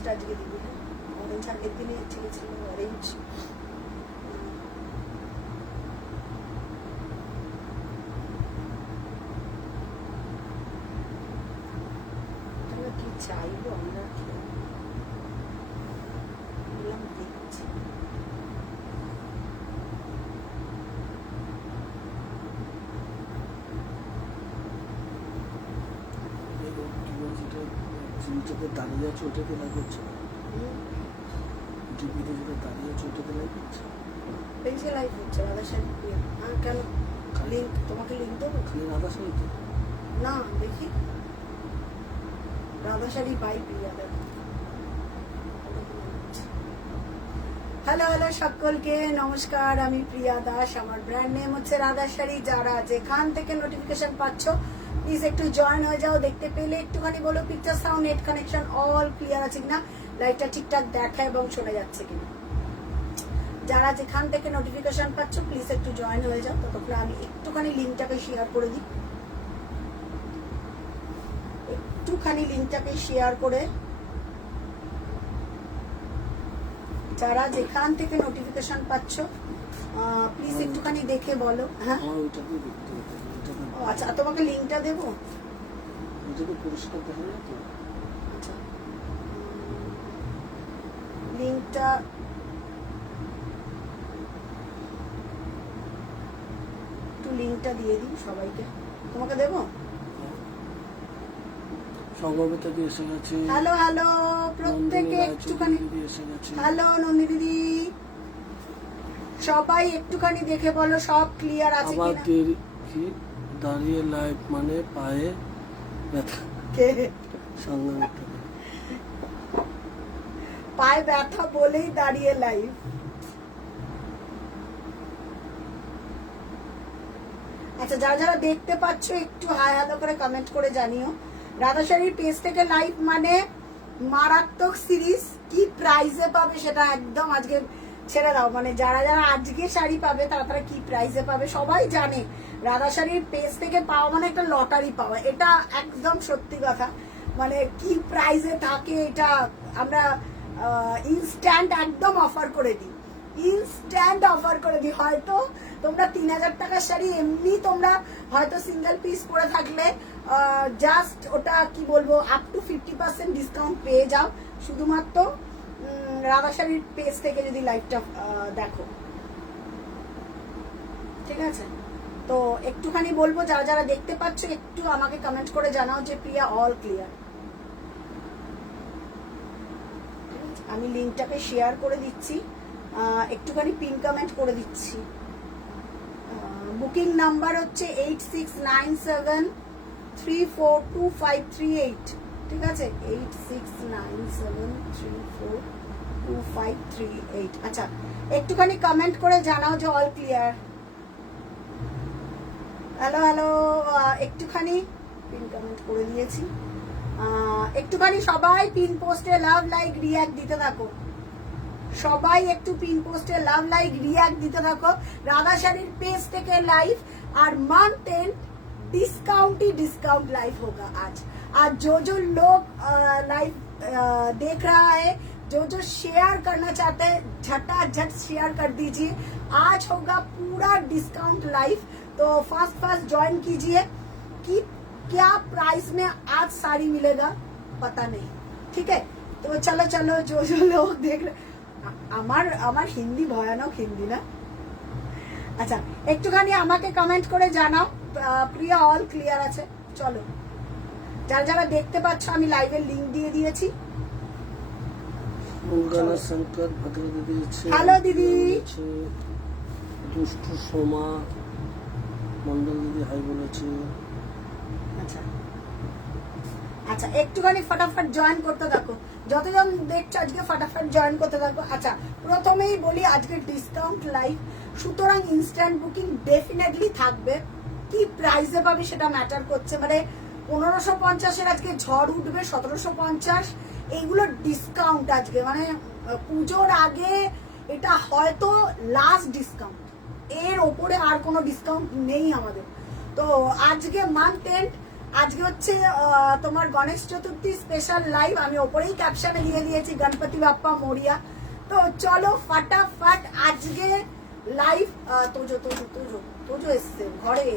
অরেঞ্জটা আজকে দিবি, হ্যাঁ অরেঞ্জ আগের দিনে ছিল অরেঞ্জ। কি চাইবো আমরা দেখছি। যেটাতে দাঁড়িয়ে আছে ওটাতে লাগাচ্ছে, টিভিতে যেটা দাঁড়িয়ে আছে ওটাতে লাগাচ্ছে। এই যে লাইভ হচ্ছে রাধা শাড়ি কেন লিঙ্ক তোমাকে লিঙ্ক দেবো? খালি রাধা শাড়িতে না দেখি Radha sari by Priya. Hello hello সকলকে নমস্কার, আমি প্রিয়া দাস, আমার ব্র্যান্ড নেম হচ্ছে রাধা শাড়ি। যারা যেখান থেকে নোটিফিকেশন পাচ্ছ প্লিজ একটু জয়েন হয়ে যাও। দেখতে পেলে একটুখানি বলো picture sound net connection all clear আছে কিনা, লাইটটা ঠিকঠাক দেখা এবং শোনা যাচ্ছে কিনা। যারা যেখান থেকে নোটিফিকেশন পাচ্ছ প্লিজ একটু জয়েন হয়ে যাও। ততক্ষণ আমি একটুখানি লিঙ্কটাকে শেয়ার করে দিই, একটুখানি লিঙ্কটাকে শেয়ার করে যারা যেখান থেকে নোটিফিকেশন পাচ্ছ প্লিজ একটুখানি দেখে বলো। হ্যাঁ আচ্ছা তোমাকে লিঙ্কটা দেবো। পরিষ্কার দেখা যায় তো? আচ্ছা লিঙ্কটা একটু লিঙ্কটা দিয়ে দিই সবাইকে। তোমাকে দেবো? সংগমিতা দিয়ে এসে গেছে। হ্যালো হ্যালো প্রত্যেকে একটুখানি, হ্যালো নন্দি দিদি, সবাই একটুখানি দেখে বলো সব ক্লিয়ার আছে কিনা। আমাদের কি দাঁড়িয়ে লাইভ মানে পায়ে ব্যথা? কে সংগমিতা পায়ে ব্যথা বলেই দাঁড়িয়ে লাইভ। আচ্ছা যারা যারা দেখতে পাচ্ছ একটু হাই হ্যালো করে কমেন্ট করে জানিও। রাধা শাড়ির পেজ থেকে লাইভ মানে মারাত্মক সিরিজ, কি প্রাইজে পাবে সেটা একদম আজকে ছেড়ে দাও। মানে যারা যারা আজকে শাড়ি পাবে তারা তারা কি প্রাইজে পাবে সবাই জানে। রাধা শাড়ির পেজ থেকে পাওয়া মানে একটা লটারি পাওয়া, এটা একদম সত্যি কথা। মানে কি প্রাইজে থাকে এটা আমরা ইনস্ট্যান্ট একদম অফার করে দিই, ইনস্ট্যান্ট অফার করে দিই। হয়তো তোমরা 3000 টাকার শাড়ি এমনি তোমরা হয়তো সিঙ্গেল পিস পরে থাকলে জাস্ট ওটা কি বলবো আপ টু 50% ডিসকাউন্ট পেয়ে যাও শুধুমাত্র রাধা শাড়ির পেজ থেকে যদি লাইভটা দেখো, ঠিক আছে? তো একটুখানি বলবো যারা যারা দেখতে পাচ্ছ একটু আমাকে কমেন্ট করে জানাও যে প্রিয়া অল ক্লিয়ার। আমি লিঙ্কটাকে শেয়ার করে দিচ্ছি, একটুখানি পিন কমেন্ট করে দিচ্ছি। বুকিং নাম্বার হচ্ছে 8697342538, ঠিক আছে? 8697342538। আচ্ছা একটুখানি কমেন্ট করে জানাও যে অল ক্লিয়ার। হ্যালো হ্যালো একটুখানি পিন কমেন্ট করে দিয়েছি, একটুখানি সবাই পিন পোস্টে লাভ লাইক রিঅ্যাক্ট দিতে থাকো। সবাই একটু পিন পোস্টে লাভ লাইক রিঅ্যাক্ট দিতে থাকো। রাধা শাড়ির पेज থেকে लाइव और month and discount he discount live होगा आज। आज जो लोग लाइव देख रहा है, जो शेयर करना चाहते हैं झटाझट शेयर कर दीजिए। आज होगा पूरा डिस्काउंट लाइव, तो फास्ट ज्वाइन कीजिए। कि क्या प्राइस में आज साड़ी मिलेगा पता नहीं, ठीक है? तो चलो चलो जो लोग देख रहे, আমার হিন্দি ভয়ানক হিন্দি না। আচ্ছা একটুখানি আমাকে কমেন্ট করে জানাও প্রিয়া অল ক্লিয়ার আছে। চলো যারা যারা দেখতে পাচ্ছ আমি লাইভের লিংক দিয়ে দিয়েছি। হ্যালো দিদি, দুষ্টু সোমা মন্ডল দিদি হাই বলেছে। আচ্ছা আচ্ছা একটুখানি ফটাফট জয়েন করতে থাকো, যতজন দেখছো আজকে ফটাফট জয়েন করতে থাকো। আচ্ছা প্রথমেই বলি আজকে ডিসকাউন্ট লাইভ, সুতরাং ইনস্ট্যান্ট বুকিং ডেফিনেটলি থাকবে। কি প্রাইসে পাবে সেটা ম্যাটার করছে। মানে 1550-এর আজকে ঝড় উঠবে, 1750 এইগুলো ডিসকাউন্ট আজকে। মানে পুজোর আগে এটা হয়তো লাস্ট ডিসকাউন্ট, এর ওপরে আর কোনো ডিসকাউন্ট নেই আমাদের। তো আজকে মান্থ এন্ড আজকে হচ্ছে তোমার গণেশ চতুর্থী স্পেশাল লাইভ। আমি ওপরেই ক্যাপশনে দিয়ে দিয়েছি গণপতি বাপ্পা মোরিয়া। তো চলো ফাটাফাট আজকে লাইভ। তোজো তোজো তোজো তোজো এসছে ঘরে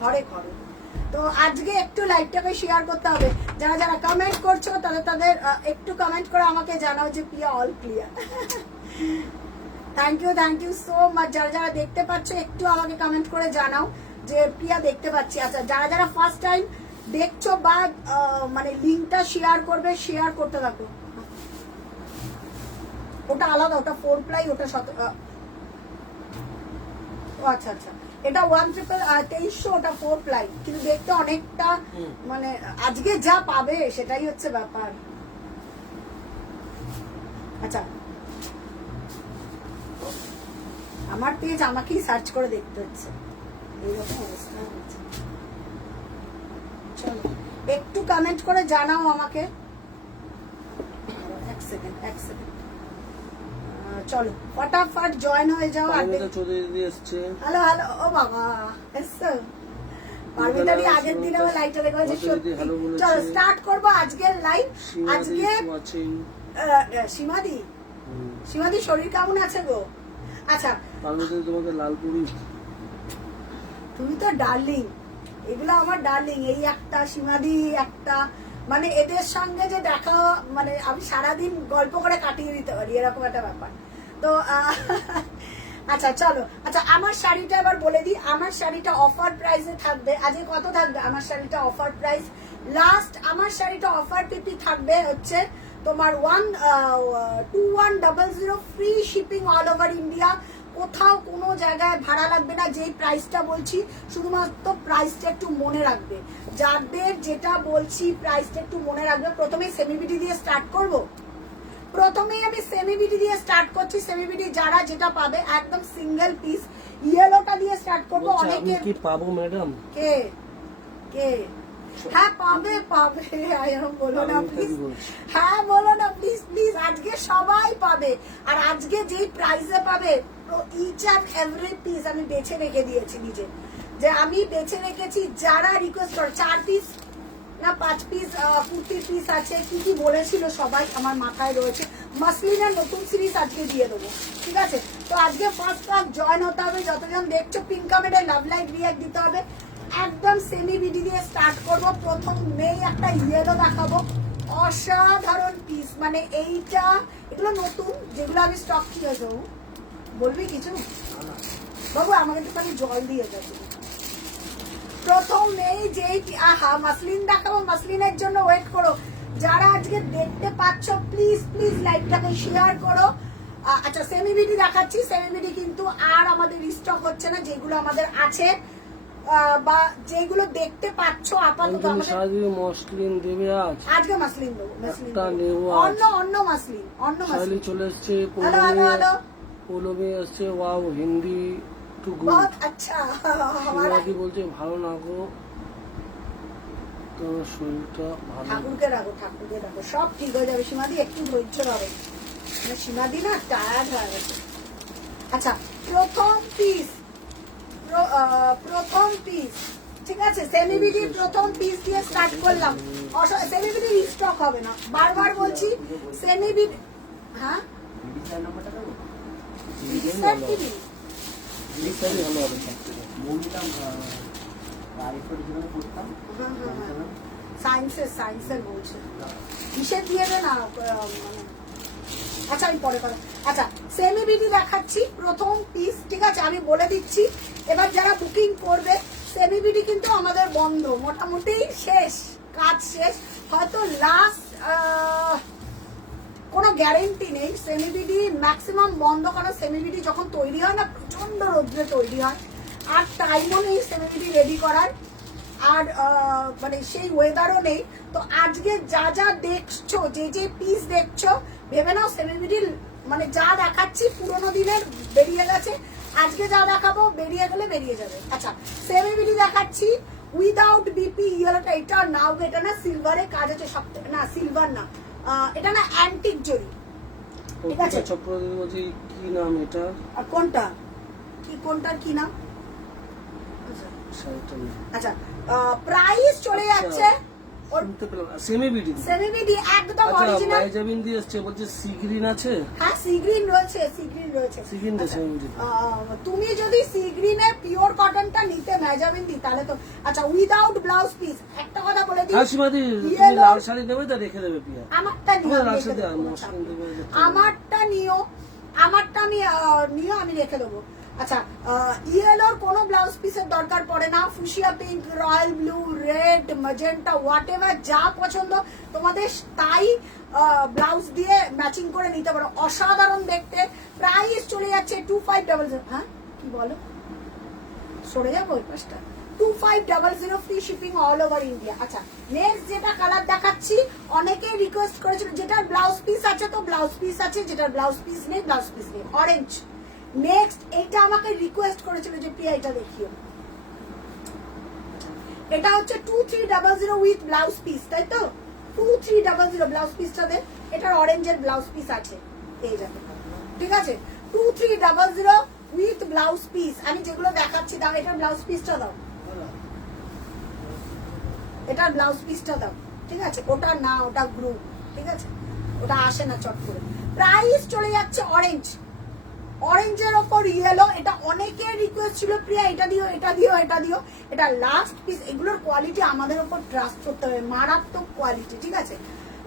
ঘরে ঘরে। তো আজকে একটু লাইভটাকে শেয়ার করতে হবে। যারা যারা কমেন্ট করছো তাদের একটু কমেন্ট করে আমাকে জানাও যে Priya all clear. Thank you so much. যারা যারা দেখতে পাচ্ছ একটু আমাকে কমেন্ট করে জানাও যে প্রিয়া দেখতে পাচ্ছি। আচ্ছা, যারা যারা ফার্স্ট টাইম দেখছো বা মানে লিঙ্কটা শেয়ার করবে, শেয়ার করতে থাকো। ওটা আলাদা, ওটা 4 প্লাই, ওটা আচ্ছা আচ্ছা, এটা 1,2300, ওটা 4 প্লাই, কিন্তু দেখতে অনেকটা মানে আজকে যা পাবে সেটাই হচ্ছে ব্যাপার। আচ্ছা, আমার পেজ আমাকেই সার্চ করে দেখতে হচ্ছে, এইরকম অবস্থা হচ্ছে। চলো একটু কমেন্ট করে জানাও আমাকে। এক সেকেন্ড চলো ফটাফট জয়েন হয়ে যাও। হ্যালো হ্যালো, ও বাবা এসছো পারমিতারি, আগের দিন আমার লাইভটা দেখেছি সত্যি। চলো স্টার্ট করবো আজকের লাইভ। আজকে সীমাদি শরীর কেমন আছে গো? আচ্ছা, তুমি তো ডার্লিং, এগুলো আমার ডার্লিং। এই একটা সীমাদি, একটা মানে এদের সঙ্গে যে দেখা, মানে আমি সারাদিন গল্প করে কাটিয়ে দিতে পারি, এরকম একটা ব্যাপার। তো আচ্ছা চলো, আচ্ছা আমার শাড়িটা এবার বলে দিই। আমার শাড়িটা অফার প্রাইসে থাকবে। আজকে কত থাকবে আমার শাড়িটা অফার প্রাইস? লাস্ট আমার শাড়িটা অফার পিপি থাকবে হচ্ছে তোমার 2100 free shipping all over India. কোথাও কোনো জায়গায় ভাড়া লাগবে না। যেই প্রাইসটা বলছি শুধুমাত্র প্রাইসটা একটু মনে রাখবে। যাদের যেটা বলছি প্রাইসটা একটু মনে রাখবে। প্রথমে সেমিবিডি দিয়ে স্টার্ট করব। প্রথমেই আমি সেমিবিডি দিয়ে স্টার্ট করছি। সেমিবিডি যারা যেটা পাবে একদম সিঙ্গেল পিস ইয়েলোটা দিয়ে স্টার্ট করব। অনেকে কি পাবো ম্যাডাম? কে কে? হ্যাঁ পাবে পাবে, বলো না প্লিজ। হ্যাঁ বলো না প্লিজ প্লিজ। আজকে সবাই পাবে। আর আজকে যেই প্রাইসে পাবে ইচ অ্যান্ড এভরি পিস আমি বেছে রেখে দিয়েছি নিজে, যে আমি বেছে রেখেছি। যারা রিকোয়েস্ট করে 4 পিস না 5 পিস কুর্তির পিস আছে, কি কি বলেছিল সবাই আমার মাথায় রয়েছে। মাসলিনের নতুন সিরিজ আজকে দিয়ে দেবো, ঠিক আছে? তো আজকে ফার্স্ট জয়েন হতে হবে। যতজন দেখছো পিঙ্ক কমেন্টে লাভ লাইক রিঅ্যাক্ট দিতে হবে। একদম সেমি বিডি দিয়ে স্টার্ট করব। প্রথম মেয়ে একটা ইয়েলো দেখাবো, অসাধারণ পিস। মানে এইটা, এগুলো নতুন, যেগুলো আমি স্টক কি হয়েছে। বলবি কিছু বাবু? আমাকে একটু খালি জল দিয়ে যাচ্ছে। প্রথম মেয়ে যেই, আহা মাসলিন দেখাবো। মাসলিনের জন্য ওয়েট করো। যারা আজকে দেখতে পাচ্ছ প্লিজ প্লিজ লাইভটাকে শেয়ার করো। আচ্ছা সেমি বিডি দেখাচ্ছি। সেমি বিডি কিন্তু আর আমাদের স্টক হচ্ছে না। যেগুলো আমাদের আছে বা যেগুলো দেখতে পাচ্ছ আপাতত, মসলিন দেবে আজকে মাসলিন দেবো। অন্য মাসলিন, অন্য মাসলিন চলে এসছে। হ্যালো হ্যালো হ্যালো, পৌলমী আসছে। Wow, Hindi two good. আচ্ছা শিবাজি বলছে ভালো না গো, তো শরীরটা ভালো। ঠাকুরকে রাখো, ঠাকুরকে রাখো, সব ঠিক হয়ে যাবে। সীমাদি একটু ধৈর্য ধরো, সীমাদি না টায়ার্ড হয়ে গেছে। আচ্ছা প্রথম পিস, ঠিক আছে? সেমিবিডি প্রথম পিস দিয়ে স্টার্ট করলাম। সেমিবিডি স্টক হবে না, বারবার বলছি। সেমিবিডি, হ্যাঁ সায়েন্সের বলছে কিসের দিয়ে না মানে। আচ্ছা আমি পরে কথা। আচ্ছা সেমিবিডি দেখাচ্ছি প্রথম পিস, ঠিক আছে? আমি বলে দিচ্ছি। এবার যারা বুকিং করবে, সেমিবিডি কিন্তু আমাদের বন্ধ, মোটামুটি শেষ, কাজ শেষ। হয়তো লাস্ট কোনো গ্যারেন্টি নেই। সেমিবিডি ম্যাক্সিমাম বন্ধ, কারণ সেমিবিডি যখন তৈরি হয় না প্রচন্ড রোদ্রে তৈরি হয়, আর টাইমও নেই সেমিবিডি রেডি করার, আর মানে সেই ওয়েদারও নেই। তো আজকে যা যা দেখছো, যে পিস দেখছো, ভেবে নাও সেমিবিডি মানে যা দেখাচ্ছি পুরোনো দিনের বেরিয়ে গেছে। আজকে যা দেখাবো বেরিয়ে গেলে বেরিয়ে যাবে। আচ্ছা সেমিবিডি দেখাচ্ছি উইদাউট বিপি ইয়েলোটা। এটা নাও, এটা না সিলভারে কাজ আছে সব, না সিলভার না, এটা না অ্যান্টিক জরি, ঠিক আছে? কি নাম এটা? কোনটা কি, কোনটার কি নাম? আচ্ছা শাড়িটা নেই। আচ্ছা প্রাইস চলে যাচ্ছে ওর শুনতে পেলাম সেমি বিডি। সেমিবিডি একদম আচ্ছা অরিজিনাল। মাইজাবিন দিয়ে এসছে, বলছে সি গ্রিন আছে। হ্যাঁ সি গ্রিন রয়েছে, সি গ্রিন রয়েছে। সি গ্রিন আচ্ছা, সেমি বিডি। তুমি যদি সি গ্রিনের পিওর কটনটা নিতে মেজাবিন্দি তাহলে তো আচ্ছা উইদাউট ব্লাউজ পিস। একটা কথা বলে দিই, হাসিমাদি তুমি Yellow- লাল শাড়ি নেবে তা রেখে দেবে পিয়া। আমারটা নিও, তোমার আমি লাল রেখে শাড়ি দেবো, কোনো মস্ত চাপ কিন্তু নেই। বেড়ে যাচ্ছে। আমারটা নিও, আমারটা আমি নিও, আমি রেখে দেবো। আচ্ছা ইয়েলোর কোনো ব্লাউজ পিসের দরকার পড়ে না। Fuchsia pink, royal blue, red, magenta, what ever যা পছন্দ তোমাদের তাই ব্লাউজ দিয়ে ম্যাচিং করে নিতে পারো। অসাধারণ দেখতে। প্রাইস চলে যাচ্ছে 2500। হ্যাঁ কি বলো, সরে যাবো ওই পাশটা। 2500 free shipping all over India. আচ্ছা নেক্সট যেটা কালার দেখাচ্ছি, অনেকেই রিকোয়েস্ট করেছিল যেটার ব্লাউজ পিস আছে তো ব্লাউজ পিস আছে, যেটার ব্লাউজ পিস নেই ব্লাউজ পিস নেই। অরেঞ্জ। নেক্সট এইটা আমাকে রিকোয়েস্ট করেছিল যে প্রিয়া এটা দেখিও। এটা হচ্ছে 2300 উইথ ব্লাউজ পিস, তাই তো? 2300 ব্লাউজ পিসটা দে। এটার অরেঞ্জের ব্লাউজ পিস আছে, পেয়ে যাবে, ঠিক আছে? 2300 উইথ ব্লাউজ পিস। আমি যেগুলো দেখাচ্ছি দাও, এটার ব্লাউজ পিসটা দাও, এটার ব্লাউজ পিসটা দাও, ঠিক আছে? ওটা না, ওটা গ্রুপ, ঠিক আছে? ওটা আসে না চট করে। প্রাইস চলে যাচ্ছে অরেঞ্জ, অরেঞ্জের ওপর ইয়েলো। এটা অনেকের রিকোয়েস্ট ছিল প্রিয়া এটা দিও, এটা দিও, এটা দিও। এটা লাস্ট পিস। এগুলোর কোয়ালিটি আমাদের উপর ট্রাস্ট করতে হবে, মারাত্মক কোয়ালিটি, ঠিক আছে?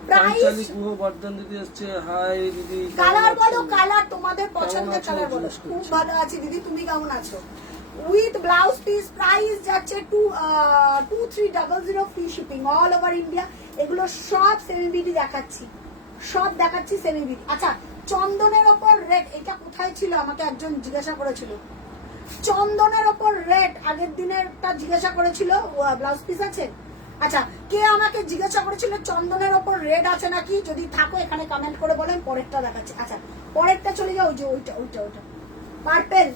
প্রাইস পাঞ্চালি কুহ বর্ধন দিদি এসছে। হাই দিদি, কালার বলো, কালার তোমাদের পছন্দের আছো? কালার বলো। জিজ্ঞেস করছি। খুব ভালো আছি দিদি, তুমি কেমন আছো? With blouse piece. প্রাইস যাচ্ছে 2300 free shipping all over India. এগুলো সব সেমিবিডি দেখাচ্ছি, সব দেখাচ্ছি সেমিবিডি। আচ্ছা চন্দনের ওপর রেড, এটা কোথায় ছিল আমাকে একজন জিজ্ঞাসা করেছিল। চন্দনের ওপর রেড আগের দিনেরটা জিজ্ঞাসা করেছিল, ব্লাউজ পিস আছে? আচ্ছা কে আমাকে জিজ্ঞাসা করেছিল চন্দনের ওপর রেড আছে নাকি? যদি থাকো এখানে কমেন্ট করে বলেন, পরেরটা দেখাচ্ছি। আচ্ছা পরেরটা চলে যাও, যে ওইটা ওইটা ওইটা পার্পেল,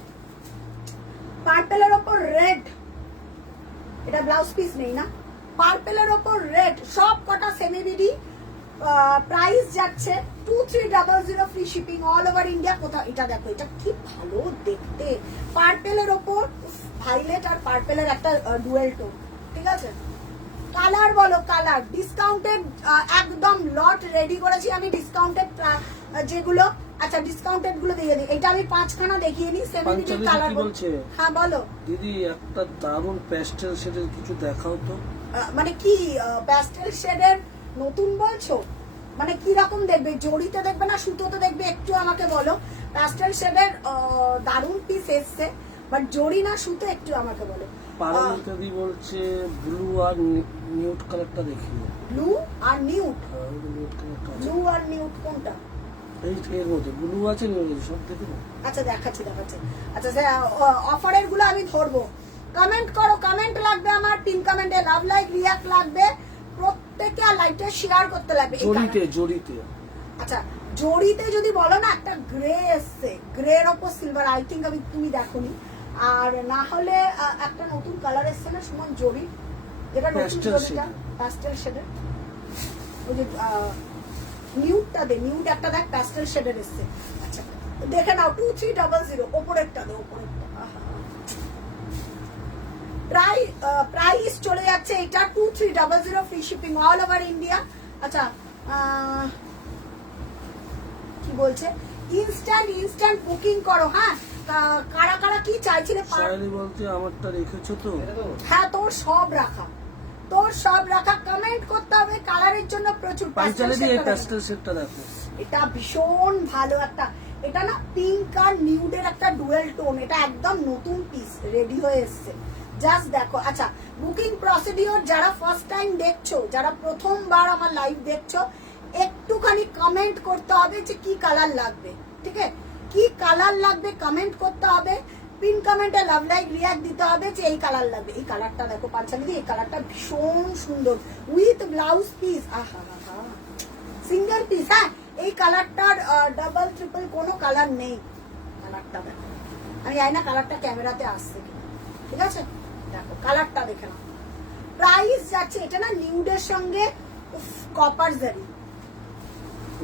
পার্পেলের ওপর রেড। এটা ব্লাউজ পিস নেই না? পার্পেলের ওপর রেড, সব কটা সেমিবিডি। প্রাইস যাচ্ছে 2300 free shipping all over India. কোথাও এটা দেখো, এটা কি ভালো দেখতে। পার্পেলের ওপর ভাইলেট আর পার্পেলের একটা ডুয়েল টোন, ঠিক আছে? কালার বলো, কালার ডিসকাউন্টেড একদম লট রেডি করেছি আমি। ডিসকাউন্টেড যেগুলো, আচ্ছা ডিসকাউন্টেড গুলো দিয়ে দিই। এটা আমি 5খানা দেখিয়ে নিই সেমিবিডি পাঞ্চালি কালার কি বলছে? হ্যাঁ বলো দিদি একটা দারুণ প্যাস্টেল শেডের কিছু দেখাও তো। মানে কি প্যাস্টেল শেডের নতুন বলছো? মানে কি রকম দেখবে, জড়িতে দেখবে না সুতোতে দেখবে? একটু আমাকে বলো। প্যাস্টেল শেডের দারুণ পিস এসছে, বাট জড়ি না সুতো, একটু আমাকে বলো। পারমিতা দি বলছে ব্লু আর নিউট কালারটা দেখিও। ব্লু আর নিউট, নিউট কালারটা আছে ব্লু আর নিউট কোনটা? এই এর মধ্যে ব্লু আছে, নিউট আছে, সব দেখে নাও। আচ্ছা দেখাচ্ছি দেখাচ্ছি। আচ্ছা অফারের গুলো আমি ধরবো। কমেন্ট করো, কমেন্ট লাগবে আমার, পিন কমেন্টে লাভ লাইক রিয়াক্ট লাগবে, প্রত্যেকটা লাইভটা শেয়ার করতে লাগবে। এই জড়িতে কালার- জড়িতে আচ্ছা জড়িতে যদি বলো না, একটা গ্রে এসছে, গ্রের ওপর সিলভার, আই থিঙ্ক আমি তুমি দেখোনি। আর না হলে একটা নতুন কালার এসছে না সুমন, জড়ি, যেটা নতুন Pastel জড়িটা shade। প্যাস্টেল শেডের। ওই যে নিউটটা দে, নিউট একটা দেখ প্যাস্টেল শেডের এসছে। আচ্ছা দেখে নাও 2300 ওপরেরটা দে, ওপরেরটা। প্রাইস চলে যাচ্ছে এটা 2300 free shipping all over India. আচ্ছা কি বলছে, ইনস্ট্যান্ট বুকিং করো। হ্যাঁ কারা কারা কি চাইছিলে? সায়লি বলছে আমারটা রেখেছো তো? হ্যাঁ তোর সব রাখা, তোর সব রাখা। কমেন্ট করতে হবে। কালারের জন্য প্রচুর পাঞ্চালি দি এই pastel প্যাস্টেল শেডটা দেখো। এটা ভীষণ ভালো একটা, এটা না পিঙ্ক আর নিউডের একটা ডুয়েল টোন। এটা একদম নতুন পিস রেডি হয়ে এসছে, জাস্ট দেখো। আচ্ছা বুকিং প্রসিডিওর, যারা ফার্স্ট টাইম দেখছো, যারা প্রথমবার আমার লাইভ দেখছো, একটুখানি কমেন্ট করতে হবে যে কি কালার লাগবে, ঠিক আছে? কি কালার লাগবে কমেন্ট করতে হবে। পিন কমেন্টে লাভ লাইক রিয়াক্ট দিতে হবে যে এই কালার লাগবে। এই কালারটা দেখো পাঞ্চালি দি, এই কালারটা ভীষণ সুন্দর উইথ ব্লাউজ পিস। আহা হা, সিঙ্গেল পিস। হ্যাঁ এই কালারটার ডাবল ট্রিপল কোনো কালার নেই। কালারটা দেখো, আমি জানি না কালারটা ক্যামেরাতে আসছে কিনা, ঠিক আছে? দেখো কালারটা দেখে নাও। প্রাইস যাচ্ছে, এটা না নিউডের সঙ্গে কপার জারি।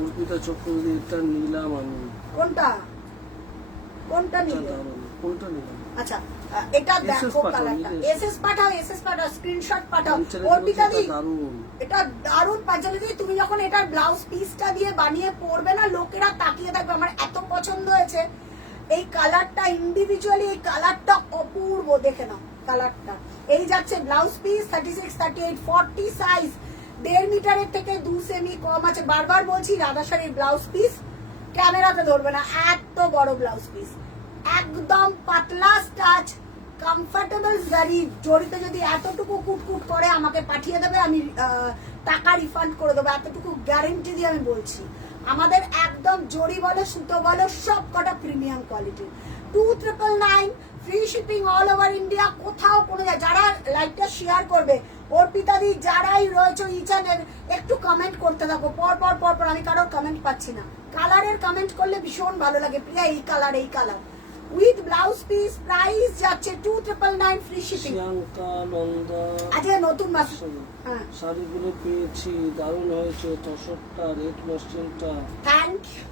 অর্পিতা চক্রবর্তী এটা নিলাম আমি। কোনটা কোনটা আচ্ছা, নিলে? দাঁড়াও, কোনটা নিলাম? আচ্ছা এটা দেখো কালারটা, এসএস পাঠাও, স্ক্রিনশট পাঠাও। অর্পিতা দি এটা দারুণ পাঞ্জাবি দি, তুমি যখন এটার ব্লাউজ পিসটা দিয়ে বানিয়ে পরবে না, লোকেরা তাকিয়ে থাকবে। আমার এত পছন্দ হয়েছে এই কালারটা, ইন্ডিভিজুয়ালি এই কালারটা অপূর্ব, দেখে নাও কালারটা। এই যাচ্ছে ব্লাউজ পিস 36, 38, 40 সাইজ, 1.5 মিটারের থেকে 2 সেমি কম আছে। বারবার বলছি রাধা শাড়ির ব্লাউজ পিস ক্যামেরাতে ধরবে না, এত বড় ব্লাউজ পিস, একদম পাতলা স্টাচ, কমফোর্টেবল জারি। জড়িতে যদি এতটুকু কুটকুট করে আমাকে পাঠিয়ে দেবে, আমি টাকা রিফান্ড করে দেবো, এতটুকু গ্যারেন্টি দিয়ে আমি বলছি। আমাদের একদম জড়ি বলো, সুতো বলো, সব কটা premium quality. 2999 free shipping all over India. কোথাও কোনো যারা লাইভটা শেয়ার করবে, অর্পিতা দি যারাই রয়েছে ইচানের একটু কমেন্ট করতে থাকো পর পর পর পর। আমি কারোর কমেন্ট পাচ্ছি না, কালারের কমেন্ট করলে ভীষণ ভালো লাগে। প্রিয়া এই কালার, এই colour with blouse piece, price যাচ্ছে 2999 ফ্রি শিপিং। আজকে নতুন মাস শাড়িগুলো পেয়েছি, দারুণ হয়েছে, তসরটা, রেড মাস্টারটা, থ্যাংক ইউ,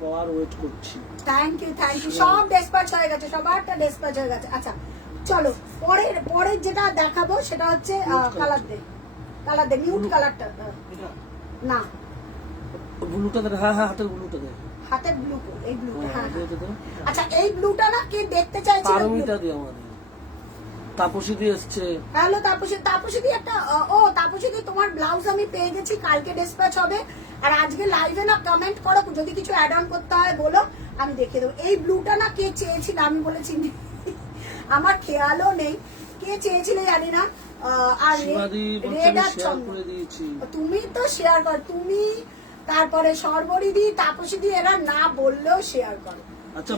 পাওয়ার ওয়েট করছি। Thank you, thank you. সব ডেসপ্যাচ হয়ে গেছে, সবারটা ডেসপ্যাচ হয়ে গেছে। আচ্ছা চলো পরের যেটা দেখাবো সেটা হচ্ছে কালার দে, কালার দে, মিউট কালারটা না, ব্লুটা দে। হ্যাঁ হ্যাঁ, হাতের ব্লুটা দে, হাতের ব্লু, এই ব্লুটা। হ্যাঁ আচ্ছা, এই ব্লুটা না কে দেখতে চাইছে? পারমিতা দি আমাদের তাপসী দি এসছে। হ্যালো তাপসী, তাপসী দি একটা তাপসী দি তোমার ব্লাউজ আমি পেয়ে গেছি, কালকে ডিসপ্যাচ হবে। আর আজকে লাইভে না কমেন্ট করো, যদি কিছু অ্যাড অন করতে হয় বলো, আমি দেখিয়ে দেবো। এই ব্লুটা না কে চেয়েছিল, আমি বলেছি আমার খেয়ালও নেই কে চেয়েছিল জানি না। আর রেড আর তুমি তো শেয়ার কর, তুমি তারপরে সর্বরিদি, তাপসী দি, এরা না বললেও শেয়ার করো। আচ্ছা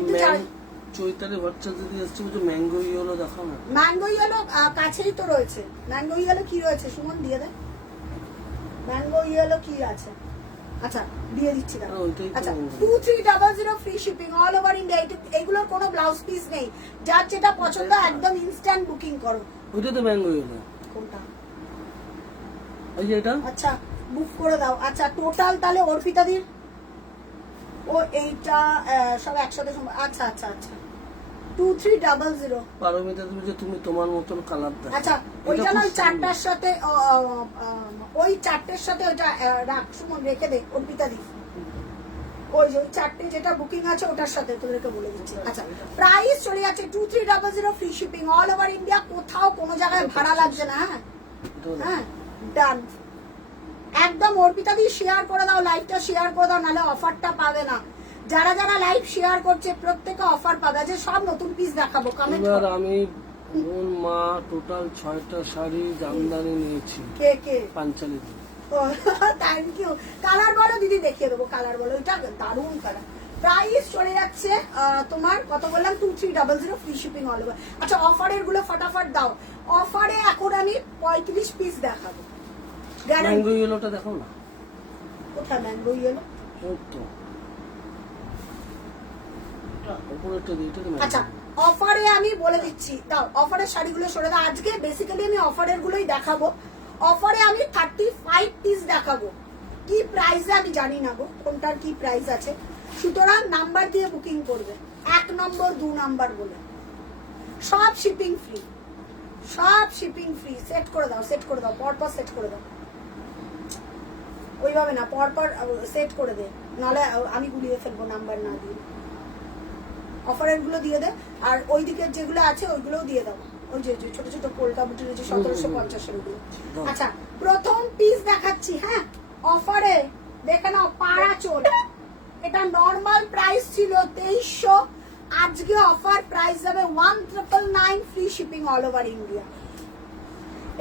চৈতালি ভট্টাচার্য দিদি এসছে, বলছে ম্যাঙ্গো ইয়েলো দেখাও না। ম্যাঙ্গো ইয়েলো কাছেই তো রয়েছে। ম্যাঙ্গো ইয়েলো কি রয়েছে সুমন, দিয়ে দে। ম্যাঙ্গো ইয়েলো কি আছে? আচ্ছা দিয়ে দিচ্ছি দাও। আচ্ছা 2300 free shipping all over India. এইগুলোর কোনো ব্লাউজ পিস নেই, যার যেটা পছন্দ একদম ইনস্ট্যান্ট বুকিং করো। ওইটা তো ম্যাঙ্গো ইয়েলো। কোনটা? ওই যে এটা। আচ্ছা বুক করে দাও। আচ্ছা টোটাল তাহলে অর্পিতা দির ও এইটা সব একসাথে। আচ্ছা আচ্ছা আচ্ছা 2300। পারমিতা তুমি যে তুমি তোমার মতন কালার দাও। আচ্ছা ওইটা না চারটার সাথে, ওই চারটের সাথে ওইটা রাখ সুমন, রেখে দে অর্পিতা দি। ওই যে ওই চারটে যেটা বুকিং আছে ওটার সাথে তোদেরকে বলে দিচ্ছি। আচ্ছা প্রাইস চলে যাচ্ছে 2300 free shipping all over India, কোথাও কোনো জায়গায় ভাড়া লাগছে না। হ্যাঁ হ্যাঁ ডান। একদম অর্পিতা দি শেয়ার করে দাও, লাইভটা শেয়ার করে দাও, নাহলে অফারটা পাবে না। যারা যারা লাইভ শেয়ার করছে প্রত্যেকে অফার পাবে। যে সব নতুন পিস দেখাবো, কমেন্ট করো। আমি বোন মা টোটাল 6টা শাড়ি জামদানি নিয়েছি। কে কে? পাঞ্চালি। Thank you. কালার বলো দিদি, দেখিয়ে দেবো। কালার বলো, এটা দারুণ কালার। প্রাইস চলে যাচ্ছে তোমার কত বললাম, 2300 ফ্রি শিপিং অল ওভার। আচ্ছা অফারের গুলো ফটাফট দাও। অফারে এখন আমি 35 পিস দেখাবো। ম্যাঙ্গো ইয়েলোটা দেখো না। কোথায় ম্যাঙ্গো ইয়েলো? আচ্ছা অফারে আমি বলে দিচ্ছি, দাও অফারের শাড়িগুলো সরে দাও। আজকে বেসিক্যালি আমি অফারের গুলোই দেখাবো। অফারে আমি 35 পিস দেখাবো। কি প্রাইসে আমি জানি না গো, কোনটার কি প্রাইস আছে। সুতরাং নাম্বার দিয়ে বুকিং করবে, 1 নম্বর 2 নাম্বার বলে। সব শিপিং ফ্রি, সব শিপিং ফ্রি। সেট করে দাও, সেট করে দাও, পরপর সেট করে দাও। ওইভাবে না, পরপর সেট করে দে, নাহলে আমি গুলিয়ে ফেলবো নাম্বার না দিয়ে। অফারের গুলো দিয়ে দে, আর ওই দিকের যেগুলো আছে ওইগুলোও দিয়ে দাও। ওই যে ছোট ছোট পোলকা বুটির যে 1750 গুলো। আচ্ছা প্রথম পিস দেখাচ্ছি। হ্যাঁ অফারে দেখে নাও, পাড়া চোল। এটা নর্মাল প্রাইস ছিল 2300, আজকে অফার প্রাইস যাবে 1999 free shipping all over India.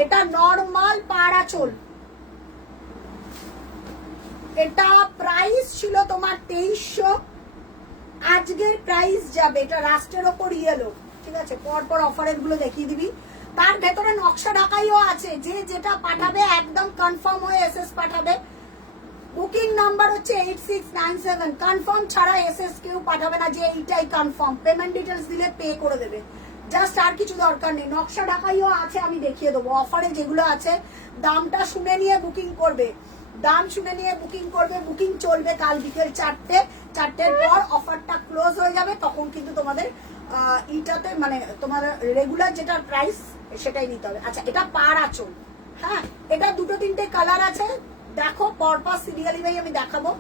এটা নর্মাল পাড়া চোল, এটা প্রাইস ছিল তোমার 2300, আজকের প্রাইস যাবে, এটা রাস্টের ওপর ইয়েলো। ঠিক আছে, পরপর অফারের গুলো দেখিয়ে দিবি। তার ভেতরে নকশা ঢাকাইও আছে, যে যেটা পাঠাবে একদম কনফার্ম হয়ে এসএস পাঠাবে। বুকিং নাম্বার হচ্ছে 8697। কনফার্ম ছাড়া এসএস কেউ পাঠাবে না, যে এইটাই কনফার্ম। পেমেন্ট ডিটেলস দিলে পে করে দেবে, জাস্ট আর কিছু দরকার নেই। নকশা ঢাকাইও আছে, আমি দেখিয়ে দেবো। অফারে যেগুলো আছে দামটা শুনে নিয়ে বুকিং করবে, দাম শুনে নিয়ে বুকিং করবে। বুকিং চলবে কাল বিকেল 4টের পর, অফারটা ক্লোজ হয়ে যাবে, তখন কিন্তু তোমাদের এটাতে মানে তোমার রেগুলার যেটা প্রাইস সেটাই নিতে হবে। আচ্ছা, এটা পার আঁচল। হ্যাঁ, এটা দুটো তিনটে কালার আছে, দেখো পরপর সিরিয়ালি ভাই আমি দেখাবো।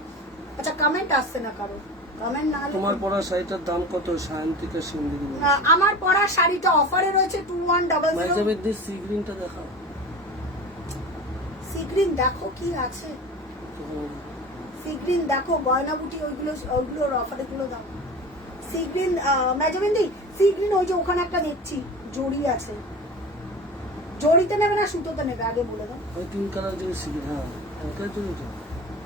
আচ্ছা, কমেন্ট আসছে না কারো, কমেন্ট না। তোমার পরা শাড়িটার দাম কত? সায়ন্তিকা সিন্ধুরি। আমার পরা শাড়িটা অফারে রয়েছে 2100। মাইজাবের সি গ্রিনটা দেখাও। সি গ্রিন দেখো কি আছে, সি গ্রিন দেখো, গয়না বুটি ওইগুলোর অফারে গুলো দাও। সি গ্রিন ম্যাজাবিন্দি, সি গ্রিন ওই যে ওখানে একটা দেখছি জড়ি আছে। জড়িতে নেবে না সুতোতে নেবে আগে বলে দাও। ওই তিন কালার যে সি গ্রিন, হ্যাঁ ওটার জন্য তো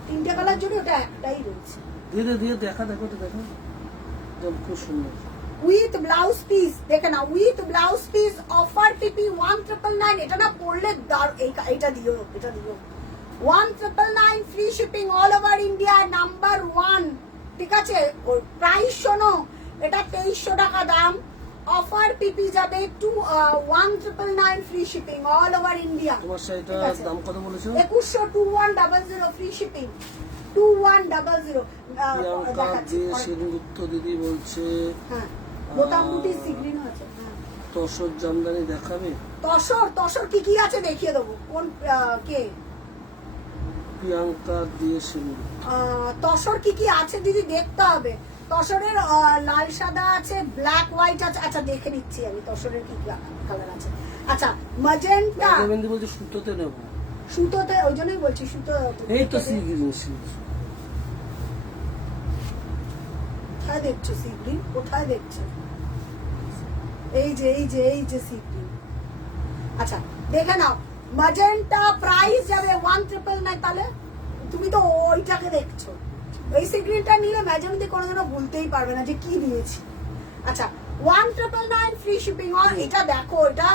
তিনটে কালার জড়ি, ওটা একটাই রয়েছে। ধীরে ধীরে দেখা, দেখো তো দেখো, খুব সুন্দর। উইথ ব্লাউজ পিস দেখে না, উইথ ব্লাউজ পিস অফার পিপি 1999। এটা না পড়লে এটা দিও, এটা দিও 1999 free shipping all over India, number 1। ঠিক আছে, ওর প্রাইস শোনো, এটা 2300 টাকা দাম, অফার পিপি যাবে 1999 free shipping all over India. তোমার শাড়িটার দাম কত বলেছো? 2100, 2100 ফ্রি শিপিং 2100। প্রিয়াঙ্কা দে সেনগুপ্ত দিদি বলছে হ্যাঁ, বোতাম বুটি সিগ্রিন আছে। হ্যাঁ, তসর জামদানি দেখাবে? তসর কি কি আছে দেখিয়ে দেবো। কোন কে? প্রিয়াঙ্কা দিয়ে সেনগুপ্ত। তসর কি কি আছে দিদি দেখতে হবে। তসরের লাল সাদা আছে, ব্ল্যাক হোয়াইট আছে। আচ্ছা, দেখে নিচ্ছি আমি তসরের কি কালার আছে। আচ্ছা, ম্যাজেন্টা। রাজবেন্দি বলছে সুতোতে নেব। সুতোতে, ওই জন্যই বলছি সুতো। এই তো সি গ্রিন। কোথায় দেখছো সি গ্রিন? কোথায় দেখছো? এই যে এই যে এই যে সি গ্রিন। আচ্ছা, দেখে নাও, ম্যাজেন্টা প্রাইস যাবে 1999। তাহলে তুমি তো ওইটাকে দেখছো। এই সি গ্রিনটা নিলে ম্যাজেন্টা কোনোদিনও ভুলতেই পারবে না যে কি দিয়েছি। আচ্ছা, 1999 ফ্রি শিপিং। আর এটা দেখো, এটা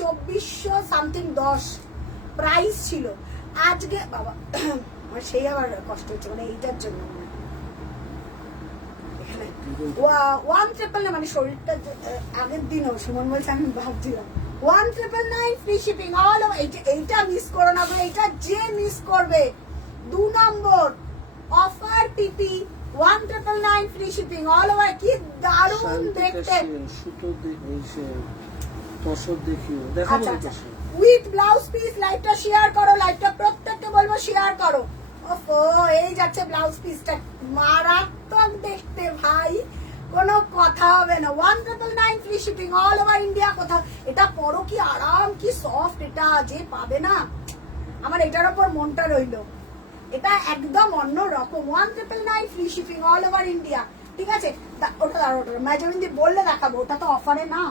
2400 সামথিং 10 প্রাইস ছিল। আজকে বাবা আমার সেই আবার কষ্ট হচ্ছে, মানে এইটার জন্য 1999 মানে শরীরটা আগের দিনও সুমন বলছে, আমি ভাবছিলাম 1999 ফ্রি শিপিং অল ওভার। এইটা মিস করো না গো, এইটা যে মিস করবে 2 নম্বর অফার পিপি 1999 ফ্রি শিপিং অল ওভার। কি দারুণ দেখতে। সুতো দেখে তসর দেখিও, দেখাবো তো। With blouse piece. লাইভটা শেয়ার করো, লাইভটা প্রত্যেককে বলবো শেয়ার করো। ওফো, এই যাচ্ছে ব্লাউজ পিসটা, মারাত্মক দেখতে ভাই, কোনো কথা হবে না। 1999 free shipping all over India. কোথাও এটা পরো, কি আরাম, কি সফট, এটা যে পাবে না, আমার এটার উপর মনটা রইলো। এটা একদম অন্য রকম। 1999 free shipping all over India. ঠিক আছে, ওটা ম্যাজাবিন্দি বললে দেখাবো, ওটা তো অফারে না।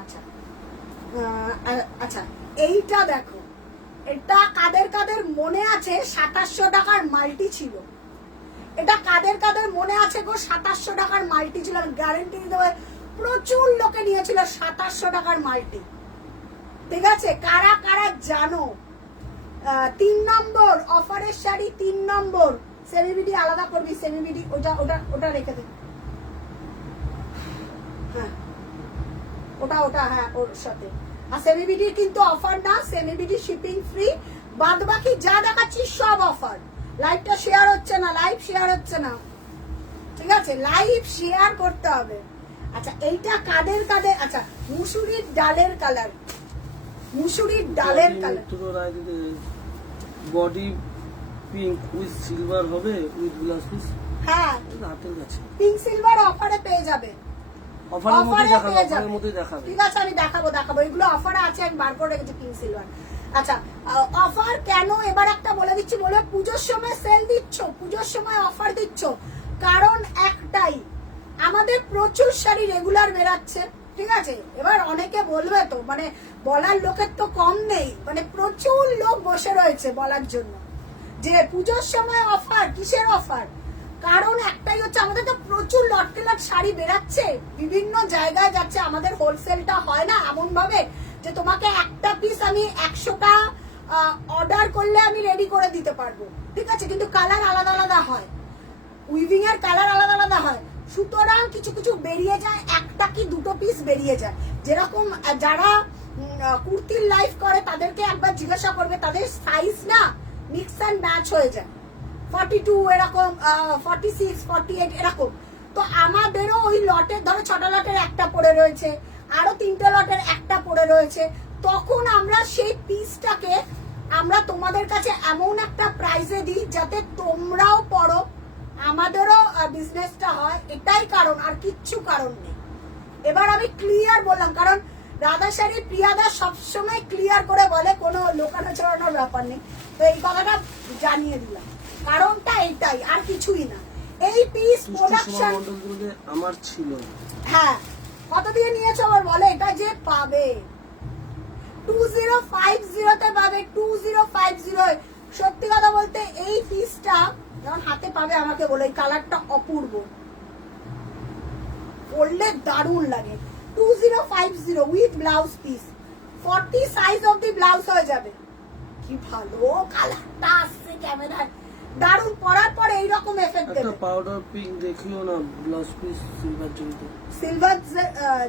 আচ্ছা আচ্ছা, এইটা দেখো, এটা কাদের কাদের মনে আছে 2700 টাকার মাল্টি ছিল? এটা কাদের কাদের মনে আছে গো 2700 টাকার মাল্টি ছিল? গ্যারান্টি দিতে হবে, প্রচুর লোকে নিয়েছিল 2700 টাকার মাল্টি। ঠিক আছে, কারা কারা জানো? 3 নম্বর অফারের শাড়ি, 3 নম্বর। সেলিব্রিটি আলাদা করবি, সেলিব্রিটি ওটা ওটা ওটা রেখে দে। হ্যাঁ, ওটা হ্যাঁ, ওর সাথে। আর সেলিব্রিটির কিন্তু অফার না, সেলিব্রিটি শিপিং ফ্রি, বাদ বাকি যা দেখাচ্ছি সব অফার। লাইভটা শেয়ার হচ্ছে না, লাইভ শেয়ার হচ্ছে না। ঠিক আছে, লাইভ শেয়ার করতে হবে। আচ্ছা, এইটা কাদের কাদের? আচ্ছা, মুসুরির ডালের কালার, মুসুরির ডালের colour. Body pink with silver হবে, উইথ ব্লাউজ পিস। হ্যাঁ, হাতের কাছে পিঙ্ক সিলভার অফারে পেয়ে যাবে। অফারের মধ্যে দেখাবো, অফারের মধ্যে দেখাবো। ঠিক আছে, আমি দেখাবো এগুলো অফারে আছে, আমি বার করে রেখেছি পিঙ্ক সিলভার। আচ্ছা, অফার কেন এবার একটা বলে দিচ্ছি, বলে পুজোর সময় সেল দিচ্ছ, পুজোর সময় অফার দিচ্ছ, কারণ একটাই, আমাদের প্রচুর শাড়ি রেগুলার বেরাচ্ছে। ঠিক আছে, এবার অনেকে বলবে তো, মানে বলার লোকের তো কম নেই, মানে প্রচুর লোক বসে রয়েছে বলার জন্য যে পুজোর সময় অফার। কিসের অফার? কারণ একটাই হচ্ছে, আমাদের তো প্রচুর লটকে লট শাড়ি বেরাচ্ছে, বিভিন্ন জায়গায় যাচ্ছে, আমাদের হোলসেলটা হয় না এমন ভাবে যে তোমাকে একটা পিস আমি 100টা অর্ডার করলে আমি রেডি করে দিতে পারবো। ঠিক আছে, কিন্তু কালার আলাদা আলাদা হয়, উইভিং এর কালার আলাদা আলাদা হয়, সুতরাং কিছু কিছু বেরিয়ে যায়, একটা কি দুটো পিস বেরিয়ে যায়। যেরকম যারা কুর্তির লাইফ করে তাদেরকে একবার জিজ্ঞাসা করবে, তাদের সাইজ না মিক্স অ্যান্ড ম্যাচ হয়ে যায়, 42 এরকম, 46, 48 এরকম। তো আমাদেরও ওই লটের ধরো 6টা লটের একটা পড়ে রয়েছে, আরো 3টে লটের একটা পড়ে রয়েছে, তখন আমরা সেই পিসটাকে আমরা তোমাদের কাছে এমন একটা প্রাইসে দিই যাতে তোমরাও পড়ো, আমাদেরও বিজনেসটা হয়, এটাই কারণ, আর কিচ্ছু কারণ নেই। এবার আমি ক্লিয়ার বললাম, কারণ রাধাশাড়ি প্রিয়াদা সবসময় ক্লিয়ার করে বলে, কোনো লোকানো ছড়ানোর ব্যাপার নেই, তো এই কথাটা জানিয়ে দিলাম, কারণটা এটাই, আর কিছুই না। এই পিস প্রোডাকশন আমার ছিল, হ্যাঁ কত দিয়ে নিয়েছো আবার বলে, এটা যে পাবে 2050 তে পাবে, 2050। সত্যি কথা বলতে এই পিসটা যখন হাতে পাবে আমাকে বলো, এই কালারটা অপূর্ব, পরলে দারুণ লাগে। 2050 with blouse piece, 40 size of the blouse হয়ে যাবে। কি ভালো কালারটা আসছে ক্যামেরায়, দারুণ, পরার পরে এইরকম এফেক্ট দেবে। একটা পাউডার পিঙ্ক দেখিও না, ব্লাউজ পিস সিলভার জড়িতে, সিলভার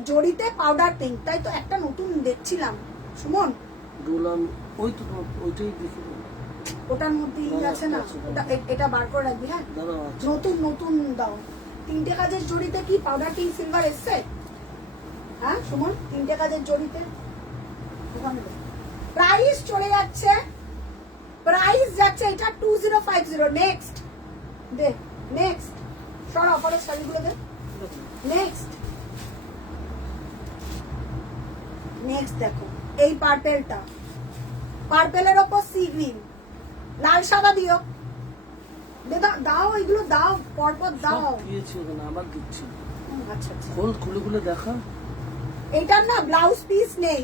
জড়িতে পাউডার পিঙ্ক, তাই তো একটা নতুন দেখছিলাম সুমন, ডোলান, ওই তো ওইটাই দেখি, ওটার মধ্যে ই আছে না, ওটা এটা বার করে রাখবি, হ্যাঁ দাঁড়াও আছে। নতুন নতুন দাও। 3টে কাজের জড়িতে কি পাউডার পিঙ্ক সিলভার এসছে, হ্যাঁ সুমন, 3টে কাজের জড়িতে প্রাইস চলে যাচ্ছে, প্রাইস যাচ্ছে এটা 2050। নেক্সট দে, নেক্সট সর, অফারের শাড়িগুলো দে, নেক্সট নেক্সট দেখো এই পার্পেলটা, পার্পেলের ওপর সি গ্রিন, লাল সাদা দিও, দাও এগুলো দাও, পরপর দাও। দিয়েছি ওখানে, আবার দিচ্ছি। আচ্ছা আচ্ছা, খোল, খুলে খুলে দেখা। এটার না ব্লাউজ পিস নেই,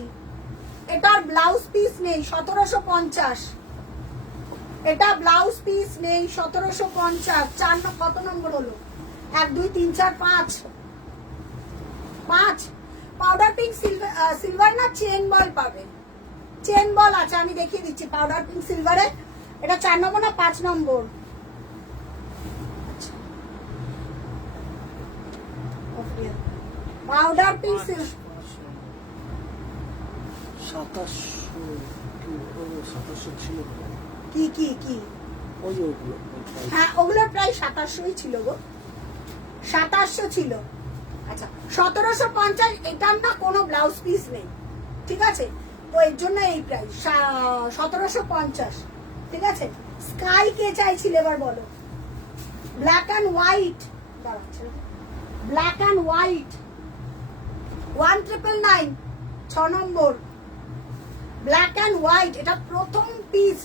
এটার ব্লাউজ পিস নেই, 1750। এটা ব্লাউজ পিস নেই, 1750। 4 কত নম্বর হলো, 1 2 3 4 5 5। পাউডার পিঙ্ক সিলভার না চেন বল পাবে, চেন বল আছে, আমি দেখিয়ে দিচ্ছি। পাউডার পিঙ্ক সিলভারে এটা 4 নম্বর না 5 নম্বর, পাউডার পিঙ্ক 2700 ছিল, কি কি কি, ওই যে ওগুলো, হ্যাঁ ওগুলোর প্রায় 2700ই ছিল গো, 2700 ছিল। আচ্ছা 1750, এটার না কোনো ব্লাউজ পিস নেই, ঠিক আছে, তো এর জন্য এই প্রাইস 1750, ঠিক আছে। স্কাই কে চাইছিল এবার বলো, black and white, black and white 1999, 6 number, black and white, এটা প্রথম পিস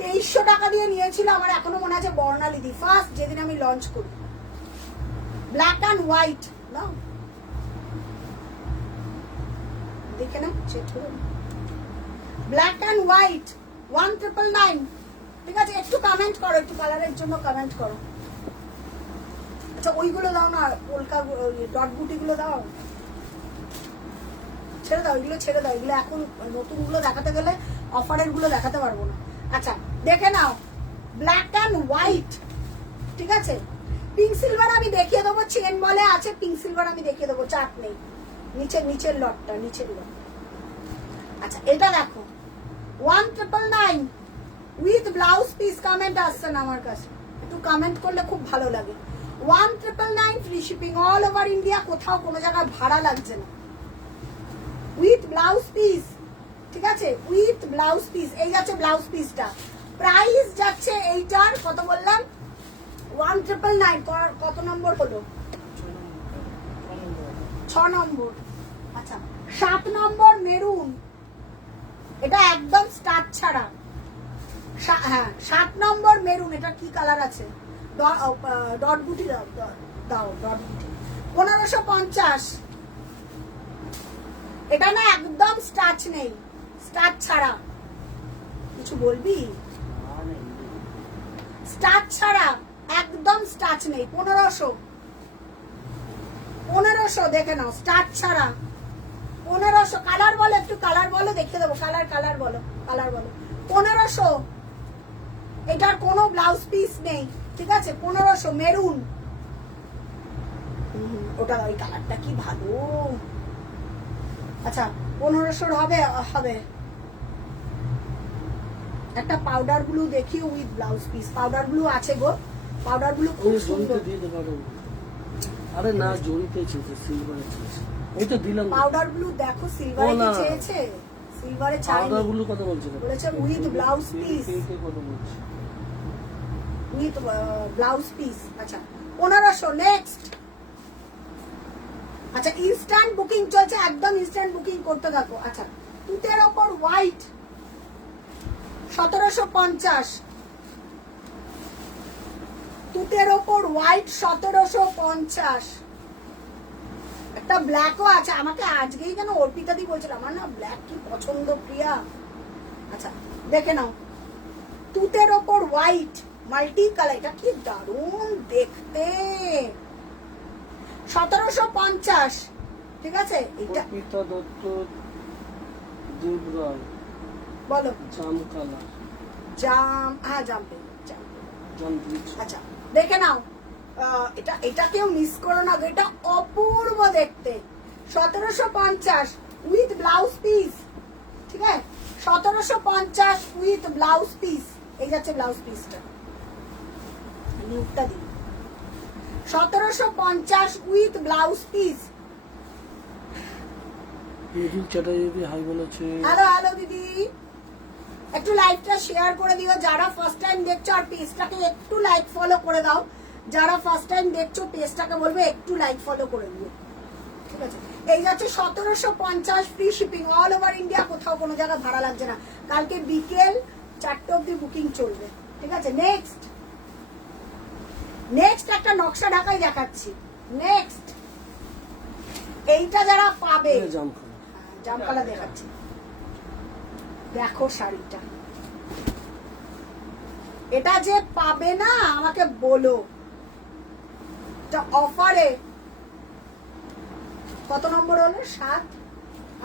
2300 টাকা দিয়ে নিয়েছিল, আমার এখনো মনে আছে বর্ণালিদি, ফার্স্ট যেদিন আমি লঞ্চ করি। ব্ল্যাক অ্যান্ড হোয়াইট নাও, দেখে না, ব্ল্যাক অ্যান্ড হোয়াইট 1999, ঠিক আছে। একটু কমেন্ট করো, একটু কালারের জন্য কমেন্ট করো। আচ্ছা ওইগুলো দাও না, পোলকা ডট বুটিগুলো দাও, ছেড়ে দাও এগুলো, ছেড়ে দাও এগুলো, এখন নতুন গুলো দেখাতে গেলে অফারের গুলো দেখাতে পারবো না। আচ্ছা দেখে নাও, ব্ল্যাক অ্যান্ড হোয়াইট, ঠিক আছে। পিঙ্ক সিলভার আমি দেখিয়ে দেবো, চেন বলে আছে, পিঙ্ক সিলভার আমি দেখিয়ে দেবো, চাপ নেই, নিচের লটটা, নিচের লট। আচ্ছা এটা দেখো 1999 উইথ ব্লাউজ পিস, কমেন্ট আসছে না আমার কাছে, একটু কমেন্ট করলে খুব ভালো লাগে। 1999 free shipping all over India, কোথাও কোনো জায়গায় ভাড়া লাগছে না, উইথ ব্লাউজ পিস, ঠিক আছে, উইথ ব্লাউজ পিস। এই যাচ্ছে ব্লাউজ পিসটা, প্রাইস যাচ্ছে এইটার কত বললাম, 1999। কত নম্বর হলো, 6 নম্বর। আচ্ছা 7 নম্বর মেরুন, এটা একদম স্টার্চ ছাড়া, হ্যাঁ 7 নম্বর মেরুন, এটা কি কালার আছে, ডট বুটি দাও, দাও ডট বুটি, 1550। এটা না একদম স্টার্চ নেই, স্টার্চ ছাড়া, কিছু বলবি, স্টার্চ ছাড়া, একদম স্টার্চ নেই, 1500 দেখে নাও, স্টার্চ ছাড়া 1500। কালার বলো, একটু কালার বলো, দেখে দেবো, কালার বলো, 1500। এটার কোনো ব্লাউজ পিস নেই, ঠিক আছে, 1500 মেরুন, ওটা ওই কালারটা কি ভালো। আচ্ছা 1500 হবে। একটা পাউডার ব্লু দেখিও with blouse piece, powder blue আছে গো, পাউডার ব্লু খুব সুন্দর। আরে না জড়িতে চেয়েছে সিলভারে চেয়েছে এই তো দিলাম পাউডার ব্লু দেখো সিলভারে ও কি না। চেয়েছে, সিলভারে পাউডার চাইনি, গুলো কথা বলছে বলেছে উইথ ব্লাউজ পিস, কথা বলছে উইথ ব্লাউজ পিস। আচ্ছা 1500। নেক্সট। আচ্ছা ইনস্ট্যান্ট বুকিং চলছে, একদম ইনস্ট্যান্ট বুকিং করতে থাকো। আচ্ছা তুতের ওপর হোয়াইট 1750, তুতের ওপর হোয়াইট 1750। একটা ব্ল্যাকও আছে, আমাকে আজকেই যেন অর্পিতা দি বলছিল আমার না ব্ল্যাক কি পছন্দ প্রিয়া। আচ্ছা দেখে নাও, তুতের ওপর হোয়াইট মাল্টি কালার, এটা কি দারুণ দেখতে, 1750। ঠিক আছে এটা অর্পিতা দত্ত দেবরায় বলো। জাম কালার জাম, হ্যাঁ জাম পেন, জাম পেন। জাম ব্রিজ আচ্ছা দেখে নাও, এটা কেউ মিস করো না, এটা অপূর্ব দেখতে, 1750 উইথ ব্লাউজ পিস। ঠিক আছে 1750 উইথ ব্লাউজ পিস, এই যাচ্ছে ব্লাউজ পিসটা, নিউটা দিই 1750 with blouse piece. Mithun Chatterjee hi বলেছে হ্যালো হ্যালো দিদি, একটু লাইভটা শেয়ার করে দিও যারা ফার্স্ট টাইম দেখছো, আর পেজটাকে একটু লাইক ফলো করে দাও, যারা ফার্স্ট টাইম দেখছো পেজটাকে বলবে একটু লাইক ফলো করে দিও। ঠিক আছে এই যাচ্ছে 1750 free shipping all over India, কোথাও কোনো জায়গা ভাড়া লাগছে না। কালকে বিকেল 4টে অবধি বুকিং চলবে। ঠিক আছে নেক্সট, নেক্সট একটা নকশা ঢাকাই দেখাচ্ছি। নেক্সট এইটা যারা পাবে, জাম কালার জামপালা দেখাচ্ছি, দেখো শাড়িটা, এটা যে পাবে না আমাকে বলো। এটা অফারে কত নম্বর হলো, 7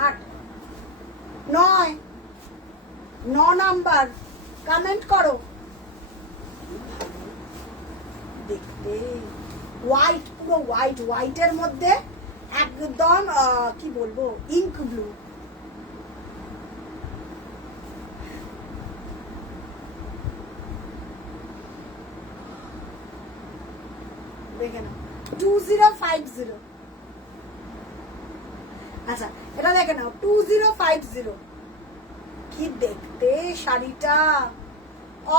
8 9 নাম্বার, কমেন্ট করো। দেখতে হোয়াইট, পুরো হোয়াইট, হোয়াইটের মধ্যে একদম কি বলবো ইঙ্ক ব্লু, দেখে নাও 2050। আচ্ছা এটা দেখে নাও 2050, কি দেখতে শাড়িটা,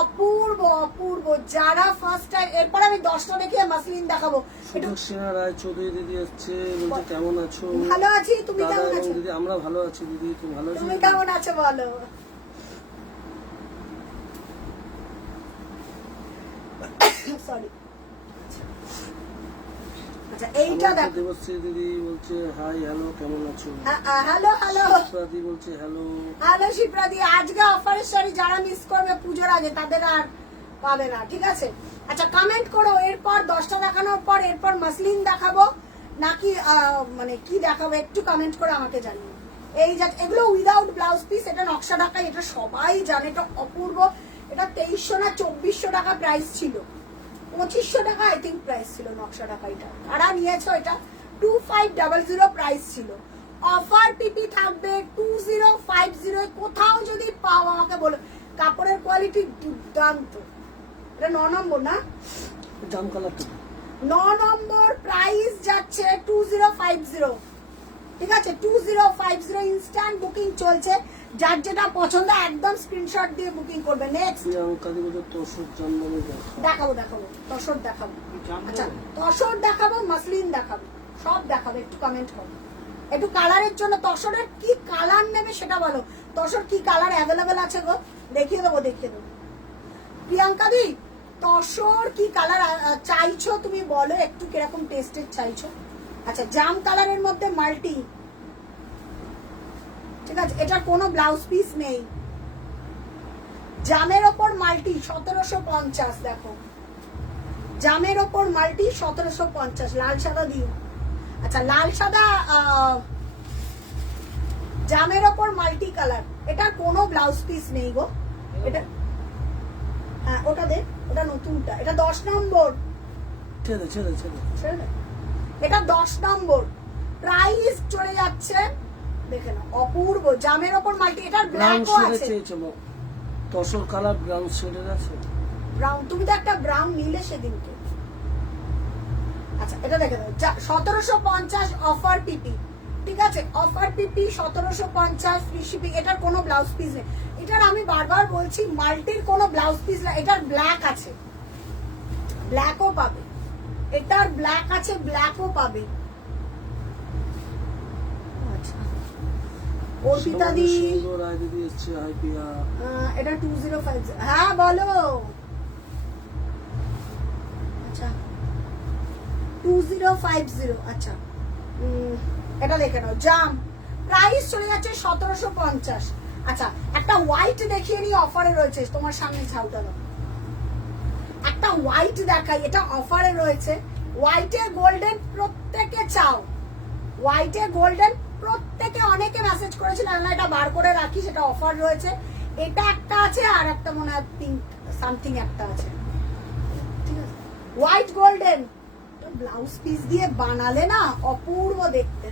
অপূর্ব অপূর্ব। যারা ফার্স্ট টাইম, এরপর আমি 10টা দেখিয়ে মাসলিন দেখাবো। একটু সুদর্শনা রায় চৌধুরী দিদি আসছে বলছে কেমন আছো? ভালো আছি, তুমি দাদা কেমন এবং আছো? দিদি আমরা ভালো আছি দিদি, তুমি ভালো আছো? তুমি কেমন আছো বলো। সরি। আচ্ছা এইটা আমার দেখো, দেবশ্রী দিদি বলছে হাই হ্যালো কেমন আছো? হ্যালো হ্যালো প্রাদি বলছে হ্যালো। হ্যালো শিপ্রাদি, আজকে অফারের শাড়ি যারা মিস করবে পুজোর আগে তাদের আর পাবে না। ঠিক আছে আচ্ছা কমেন্ট করো, এরপর 10টা দেখানোর পর এরপর মাসলিন দেখাবো নাকি মানে কি দেখাবো, একটু কমেন্ট করে আমাকে জানিও। এই যে এগুলো উইদাউট ব্লাউজ পিস, এটা নকশা ঢাকাই, এটা সবাই জানে, এটা অপূর্ব। এটা 2300 না 2400 টাকা প্রাইস ছিল, 2500 টাকা আই থিঙ্ক প্রাইস ছিল নকশা ঢাকাইটা। কারা নিয়েছো এটা 2500 প্রাইস ছিল। অফার পিপি থাকবে 2050, কোথাও যদি পাও আমাকে বলো। কাপড়ের কোয়ালিটি দুর্দান্ত। এটা 9 নম্বর না, জাম কালারটা 9 নম্বর প্রাইস যাচ্ছে 2050। ঠিক আছে 2050 ইনস্ট্যান্ট বুকিং চলছে, যার যেটা পছন্দ একদম স্ক্রিনশট দিয়ে বুকিং করবে। নেক্সট প্রিয়াঙ্কা দি বলছে তোষক জামদানি দেখাবো, তসর দেখাবো। আচ্ছা তসর দেখাবো, মাসলিন দেখাবো, সব দেখাবো। একটু কমেন্ট করো, একটু কালারের জন্য তসরের কি কালার নেবে সেটা বলো। তসর কি কালার অ্যাভেলেবেল আছে গো, দেখিয়ে দেবো। প্রিয়াঙ্কা দি তসর কি কালার চাইছো তুমি বলো, একটু কিরকম টেস্টের চাইছো। আচ্ছা জাম কালারের মধ্যে মাল্টি, ঠিক আছে এটার কোনো ব্লাউজ পিস নেই, জামের ওপর মাল্টি 1750। দেখো জামের ওপর মাল্টি 1750, লাল সাদা দিও। আচ্ছা লাল সাদা জামের ওপর মাল্টি কালার, এটার কোনো ব্লাউজ পিস নেই গো। এটা হ্যাঁ ওটা দে, ওটা নতুনটা, এটা 10 নম্বর। ছেড়ে দে। এটা 10 নম্বর প্রাইস চলে যাচ্ছে, দেখে না অপূর্ব জামের ওপর মাল্টি। এটার ব্ল্যাকও আছে, তসর কালার ব্রাউন শেডের আছে, ব্রাউন। তুমি তো একটা ব্রাউন নিলে সেদিনকে, আচ্ছা এটা দেখে দাও 1750 অফার পিপি, ঠিক আছে, অফার পিপি 1750 ফ্রি শিপিং। এটার কোনো ব্লাউজ পিস নেই, এটার আমি বারবার বলছি মাল্টির কোনো ব্লাউজ পিস না। এটার ব্ল্যাক আছে, ব্ল্যাকও পাবে, এটার ব্ল্যাক আছে, ব্ল্যাকও পাবে। আচ্ছা অর্পিতা দি, রায় দিদি এসছে, হাই পিয়া। এটা 2050। হ্যাঁ বলো। আচ্ছা 2050। আচ্ছা এটা দেখে নাও, জাম প্রাইস চলে যাচ্ছে 1750। আচ্ছা একটা হোয়াইট দেখিয়ে নিয়ে অফারে রয়েছে তোমার সামনে, ছাউটা দাও। একটা হোয়াইট দেখাই, এটা অফারে রয়েছে। হোয়াইটে গোল্ডেন প্রত্যেকে চাও, হোয়াইটে গোল্ডেন প্রত্যেকে, অনেকে মেসেজ করেছিল, না এটা বার করে রাখি, সেটা অফার রয়েছে। এটা একটা আছে, আর একটা মনে হয় পিঙ্ক সামথিং একটা আছে, ঠিক আছে। হোয়াইট গোল্ডেন ব্লাউজ পিস দিয়ে বানালে না অপূর্ব দেখতে,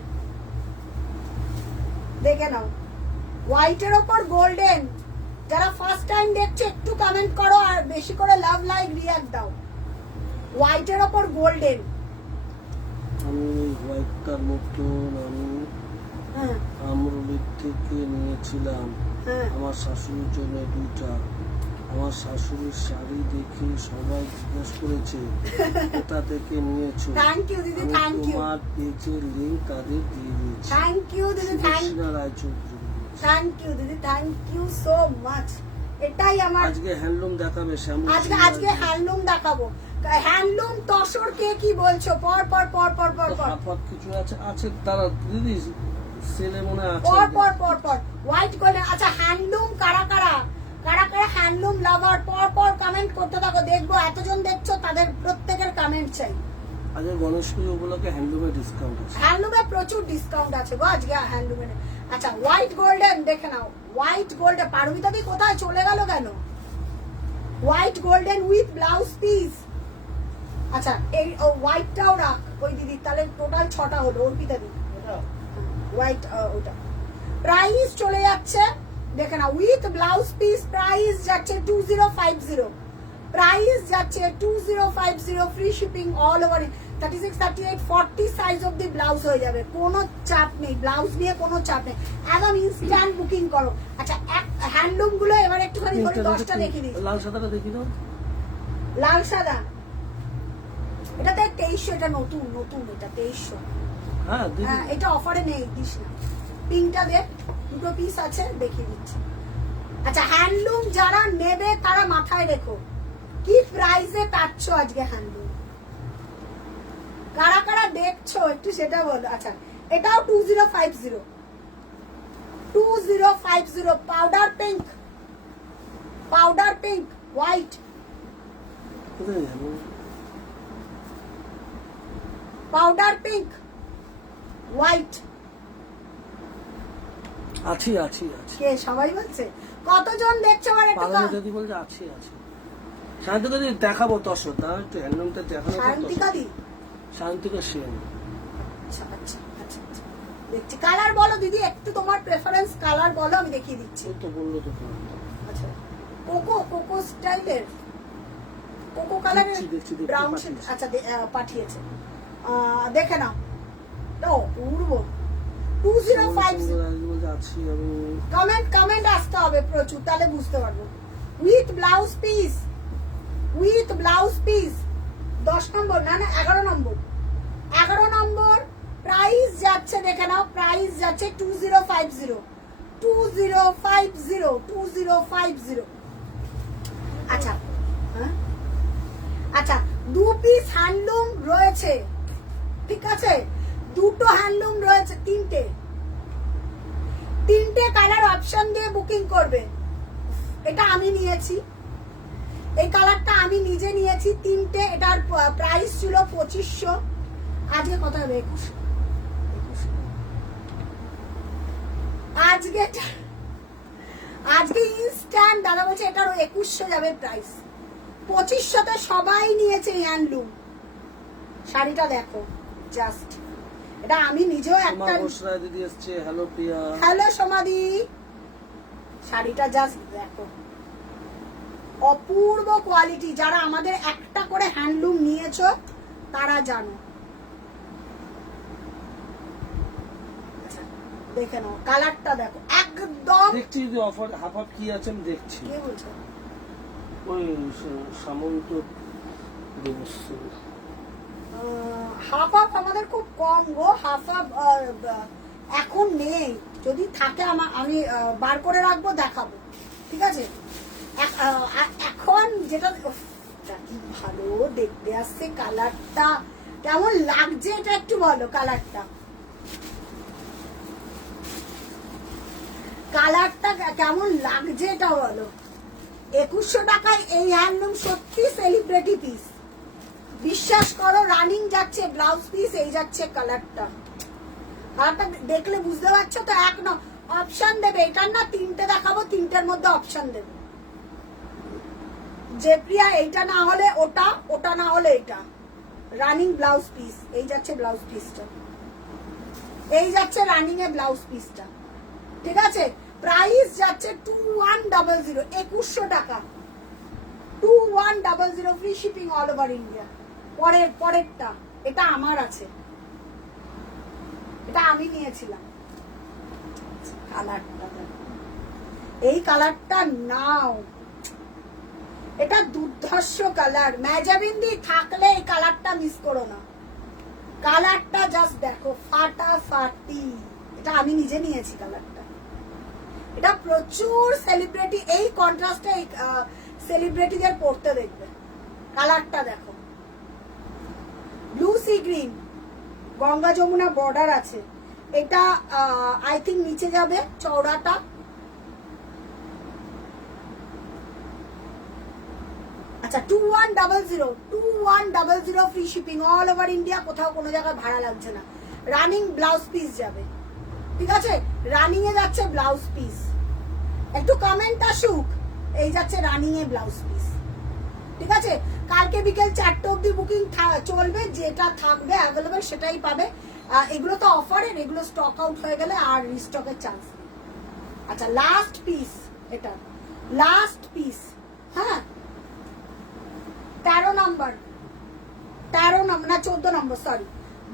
দেখে নাও। হোয়াইটের ওপর গোল্ডেন, যারা ফার্স্ট টাইম দেখছো একটু কমেন্ট করো আর বেশি করে লাভ লাইক রিঅ্যাক্ট দাও। হোয়াইটের ওপর গোল্ডেন। আমি হোয়াইটটার মতন আমি আমরুলির থেকে নিয়েছিলাম আমার শাশুড়ির জন্য দুইটা। আমার শাশুড়ির শাড়ি দেখে সবাই জিজ্ঞেস করেছে এটা থেকে নিয়েছো। থ্যাংক ইউ দিদি, থ্যাংক ইউ। তোমার পেজের লিংক তাদের দিয়ে দিয়েছি। থ্যাংক ইউ দিদি, থ্যাংক ইউ দিদি, থ্যাংক ইউ সো মাচ। এটাই আমার আজকে হ্যান্ডলুম দেখাবে শ্যামল। আজকে হ্যান্ডলুম দেখাবো। হ্যান্ডলুম তসর কে কি বলছো? পর পর পর পর পর পর হাত কিছু আছে আছে তারা দিদি সেলে মনে আছে পর পর পর পর হোয়াইট গোল্ডেন। আচ্ছা হ্যান্ডলুম কারা কারা হ্যান্ডলুম লাভার পর পর কমেন্ট করতে থাকো, দেখবো এতজন দেখছো তাদের প্রত্যেকের কমেন্ট চাই। আজকে গণেশ পুজো উপলক্ষে হ্যান্ডলুমে ডিসকাউন্ট আছে, হ্যান্ডলুমে প্রচুর ডিসকাউন্ট আছে গো আজকে হ্যান্ডলুমে। আচ্ছা হোয়াইট গোল্ডেন দেখে নাও, হোয়াইট গোল্ডেন। পারমিতা দি কোথায় চলে গেল কেন? White golden with blouse piece. আচ্ছা এই হোয়াইটটাও রাখ ওই দিদি, তাহলে টোটাল 6টা হলো। অর্পিতা দি হোয়াইট ওটা প্রাইস চলে যাচ্ছে দেখে না, উইথ ব্লাউজ পিস প্রাইস যাচ্ছে 2050, প্রাইস যাচ্ছে 2050, free shipping all over 36, 38, 40 size of the blouse হয়ে যাবে, কোনো চাপ নেই, ব্লাউজ নিয়ে কোনো চাপ নেই, একদম ইনস্ট্যান্ট বুকিং করো। আচ্ছা হ্যান্ডলুম গুলো এবার একটুখানি ধরে 10টা দেখিয়ে দিই। লাল সাদাটা দেখি দাও, লাল সাদা এটাতে 2300, এটা নতুন নতুন, এটা 2300। হ্যাঁ হ্যাঁ এটা অফারে নেই, দিস না। পিঙ্কটা দেখ, দুটো পিস আছে, দেখিয়ে দিচ্ছি। আচ্ছা হ্যান্ডলুম যারা নেবে তারা মাথায় রেখো কি প্রাইসে পাচ্ছ আজকে হ্যান্ডলুম, কারা কারা দেখছো একটু সেটা বলো। আচ্ছা এটাও 2050, 2050 powder pink, powder pink white, কোথায় যাবো? Powder pink white. আছি আছি আছি, কে সবাই বলছে? কতজন দেখছো? আর একটু পাগল যদি বলছে আছি আছি। শান্তিকা দি দেখাবো তসর, তাও একটু হ্যান্ডলুমটা দেখানো। শান্তিকা দি, শান্তিকা সেন। আচ্ছা আচ্ছা আচ্ছা আচ্ছা দেখছি। কালার বলো দিদি, একটু তোমার প্রেফারেন্স কালার বলো, আমি দেখিয়ে দিচ্ছি। ওই তো বললো তো। আচ্ছা কোকো, কোকো স্টাইলের, কোকো কালারের দেখছি, ব্রাউন। পাঠিয়েছি। আচ্ছা পাঠিয়েছে, দেখে নাও। ও পূর্ব 2050। আছি আমি। কমেন্ট আসতে হবে প্রচুর, তাহলে বুঝতে পারবো। With blouse piece, with blouse piece 10 নম্বর, না না 11 নম্বর, 11 নম্বর। প্রাইস যাচ্ছে দেখে নাও, প্রাইস যাচ্ছে 2050, 2050, 2050। আচ্ছা আচ্ছা 2 পিস হ্যান্ডলুম রয়েছে, ঠিক আছে, 2টো হ্যান্ডলুম রয়েছে, 3টে কালার অপশন দিয়ে বুকিং করবে। এটা আমি নিয়েছি, এই কালারটা আমি নিজে নিয়েছি 3টে। এটার প্রাইস ছিল 2500, আজকে কত হবে? 21। আজকে ইনস্ট্যান্ট দাদা বলছে এটার 2100 যাবে প্রাইস, 2500তে সবাই নিয়েছে হ্যান্ডলুম। শাড়িটা দেখো জাস্ট, এটা আমি নিজেও একটা। দিদি এসছে, হ্যালো প্রিয়া। হ্যালো সমাধি, শাড়িটা জাস্ট দেখো, অপূর্ব কোয়ালিটি। যারা আমাদের একটা করে হ্যান্ডলুম নিয়েছো তারা জানো দেখে নাও কালারটা দেখো একদম। দেখছি যদি অফার হাফ হাফ কি আছে আমি দেখছি। কে বলছো? ওই সামন্ত দেবস্ব হাফ হাফ আমাদের খুব কম গো, হাফ হাফ এখন নেই, যদি থাকে আমি বার করে রাখবো, দেখাবো, ঠিক আছে? এখন যেটা উফ, এটা কি ভালো দেখতে আসছে, কালারটা কেমন লাগছে এটা একটু বলো। কালারটা কেমন লাগছে এটা বলো। 2100 টাকায় এই হ্যান্ডলুম সত্যি সেলিব্রিটি পিস, বিশ্বাস করো। রানিং যাচ্ছে ব্লাউজ পিস, এই যাচ্ছে কালারটা দেখলে বুঝতে পারছো তো। এক না অপশন দেবে, এটার না 3টে দেখাবো, 3টের মধ্যে অপশন দেবে। যে প্রিয়া এইটা না হলে ওটা, ওটা না হলে এটা। রানিং ব্লাউজ পিস, এই যাচ্ছে ব্লাউজ পিসটা, এই যাচ্ছে রানিং এ ব্লাউজ পিসটা, ঠিক আছে? প্রাইস যাচ্ছে 2100, 2100 টাকা, 2100, free shipping all over India. পরেরটা এটা আমার আছে, এটা আমি নিয়েছিলাম। কালারটা এই কালারটা নাও, এটা দুর্ধর্ষ কালার। ম্যাজাবিন্দি থাকলে এই কালারটা মিস করো না। কালারটা জাস্ট দেখো, ফাটাফাটি। এটা আমি নিজে নিয়েছি কালারটা। এটা প্রচুর সেলিব্রিটি এই কন্ট্রাস্টে সেলিব্রিটিদের পড়তে দেখবে। কালারটা দেখো, blue sea green, Ganga Jamuna border আছে। এটা আই থিঙ্ক নিচে যাবে চওড়াটা। আচ্ছা 2100 free shipping all over India, কোথাও কোনো জায়গায় ভাড়া লাগছে না। রানিং ব্লাউজ পিস যাবে, ঠিক আছে? রানিং এ যাচ্ছে ব্লাউজ পিস, একটু কমেন্ট আসুক। এই যাচ্ছে রানিং এ ব্লাউজ পিস, ঠিক আছে? কালকে বিকেল 4টে অব্দি বুকিং চলবে, যেটা থাকবে অ্যাভেলেবেল সেটাই পাবে। এগুলো তো অফারের, এগুলো স্টক আউট হয়ে গেলে আর রিস্টকের চান্স নেই। আচ্ছা লাস্ট পিস, এটা লাস্ট পিস, হ্যাঁ 13 নম্বর না 14 number, sorry,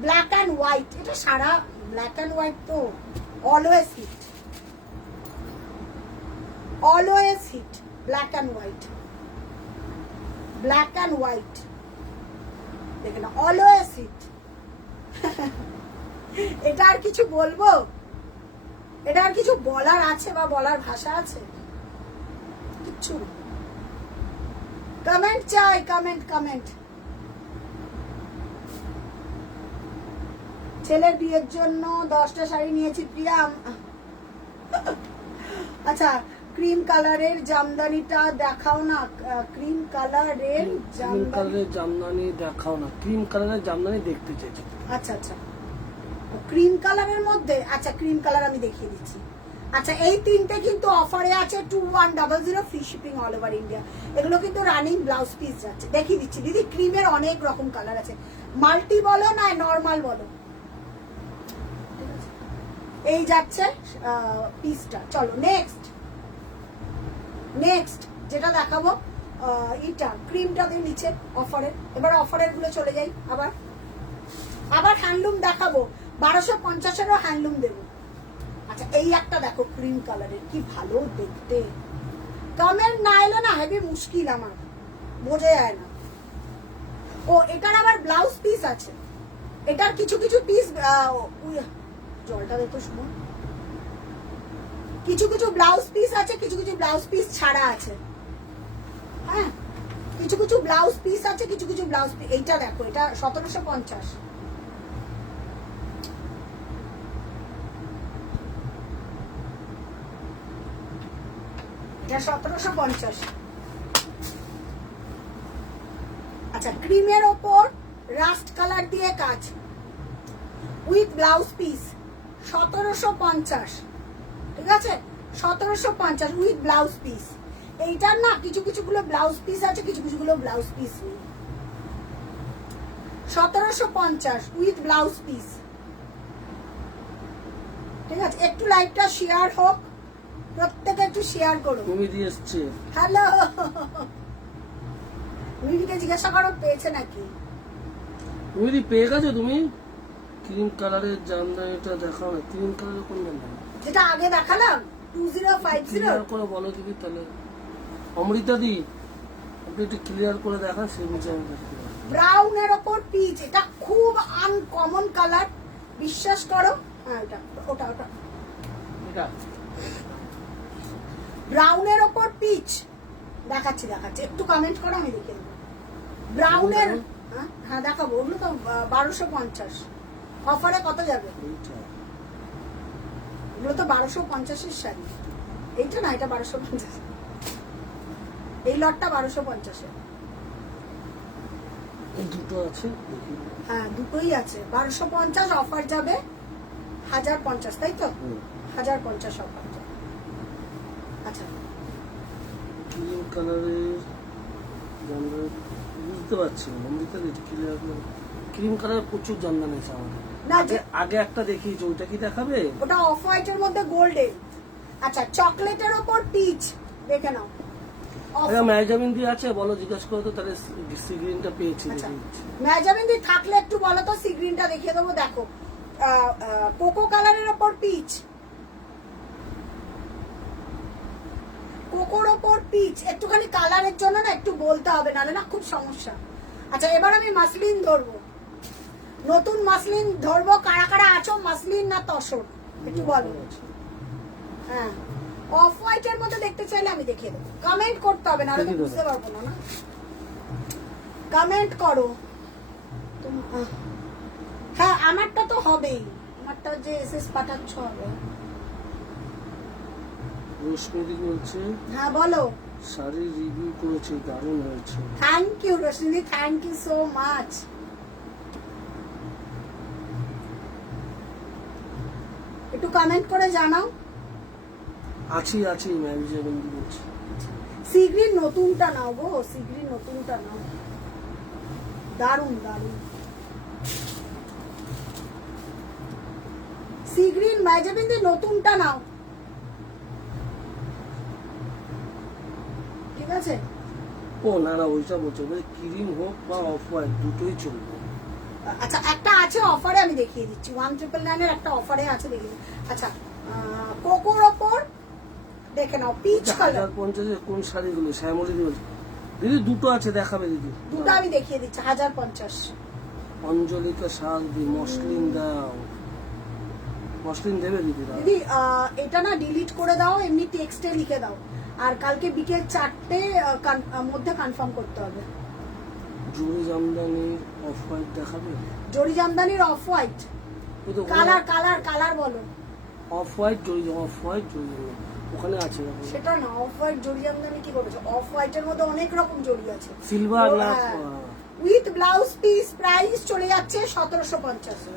black and white. এটা সারা ব্ল্যাক অ্যান্ড হোয়াইট তো always hit, always hit. Black and white, black and white, দেখে না, অলওয়েজ হিট। এটা আর কিছু বলবো? এটা আর কিছু বলার আছে বা বলার ভাষা আছে? কিচ্ছু না। কমেন্ট চাই, কমেন্ট। ছেলের বিয়ের জন্য 10টা শাড়ি নিয়েছি প্রিয়া। আচ্ছা ক্রিম কালারের জামদানিটা দেখাও না। ক্রিম কালারের জামদানি দেখাও না। ক্রিম কালারের জামদানি দেখতে চাইছি। আচ্ছা ক্রিম কালারের মধ্যে, আচ্ছা ক্রিম কালার আমি দেখিয়ে দিচ্ছি। আচ্ছা এই 3টে কিন্তু অফারে আছে 2100, free shipping all over India. এগুলো কিন্তু রানিং ব্লাউজ পিস যাচ্ছে, দেখিয়ে দিচ্ছি দিদি। ক্রিমের অনেক রকম কালার আছে, মাল্টি বলো না নরমাল বলো, এই যাচ্ছে পিসটা। চলো নেক্সট যেটা দেখাবো, এটা ক্রিমটা দিয়ে নিচে অফারের। এবার অফারের গুলো চলে যাই। আবার হ্যান্ডলুম দেখাবো, 1250-এরও হ্যান্ডলুম দেবো। আচ্ছা এই একটা দেখো ক্রিম কালারের, কি ভালো দেখতে। কমেন্ট না এলে না হেবি মুশকিল, আমার বোঝা যায় না। ও এটার আবার ব্লাউজ পিস আছে। এটার কিছু পিস, জলটা দেখো শুনো, কিছু ব্লাউজ পিস আছে, কিছু ব্লাউজ পিস ছাড়া আছে। হ্যাঁ কিছু ব্লাউজ পিস আছে, কিছু ব্লাউজ পিস। এইটা দেখো, এটা 1750। এটা 1750। আচ্ছা ক্রিমের ওপর রাস্ট কালার দিয়ে কাজ, উইথ ব্লাউজ পিস 1750, ঠিক আছে? 1750 উইথ ব্লাউজ পিস। এইটার না কিছুগুলো ব্লাউজ পিস আছে, কিছুগুলো ব্লাউজ পিস নেই। 1750 উইথ ব্লাউজ পিস, ঠিক আছে? একটু লাইভটা শেয়ার হোক, প্রত্যেকে একটু শেয়ার করো। হ্যালো, মিমিকে জিজ্ঞাসা করো পেয়েছে নাকি। পেয়ে গেছো তুমি? ক্রিম কালারের জামদানিটা দেখাও না, ক্রিম কালারের কোন জামদানি? যেটা আগে দেখালাম 2050। ক্লিয়ার করে বলো দিদি তাহলে। অমৃতা দি, আপনি একটু ক্লিয়ার করে দেখান, সেই বুঝে আমি দেখতে পাবো। ব্রাউনের ওপর পিচ, এটা খুব আনকমন কালার, বিশ্বাস করো। হ্যাঁ ওটা ওটা ওটা এটা ব্রাউনের ওপর পিচ দেখাচ্ছি, একটু কমেন্ট করো, আমি দেখে দেবো। ব্রাউনের, হ্যাঁ দেখাবো। ওগুলো তো 1250 অফারে কত যাবে? এইটা ওগুলো তো 1250-এর শাড়ি। এইটা না, এটা 1250, এই লটটা 1250-এর। এই দুটো আছে দেখি। হ্যাঁ দুটোই আছে 1250, অফার যাবে 1050, তাই তো? 1050 অফার যাবে। আচ্ছা ক্রিম কালারের জামদানি বুঝতে পারছি না, অমৃতা দি ক্লিয়ার করে। ক্রিম কালারের প্রচুর জামদানি আছে আমাদের। না, আগে আগে একটা দেখিয়েছি, ওইটা কি দেখাবে? ওটা অফ হোয়াইটের মধ্যে গোল্ডেন। আচ্ছা চকলেটের ওপর পিচ দেখে নাও। আচ্ছা ম্যাজামিন দি আছে বলো, জিজ্ঞাসা করো তো, তাহলে সি গ্রিনটা পেয়েছি আচ্ছা দেখি। ম্যাজামেন্দি থাকলে একটু বলো তো, সি গ্রিনটা দেখিয়ে দেবো। দেখো কোকো কালারের ওপর পিচ, কোকোর ওপর পিচ। একটুখানি কালারের জন্য না একটু বলতে হবে, নাহলে না খুব সমস্যা। আচ্ছা এবার আমি মাসলিন ধরবো, নতুন মাসলিন ধরবো। কারা কারা আছো, মাসলিন না তসর, একটু বলো। হ্যাঁ অফ হোয়াইটের মধ্যে দেখতে চাইলে আমি দেখিয়ে দেবো, কমেন্ট করতে হবে, নাহলে তো বুঝতে পারবো না। না কমেন্ট করো। হ্যাঁ আমারটা তো হবেই, আমারটা যে এসএস পাঠাচ্ছ হবে। রশ্মিদি বলছে হ্যাঁ বলো। শাড়ি রিভিউ করেছি, দারুণ হয়েছে। থ্যাংক ইউ রশ্মিদি, থ্যাংক ইউ সো মাচ। একটু কমেন্ট করে জানাও। আছি ম্যাজামিন দি বলছে। সিগ্রিন নতুনটা নাও গো, সিগ্রিন নতুনটা নাও, দারুন দারুন। সিগ্রিন ম্যাজাবিন্দি নতুনটা নাও, ঠিক আছে? ও না না, ওইটা বলছে ক্রিম হোক বা অফ হোয়াইট দুটোই চলবে। আচ্ছা একটা আছে অফারে, আমি দেখিয়ে দিচ্ছি। 1999 এর একটা অফারে আছে, দেখিয়ে দিচ্ছি। আচ্ছা কোকোর ওপর দেখে নাও, পিচ কালার। 1050 কোন শাড়িগুলো? শ্যামলী দি বলছে দিদি দুটো আছে, দেখাবে দিদি। দুটো আমি দেখিয়ে দিচ্ছি, 1050। অঞ্জলিকা শাল দি, মসলিন দাও, মসলিন দেবে দিদি? দিদি এটা না ডিলিট করে দাও, এমনি টেক্সটে লিখে দাও, আর কালকে বিকেল 4টে মধ্যে কনফার্ম করতে হবে। জুড়ি জামদানির অফ হোয়াইট দেখাবে? জরি জামদানির অফ হোয়াইট কালার, কালার বলো। অফ হোয়াইট জরি, অফ হোয়াইট জরি ওখানে আছে দেখো। সেটা না, অফ হোয়াইট জরি জামদানি কি বলেছো? অফ হোয়াইটের মধ্যে অনেক রকম জরি আছে। সিলভার না উইথ ব্লাউজ পিস, প্রাইস চলে যাচ্ছে 1750।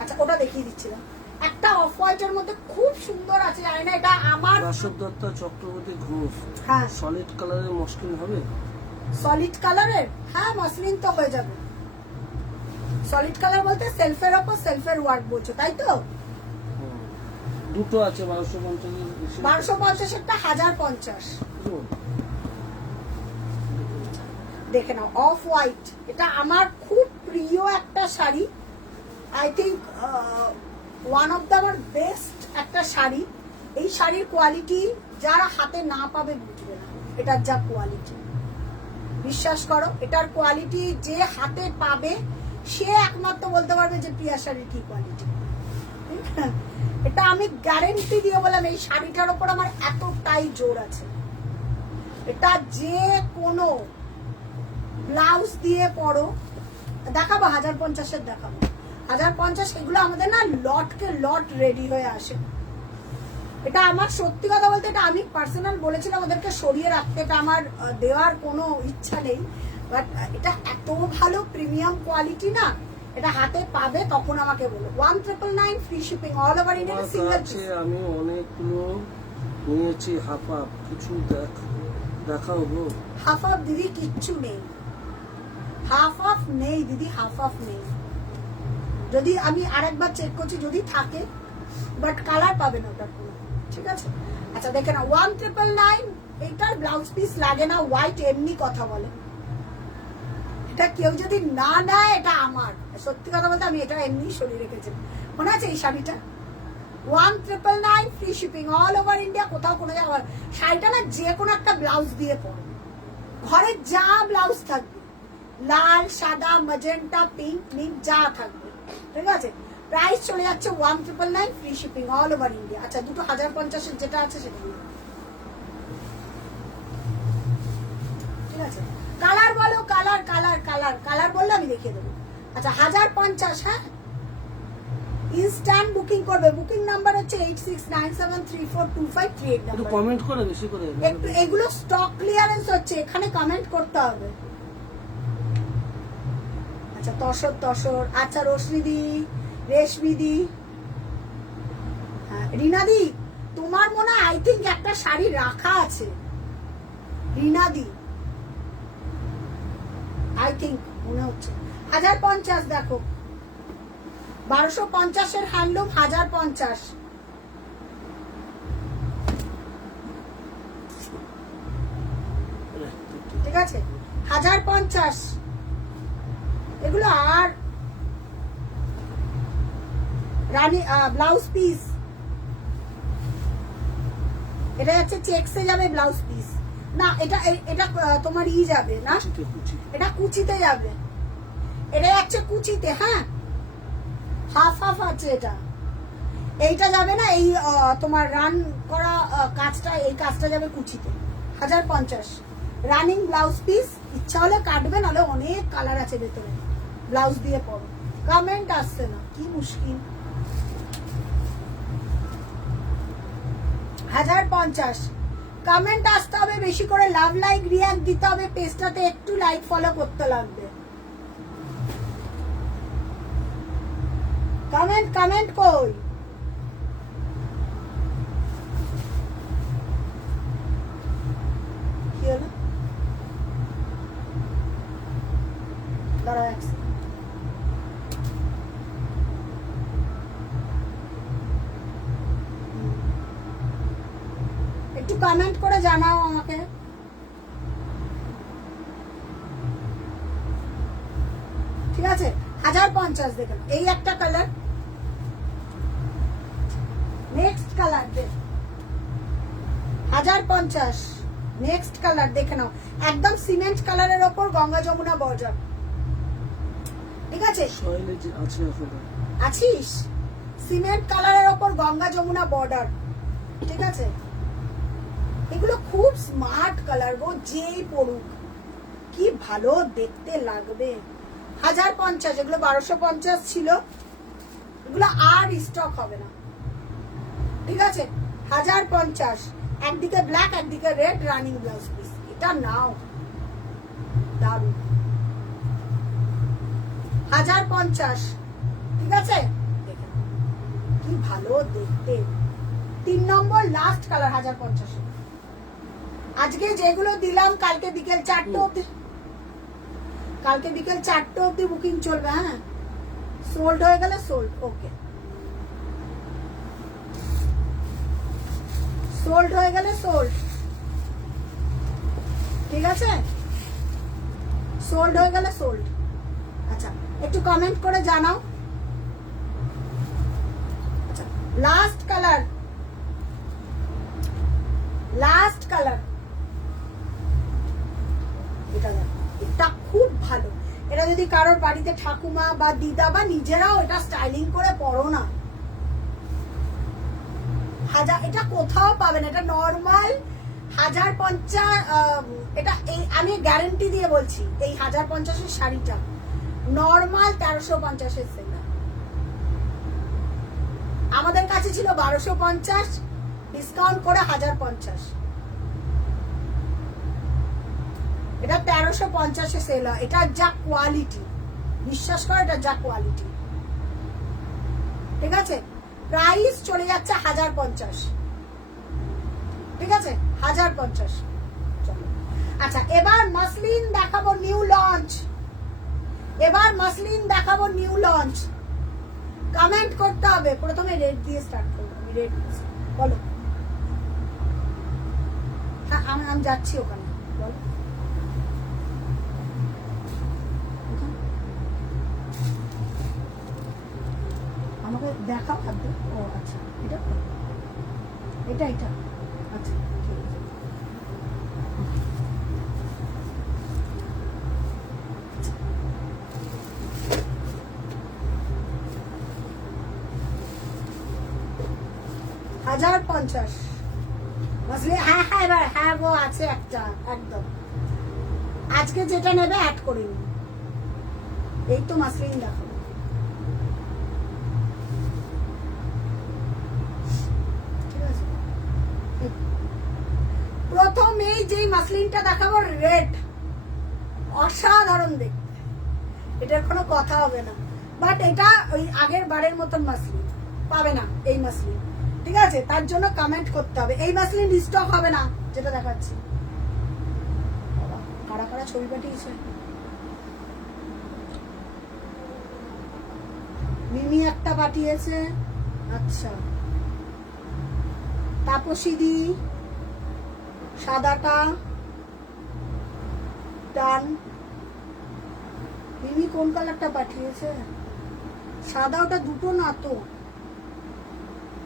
আচ্ছা ওটা দেখিয়ে দিচ্ছিলাম। একটা অফ হোয়াইটের মধ্যে খুব সুন্দর আছে, জানি না এটা আমার। বাসব দত্তা চক্রবর্তী ঘোষ। হ্যাঁ সলিড কালারের মসলিন হবে? সলিড কালারের, হ্যাঁ মসলিন তো হয়ে যাবে। সলিড কালার বলতে সেলফের ওপর সেলফের ওয়ার্ক বলছো, তাই তো? দুটো আছে 1250। 1250 একটা 1050 দেখে নাও। অফ হোয়াইট, এটা আমার খুব প্রিয় একটা sari. I think one of the আমার বেস্ট একটা শাড়ি। এই শাড়ির কোয়ালিটি যারা হাতে না পাবে বুঝবে না এটার যা কোয়ালিটি। বিশ্বাস করো, এটার কোয়ালিটি যে হাতে পাবে সে একমাত্র বলতে পারবে যে প্রিয়া শাড়ির কি কোয়ালিটি। এটা আমি গ্যারেন্টি দিয়ে বললাম, এই শাড়িটার উপর আমার এতটাই জোর আছে। এটা যে কোনো ব্লাউজ দিয়ে পরো, দেখাবো 1050-এর, দেখাবো 1050। এগুলো আমাদের না লটকে লট রেডি হয়ে আসে। এটা আমার সত্যি কথা বলতে, এটা আমি পার্সোনাল বলেছিলাম ওদেরকে সরিয়ে রাখতে, এটা আমার দেওয়ার কোনো ইচ্ছা নেই, বাট এটা এত ভালো প্রিমিয়াম কোয়ালিটি না, এটা হাতে পাবে তখন আমাকে বলো। 1999 free shipping all over India, single piece. আমি অনেকগুলো নিয়েছি, হাফ হাফ কিছু দেখাও গো। হাফ হাফ দিদি কিচ্ছু নেই, হাফ হাফ নেই দিদি, হাফ হাফ নেই। যদি আমি আরেকবার চেক করছি যদি থাকে, বাট কালার পাবে না ওটার কোনো, ঠিক আছে? আচ্ছা দেখে না 1999, এটার ব্লাউজ পিস লাগে না, হোয়াইট এমনি কথা বলে। এটা কেউ যদি না নেয় এটা আমার, সত্যি কথা বলতে আমি এটা এমনি সরিয়ে রেখেছি। মনে আছে এই শাড়িটা 1999 free shipping all over India, কোথাও কোনো জায়গায়। শাড়িটা না যে কোনো একটা ব্লাউজ দিয়ে পরো, ঘরে যা ব্লাউজ থাকবে, লাল সাদা ম্যাজেন্টা পিঙ্ক মিঙ্ক যা থাকবে, ঠিক আছে। প্রাইস চলে যাচ্ছে 1999 free shipping all over India. আচ্ছা দুটো 1050 যেটা আছে সেটা ঠিক আছে। কালার বলো, কালার কালার কালার কালার বললে আমি দেখিয়ে দেবো। আচ্ছা 1050, হ্যাঁ ইনস্ট্যান্ট বুকিং করবে। বুকিং নাম্বার হচ্ছে 8697342538 একটু নাম্বার। কমেন্ট করে বেশি করে। একটু এগুলো স্টক ক্লিয়ারেন্স হচ্ছে, এখানে কমেন্ট করতে হবে। আচ্ছা তসর তসর, আচ্ছা রশ্মিদি, রেশমিদি, হ্যাঁ রিনাদি, তোমার মনে হয় আই থিঙ্ক একটা শাড়ি রাখা আছে রিনাদি, আই থিঙ্ক মনে হচ্ছে। 1050 দেখো, 1250 হ্যান্ডলুম 1050। ঠিক আছে 1050 এগুলো। আর রানী ব্লাউজ পিস, এটা যাচ্ছে চেক্সে যাবে ব্লাউজ পিস, না এটা এটা তোমার ই যাবে না, এটা কুচিতে যাবে, এটা যাচ্ছে কুচিতে, হ্যাঁ হাফ হাফ আছে এটা, এইটা যাবে না, এই তোমার রান করা কাজটা, এই কাজটা যাবে কুচিতে। 1050 রানিং ব্লাউজ পিস, ইচ্ছা হলে কাটবে, নাহলে অনেক কালার আছে ভেতরে, ব্লাউজ দিয়ে পরো। কমেন্ট আসছে না, কি মুশকিল। 1050 কমেন্ট আসতে হবে বেশি করে, লাভ লাইক রিয়াক্ট দিতে হবে, পেজটাতে একটু লাইক ফলো করতে লাগবে। কমেন্ট কমেন্ট কই, কি হলো দাঁড়াও এক সেকেন্ড। একটু কমেন্ট করে জানাও আমাকে। ঠিক আছে 1050 দেখেন, এই একটা কালার, নেক্সট কালার দেখ 1050, নেক্সট কালার দেখে নাও, একদম সিমেন্ট কালারের ওপর গঙ্গা যমুনা বর্ডার। ঠিক আছে আছিস, সিমেন্ট কালারের ওপর গঙ্গা যমুনা বর্ডার। ঠিক আছে এগুলো খুব স্মার্ট কালার গো, যেই পড়ুক কি ভালো দেখতে লাগবে। 1050, এগুলো 1250 ছিল, এগুলো আর স্টক হবে না। ঠিক আছে 1050, একদিকে ব্ল্যাক একদিকে রেড, রানিং ব্লাউজ পিস, এটা নাও দারুন। 1050, ঠিক আছে কি ভালো দেখতে। 3 নম্বর লাস্ট কালার 1050। আজকে যেগুলো দিলাম কালকে বিকেল 4টে অবধি, কালকে বিকেল 4টে অবধি বুকিং চলবে, হ্যাঁ সোল্ড হয়ে গেলে সোল্ড, ওকে সোল্ড হয়ে গেলে সোল্ড, ঠিক আছে সোল্ড হয়ে গেলে সোল্ড। আচ্ছা একটু কমেন্ট করে জানাও। আচ্ছা লাস্ট কালার, লাস্ট কালার, এটা খুব ভালো। এটা যদি কারোর বাড়িতে ঠাকুমা বা দিদা বা নিজেরাও এটা স্টাইলিং করে পরো না, এটা কোথাও পাবে না, এটা নর্মাল 1050। এটা আমি গ্যারান্টি দিয়ে বলছি, এই 1050 শাড়িটা নর্মাল 1350 সেল, আমাদের কাছে ছিল 1250, ডিসকাউন্ট করে 1050, এটা 1350 সেল হয়। এটা যা কোয়ালিটি, বিশ্বাস করো এটা যা কোয়ালিটি। ঠিক আছে প্রাইস চলে যাচ্ছে 1050। ঠিক আছে 1050। চলো আচ্ছা এবার মাসলিন দেখাবো নিউ লঞ্চ, এবার মাসলিন দেখাবো নিউ লঞ্চ। কমেন্ট করতে হবে, প্রথমে রেড দিয়ে স্টার্ট করবো, আমি রেড বলো, হ্যাঁ আমি যাচ্ছি ওখানে, বলো তবে দেখাও খাদ্য। ও আচ্ছা, এটা তো? এটা এটা আচ্ছা ঠিক আছে। হাজার 50 বুঝলি? হ্যাঁ হ্যাঁ, এবার হ্যাঁ গো আছে একটা একদম। আজকে যেটা নেবে অ্যাড করে নিন। এই তো মাসলিন দেখো, ঠিক আছে। প্রথমেই যেই মাসলিনটা দেখাবো রেড, অসাধারণ দেখতে, এটার কোনো কথা হবে না। বাট এটা ওই আগের বারের মতন মাসলিন পাবে না এই মাসলিন, ঠিক আছে? তার জন্য কমেন্ট করতে হবে। এই মাসলিন রিস্টক হবে না, যেটা দেখাচ্ছি। কারা কারা ছবি পাঠিয়েছে? মিমি একটা পাঠিয়েছে, আচ্ছা। তাপসীদি সাদাটা ডান। মিমি কোন কালারটা পাঠিয়েছে? সাদা, ওটা দুটো না তো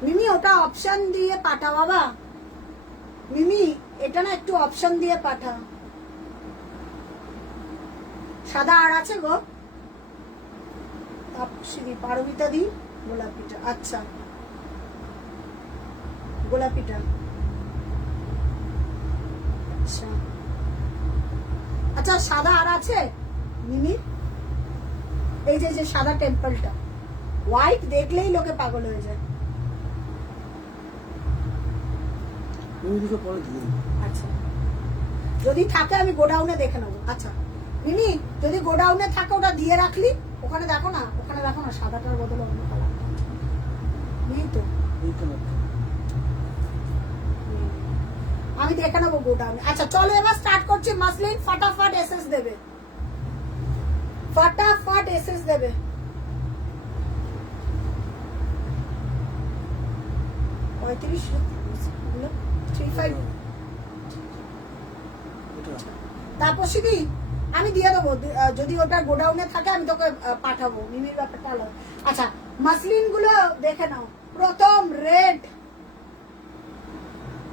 মিমি, ওটা অপশন দিয়ে পাঠা বাবা। মিমি এটা না একটু অপশন দিয়ে পাঠা। সাদা আর আছে গো? তাপসী, পারবিতা দি গোলাপিটা, আচ্ছা গোলাপিটা, আচ্ছা আচ্ছা। সাদা আর আছে মিমির? এই যে সাদা টেম্পলটা, হোয়াইট দেখলেই লোকে পাগল হয়ে যায়। পরে দিয়ে আচ্ছা, যদি থাকে আমি গোডাউনে দেখে নেবো। আচ্ছা মিমি, যদি গোডাউনে থাকে ওটা দিয়ে রাখলি, ওখানে দেখো না, ওখানে দেখো না, সাদাটার বদলে অন্য কালার নেই তো? এই কালারটা আমি দেখে নেবো গোডাউনে। আচ্ছা চলো এবার স্টার্ট করছি। মাসলিন ফটাফট এসএস দেবে, ফটাফট এসএস দেবে। পঁয়ত্রিশ 35। তাপসী দি আমি দিয়ে দেবো, যদি ওটা গোডাউনে থাকে আমি তোকে পাঠাবো। মিমির ব্যাপারটা আলাদা। আচ্ছা মাসলিন গুলো দেখে নাও। প্রথম রেড,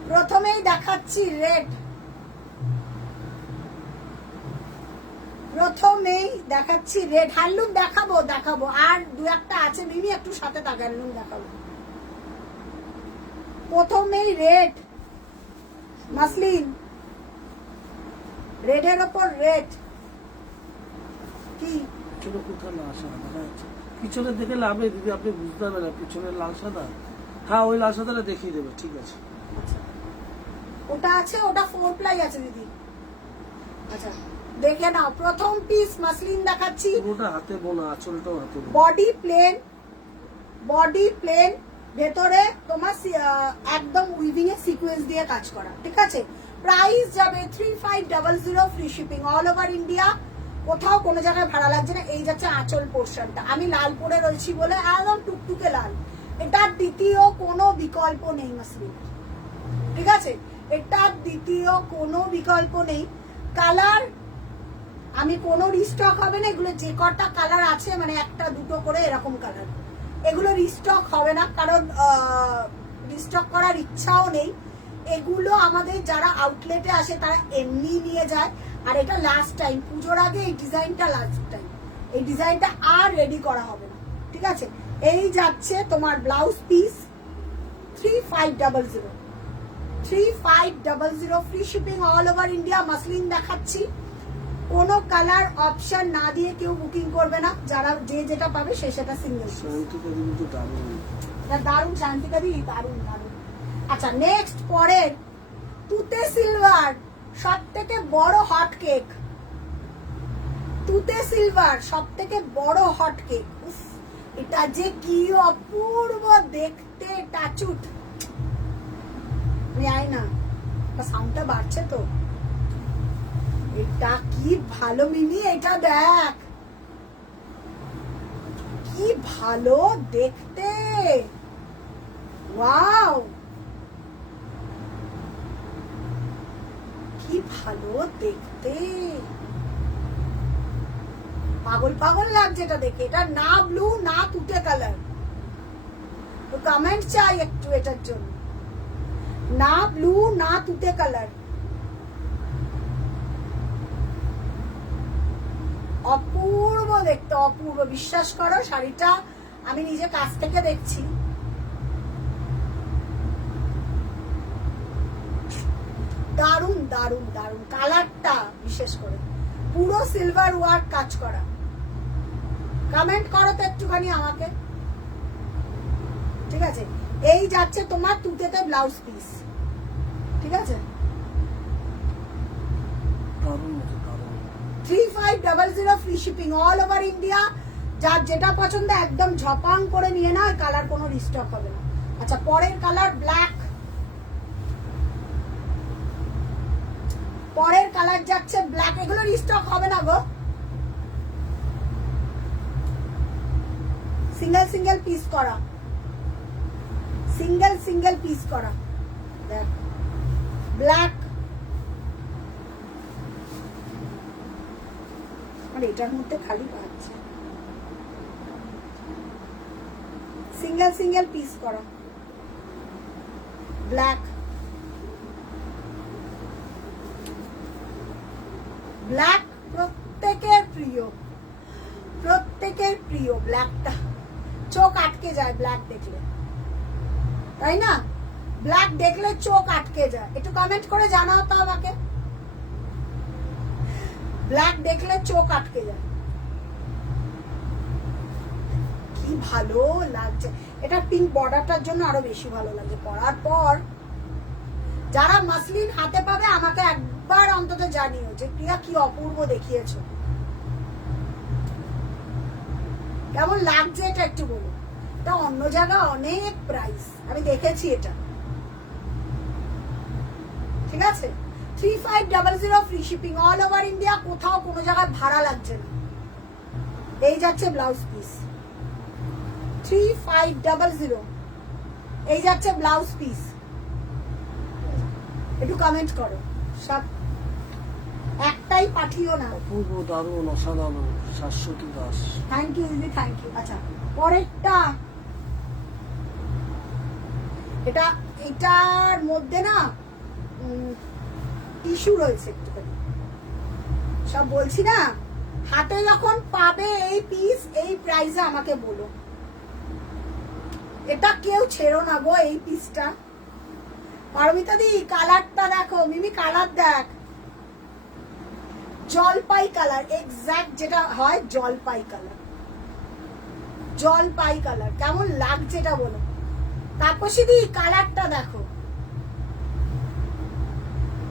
প্রথমেই দেখাচ্ছি রেড, প্রথমেই দেখাচ্ছি রেড। হ্যান্ডলুম দেখাবো দেখাবো, আর দু একটা আছে মিমি, একটু সাথে থাক, হ্যান্ডলুম দেখাবো। প্রথমেই রেড মাসলিন, রেডের ওপর রেড। কি পিছনে কোথায় লাল সাদা দেখা যাচ্ছে? পিছনে দেখে লাভ নেই দিদি, আপনি বুঝতে পারবেন না পিছনে লাল সাদা। হ্যাঁ ওই লাল সাদাটা দেখিয়ে দেবে, ঠিক আছে। আচ্ছা, ওটা আছে, ওটা 4 প্লাই আছে দিদি। আচ্ছা দেখে নাও, প্রথম পিস মাসলিন দেখাচ্ছি। পুরোটা হাতে বোনা, আঁচলটাও হাতে বোনা। বডি প্লেন, বডি প্লেন, ভেতরে তোমার একদম উইভিং এ সিকোয়েন্স দিয়ে কাজ করা, ঠিক আছে? প্রাইস যাবে 3500, free shipping all over India. কোথাও কোনো জায়গায় ভাড়া লাগছে না। এই যাচ্ছে আঁচল পোর্শনটা, আমি লাল পরে রয়েছি বলে একদম টুকটুকে লাল। এটার দ্বিতীয় কোনো বিকল্প নেই মাসলিনের, ঠিক আছে? এটার দ্বিতীয় কোনো বিকল্প নেই। কালার আমি কোনো রিস্টক হবে না, এগুলো যে কটা কালার আছে মানে একটা দুটো করে এরকম কালার, এগুলো রিস্টক হবে না, কারণ রিস্টক করার ইচ্ছাও নেই। এগুলো আমাদের যারা আউটলেটে আসে তারা এমনি নিয়ে যায়। আর এটা লাস্ট টাইম, পুজোর আগে এই ডিজাইনটা লাস্ট টাইম, এই ডিজাইনটা আর রেডি করা হবে না, ঠিক আছে? এই যাচ্ছে তোমার blouse piece 3500, 3500, free shipping all over India. Muslin দেখাচ্ছি, কোনো কালার অপশন না দিয়ে কেউ বুকিং করবে না, যারা যে যেটা পাবে সে সেটা সিঙ্গেল। দারুণ শান্তিকা দি, দারুণ দারুণ। আচ্ছা নেক্সট, পরের তুতে সিলভার, সব থেকে বড় হট কেক। তুতে সিলভার সব থেকে বড় হট কেক। এটা যে কি অপূর্ব দেখতে, টাচুট। আয় না, সাউন্ডটা বাড়ছে তো। এটা কি ভালো মিমি, এটা দেখ কি ভালো দেখতে, ওয়াও কি ভালো দেখতে, পাগল পাগল লাগছে এটা দেখে। এটা না ব্লু না তুতে কালার, তো কমেন্ট চাই একটু এটার জন্য। না ব্লু না তুতে কালার, অপূর্ব দেখতে, অপূর্ব। বিশ্বাস করো শাড়িটা আমি নিজে কাছ থেকে দেখছি, দারুন দারুন দারুন। কালারটা বিশেষ করে পুরো সিলভার ওয়ার্ক কাজ করা। কমেন্ট করো তো একটুখানি আমাকে, ঠিক আছে? এই যাচ্ছে তোমার তুতেতে ব্লাউজ পিস, ঠিক আছে? 3500 free shipping all over India. যার যেটা পছন্দ একদম ঝপাং করে নিয়ে না, কালার কোনো রিস্টক হবে না। আচ্ছা, পরের কালার ব্ল্যাক। পরের কালার যাচ্ছে ব্ল্যাক। এগুলো রিস্টক হবে না গো, সিঙ্গেল সিঙ্গেল পিস করা, সিঙ্গেল সিঙ্গেল পিস করা। দেখ ব্ল্যাক, মানে এটার মধ্যে খালি পাচ্ছে, সিঙ্গেল সিঙ্গেল পিস করা ব্ল্যাক। ব্ল্যাক প্রত্যেকের প্রিয়, প্রত্যেকের প্রিয় ব্ল্যাকটা। চোখ আটকে যায় ব্ল্যাক দেখলে, তাই না? ব্ল্যাক দেখলে চোখ আটকে যায়। একটু কমেন্ট করে জানাও তো আমাকে, ব্ল্যাক দেখলে চোখ আটকে যায়। কি ভালো লাগছে এটা। পিঙ্ক বর্ডারটার জন্য আরো বেশি ভালো লাগে পরার পর। যারা মাসলিন হাতে পাবে আমাকে একবার অন্তত জানিও যে প্রিয়া কি অপূর্ব দেখিয়েছো, কেমন লাগছে এটা একটু বলো। এটা অন্য জায়গায় অনেক প্রাইস, আমি দেখেছি এটা, ঠিক আছে? 3500 free shipping all over India, কোথাও কোনো জায়গায় ভাড়া লাগছে না। এই যাচ্ছে ব্লাউজ পিস 3500, এই যাচ্ছে ব্লাউজ পিস। একটু কমেন্ট করো সব, একটাই পাঠিও না। অপূর্ব, দারুণ, অসাধারণ। শাশ্বতী দাস, থ্যাংক ইউ দিদি, থ্যাংক ইউ। আচ্ছা, পরেরটা এটা, এটার মধ্যে না টিস্যু রয়েছে একটুখানি। সব বলছি না, হাতে যখন পাবে এই পিস এই প্রাইসে আমাকে বলো। এটা কেউ ছেড়ো না গো এই পিসটা। পারমিতা দি কালারটা দেখো, মিমি কালার দেখ, জলপাই কালার, এক্স্যাক্ট যেটা হয় জলপাই কালার, জলপাই কালার। কেমন লাগছে এটা বলো। তাপসী দি কালারটা দেখো,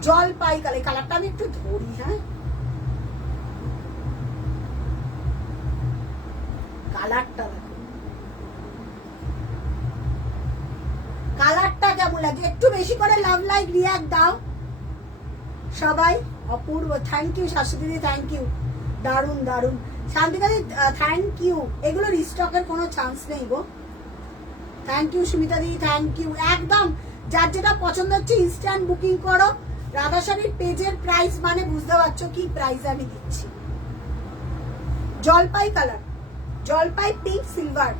জলপাই কালার। এই কালারটা আমি একটু ধরি, হ্যাঁ, কালারটা দেখো, কালারটা কেমন লাগে। একটু বেশি করে লাভ লাইক রিয়াক্ট দাও সবাই। অপূর্ব, থ্যাংক ইউ শাশুড়ি দিদি, থ্যাংক ইউ, দারুন দারুন। শান্তিকা দি থ্যাংক ইউ। এগুলো রিস্টকের কোনো চান্স নেই গো। থ্যাংক ইউ সুমিতা দি, থ্যাংক ইউ। একদম যার যেটা পছন্দ হচ্ছে ইনস্ট্যান্ট বুকিং করো। রাধাশাড়ির পেজের প্রাইস মানে বুঝতে পারছো কি প্রাইস আমি দিচ্ছি। জলপাই কালার, জলপাই পিঙ্ক সিলভার।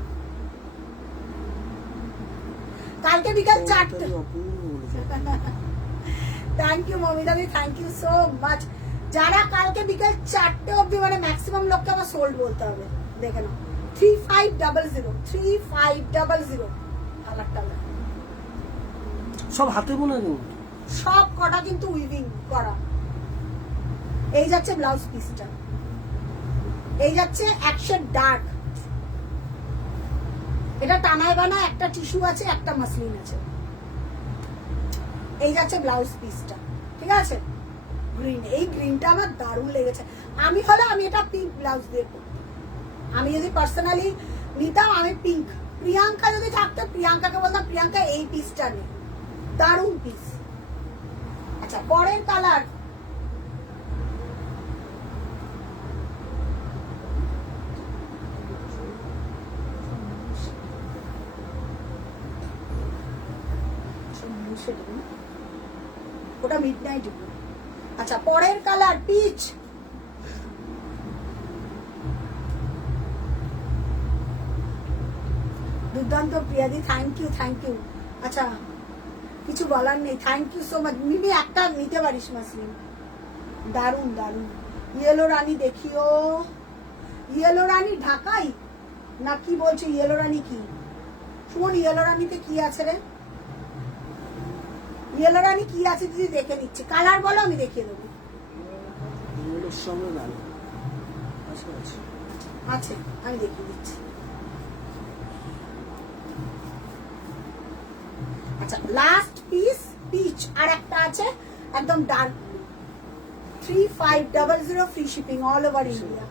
কালকে বিকাল 4টা। থ্যাংক ইউ মমিতা দি, থ্যাংক ইউ সো মাচ। যারা কালকে বিকাল 4টে অবধি, মানে ম্যাক্সিমাম লোককে আমার সোল্ড বলতে হবে। দেখে নাও 3500, 3500 কালারটা। সব হাতে বোনা নেই, সব কটা কিন্তু উইভিং করা। এই যাচ্ছে ব্লাউজ পিসটা, এই যাচ্ছে অ্যাকশন ডার্ক। এটা টানায় বানা, একটা টিস্যু আছে, একটা মাসলিন আছে। এই যাচ্ছে ব্লাউজ পিসটা, ঠিক আছে? গ্রিন, এই গ্রিনটা আমার দারুণ লেগেছে। আমি হলে আমি এটা পিঙ্ক ব্লাউজ দিয়ে করতাম। আমি যদি পার্সোনালি নিতাম আমি পিঙ্ক। প্রিয়াঙ্কা যদি থাকতো, প্রিয়াঙ্কাকে বলতাম প্রিয়াঙ্কা এই পিসটা নে, দারুণ পিস। আচ্ছা, পরের কালার ওটা মিডনাইট ব্লু। আচ্ছা, পরের কালার পিচ। দুর্দান্ত প্রিয়াদি, থ্যাংক ইউ। আচ্ছা কিছু বলার নেই, থ্যাংক ইউ সো মাচ। মিমি একটা নিতে পারিস মাসলিম, দারুন। ইয়েলো রানী দেখিও, ইয়েলো রানী ঢাকাই না কি বলছে? ইয়েলো রানী কি শুন, ইয়েলো রানীতে কি আছে রে? ইয়েলো রানী কি আছে দিদি দেখে নিচ্ছে, কালার বলো আমি দেখিয়ে দেবো। ইয়েলোর সঙ্গে রানী আছে আমি দেখিয়ে দিচ্ছি। আচ্ছা লাস্ট পিস পিচ আর একটা আছে একদম dark blue, 3500 free shipping all over India.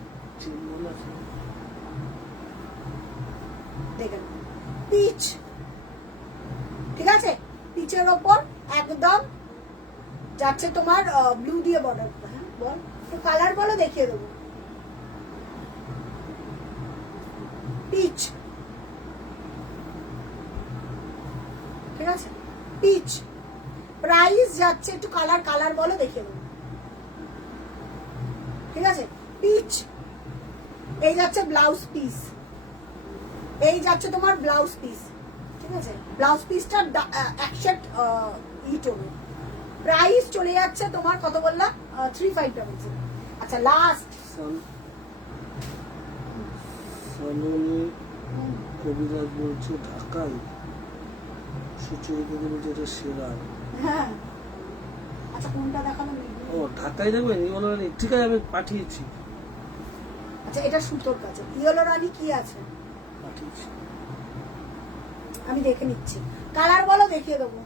দেখেন পিচ, ঠিক আছে, পিচের ওপর একদম যাচ্ছে তোমার ব্লু দিয়ে বর্ডার। হ্যাঁ বল, তো কালার বলো দেখিয়ে দেবো। পিচ, ঠিক আছে, পিচ। প্রাইস যাচ্ছে, একটু কালার বলো দেখিয়ে দেবো, ঠিক আছে। পিচ, এই যাচ্ছে ব্লাউজ পিস, এই যাচ্ছে তোমার ব্লাউজ পিস, ঠিক আছে। ব্লাউজ পিসটা একশেট ইটোনে প্রাইস চলে যাচ্ছে তোমার কত বললা? 3500। আচ্ছা লাস্ট সালোনি কবিরাজ বলছে ঢাকায়, সুচরিতা বলছে এটা সেরা। হ্যাঁ আচ্ছা কোনটা দেখানো? ও ঢাকায় যাবেন ইয়েলো রানী, ঠিক আছে আমি পাঠিয়েছি। আচ্ছা এটা সুতোর কাছে ইয়েলো রানী কি আছে পাঠিয়েছি, আমি দেখে নিচ্ছি। কালার বলো দেখিয়ে দেবো।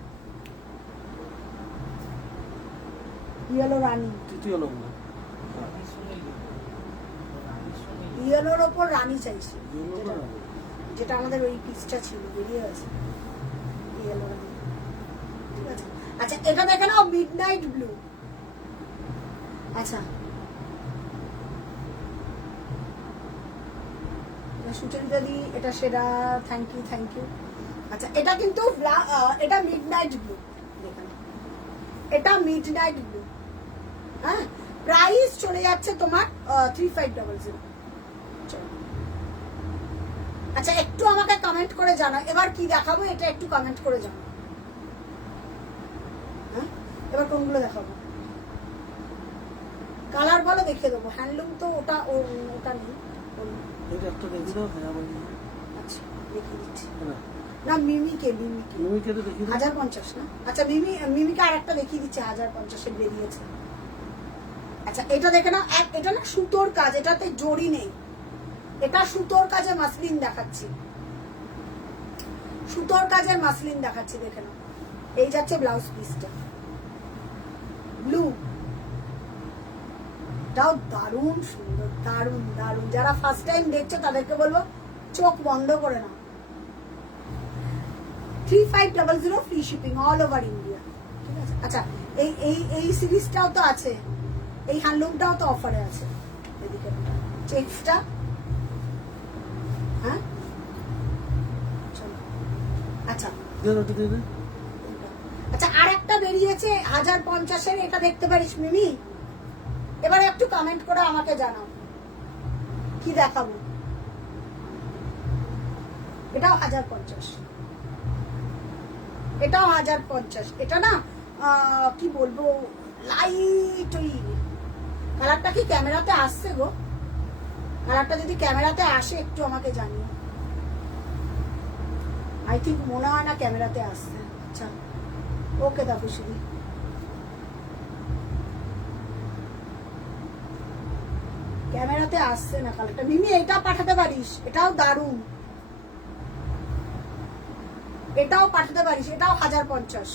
ইয়েলো রানী, তৃতীয় নম্বর ইয়েলোর ওপর রানী চাইছি, ইয়েলো রানী। যেটা আমাদের ওই পিসটা ছিল বেরিয়ে আছে ইয়েলো রানী, ঠিক আছে। আচ্ছা এটা দেখে নাও মিডনাইট ব্লু। আচ্ছা সুচরিতা দি এটা সেরা, থ্যাংক ইউ। আচ্ছা এটা কিন্তু এটা মিডনাইট ব্লু, দেখেন এটা মিডনাইট ব্লু। হ্যাঁ প্রাইস চলে যাচ্ছে তোমার 3500। আচ্ছা একটু আমাকে কমেন্ট করে জানাও এবার কি দেখাবো, এটা একটু কমেন্ট করে জানাও। হ্যাঁ এবার কোনগুলো দেখাবো? কালার বলো দেখিয়ে দেবো। হ্যান্ডলুম তো ওটা নেই। এটা একটা দেখি দাও। হ্যাঁ আমার আচ্ছা দেখিয়ে দিচ্ছি। না না মিমিকে তো দেখি দাও। 1050 না? আচ্ছা মিমিকে আর একটা দেখিয়ে দিচ্ছি 1050 বেরিয়েছে। আচ্ছা এটা দেখে না, এটা না সুতোর কাজ, এটাতে জড়ি নেই, এটা সুতোর কাজে মাসলিন দেখাচ্ছি, সুতোর কাজের মাসলিন দেখাচ্ছি, দেখে নাও। এই যাচ্ছে ব্লাউজ পিসটা ব্লু, এটাও দারুণ সুন্দর, দারুণ। যারা ফার্স্ট টাইম দেখছো তাদেরকে বলবো চোখ বন্ধ করে নাও। 3500 free shipping all over India, ঠিক আছে। আচ্ছা এই সিরিজটাও তো আছে, এই হ্যান্ডলুমটাও তো অফারে আছে, এদিকে চেকসটা। হ্যাঁ চলো আচ্ছা আচ্ছা আর একটা বেরিয়েছে 1050 এটা দেখতে পারিস মিমি? এবারে একটু কমেন্ট করে আমাকে জানাও কি দেখাবো। এটাও 1050, এটাও 1050। এটা না কি বলবো, লাইট ওই কালারটা কি ক্যামেরাতে আসছে গো? কালারটা যদি ক্যামেরাতে আসে একটু আমাকে জানিও। আই থিঙ্ক মনে হয় না ক্যামেরাতে আসছে। আচ্ছা ওকে দেখো শুধু ক্যামেরাতে আসছে না কালারটা। মিমি এটা পাঠাতে পারিস, এটাও দারুণ, এটাও পাঠাতে পারিস, এটাও 1050,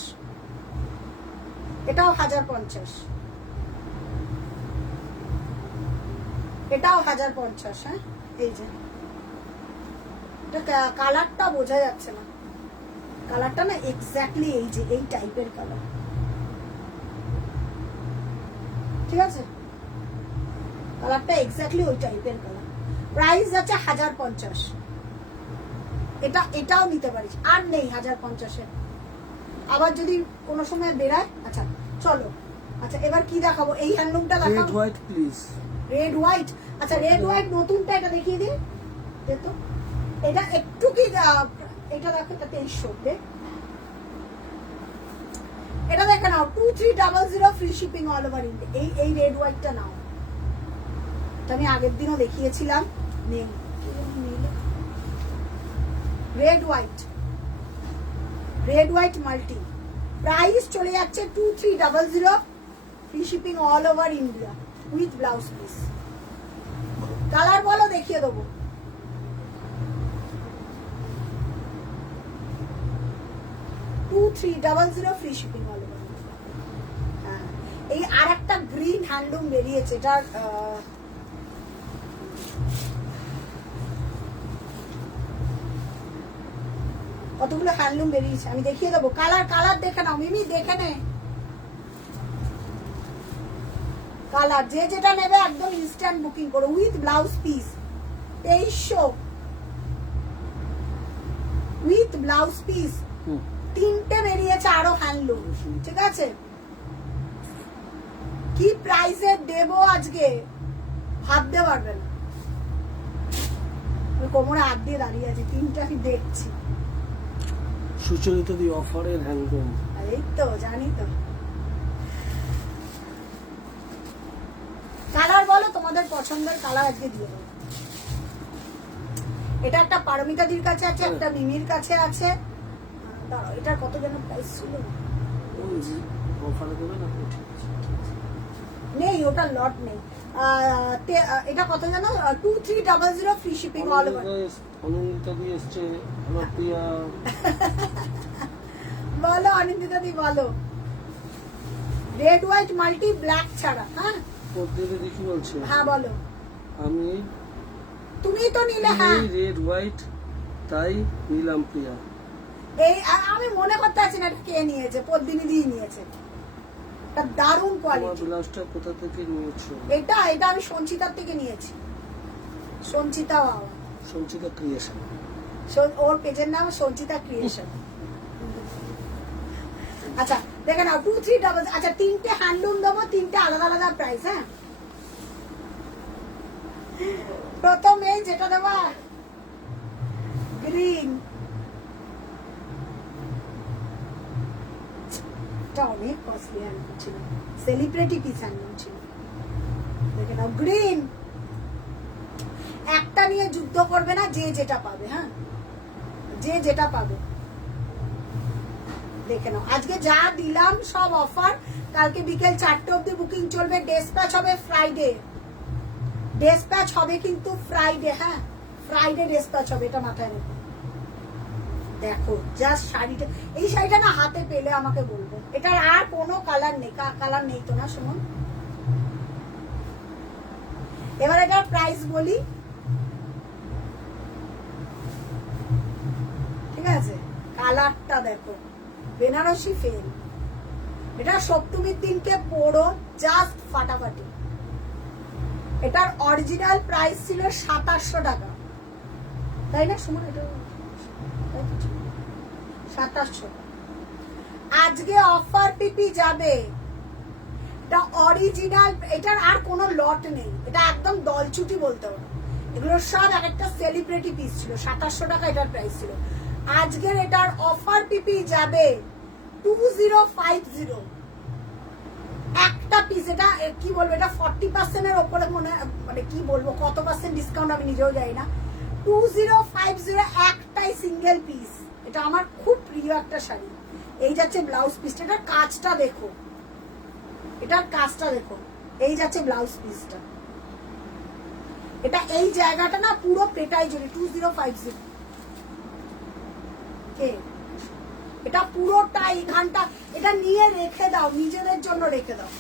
এটাও 1050, এটাও 1050। হ্যাঁ এই যে কালারটা বোঝা যাচ্ছে না, কালারটা না এক্স্যাক্টলি এই যে এই টাইপের কালার, ঠিক আছে। কালারটা এক্স্যাক্টলি ওই টাইপের কালার। প্রাইস যাচ্ছে 1050। এটাও নিতে পারিস, আর নেই 1050-এর, আবার যদি কোনো সময় বেরায়। আচ্ছা চলো, আচ্ছা এবার কি দেখাবো? এই হ্যান্ডলুমটা দেখাবো, red white please, red white. আচ্ছা রেড হোয়াইট নতুনটা এটা দেখিয়ে দিন তো। এটা একটু কি এটা দেখো, এটা 2300 দেখ, এটা দেখে নাও 2300 free shipping all over India. এই রেড হোয়াইটটা নাও, এটা আমি আগের দিনও দেখিয়েছিলাম। নেই রেড হোয়াইট মাল্টি, প্রাইস চলে যাচ্ছে 2300 free shipping all over India with blouse piece. Colour বলো, দেখিয়ে দেবো। Free shipping all over. হ্যাঁ, এই আর একটা গ্রিন হ্যান্ডলুম বেরিয়েছে, এটার কতগুলো হ্যান্ডলুম বেরিয়েছে আমি দেখিয়ে দেবো। কালার দেখে নাও মিমি, দেখে নে কালার। যে যেটা নেবে একদম ইনস্ট্যান্ট বুকিং করো with blouse piece. 2300 with blouse piece. তিনটে বেরিয়েছে আরো হ্যান্ডলুম, ঠিক আছে? কি প্রাইসে দেবো আজকে ভাবতে পারবে না। কোমরে হাত দিয়ে দাঁড়িয়ে আছে, তিনটা আমি দেখছি। সুচরিতা দি অফারের হ্যান্ডলুম, এই তো জানি তো। কালার বলো, তোমাদের পছন্দের কালার আজকে দিয়ে দেবো। এটা একটা পারমিতা দির কাছে আছে, একটা মিমির কাছে আছে। দাঁড়াও, এটার কত যেন প্রাইস ছিল? অফারে দেবে না? ঠিক আছে, নেই, ওটা লট নেই। এটা কত যেন? 2300 free shipping all over. Anindita দি এসছে, আমার প্রিয়া। বলো অনিন্দিতা দি, বলো। রেড হোয়াইট মাল্টি ব্ল্যাক ছাড়া। হ্যাঁ পদ্মে দেখি বলছে। হ্যাঁ বলো। আমি তুমি তো নিলে। হ্যাঁ রেড হোয়াইট তাই নিলাম প্রিয়া। এই আমি মনে করতে পারছি না এটা কে নিয়েছে, পদ্মিনী দি নিয়েছে। এটা দারুণ কোয়ালিটি। ব্লাউজটা কোথা থেকে নিয়েছো? এটা আমি সঞ্চিতার থেকে নিয়েছি। সঞ্চিতা বাবা, সঞ্চিতা ক্রিয়েশন, ওর পেজের নাম সঞ্চিতা ক্রিয়েশন। আচ্ছা দেখে নাও 2300। আচ্ছা তিনটে হ্যান্ডলুম দেবো, তিনটে আলাদা আলাদা প্রাইস। হ্যাঁ, প্রথমে যেটা দেবো গ্রিন, এটা অনেক কস্টলি হ্যান্ডলুম ছিল, সেলিব্রিটি পিস হ্যান্ডলুম ছিল। দেখে নাও গ্রিন। একটা নিয়ে যুদ্ধ করবে না, যে যেটা পাবে। হ্যাঁ, যে যেটা পাবে। দেখে নাও আজকে যা দিলাম সব অফার। কালকে বিকেল 4টে অবধি বুকিং চলবে। ডেসপ্যাচ হবে ফ্রাইডে, ডেসপ্যাচ হবে কিন্তু ফ্রাইডে। হ্যাঁ, ফ্রাইডে ডেসপ্যাচ হবে, এটা মাথায় রেখো। দেখো জাস্ট শাড়িটা, এই শাড়িটা না হাতে পেলে আমাকে বলবো। এটার আর কোনো কালার নেই, কালার নেই তো না শুনুন। এবার এটার প্রাইস বলি, ঠিক আছে? কালারটা দেখো, বেনারসি ফেল। এটা সপ্তমীর দিনকে পরো, জাস্ট ফাটাফাটি। এটার অরিজিনাল প্রাইস ছিল 2700 টাকা, তাই না সুমন? এটা 2700। আজকে অফার পিপি যাবে। এটা অরিজিনাল, এটার আর কোনো লট নেই। এটা একদম দলছুটি বলতে হবে। এগুলো সব এক একটা সেলিব্রিটি পিস ছিল। 2700 টাকা এটার প্রাইস ছিল। আজকের এটার অফার পিপি যাবে 2050। একটা পিস, এটা কি বলবো, এটা 40% এর উপরে মানে কি বলবো, কত পার্সেন্ট ডিসকাউন্ট আমি নিজেও জানি না। 2050 একটাই সিঙ্গেল পিস। এটা আমার খুব প্রিয় একটা শাড়ি। এই যাচ্ছে ব্লাউজ পিসটা, এটার কাজটা দেখো, এটার কাজটা দেখো। এই যাচ্ছে ব্লাউজ পিসটা। এটা এই জায়গাটা না পুরো পেটাই জড়ি। 2050 কে এটা পুরোটা এখানটা। এটা নিয়ে রেখে দাও, নিজেদের জন্য রেখে দাও।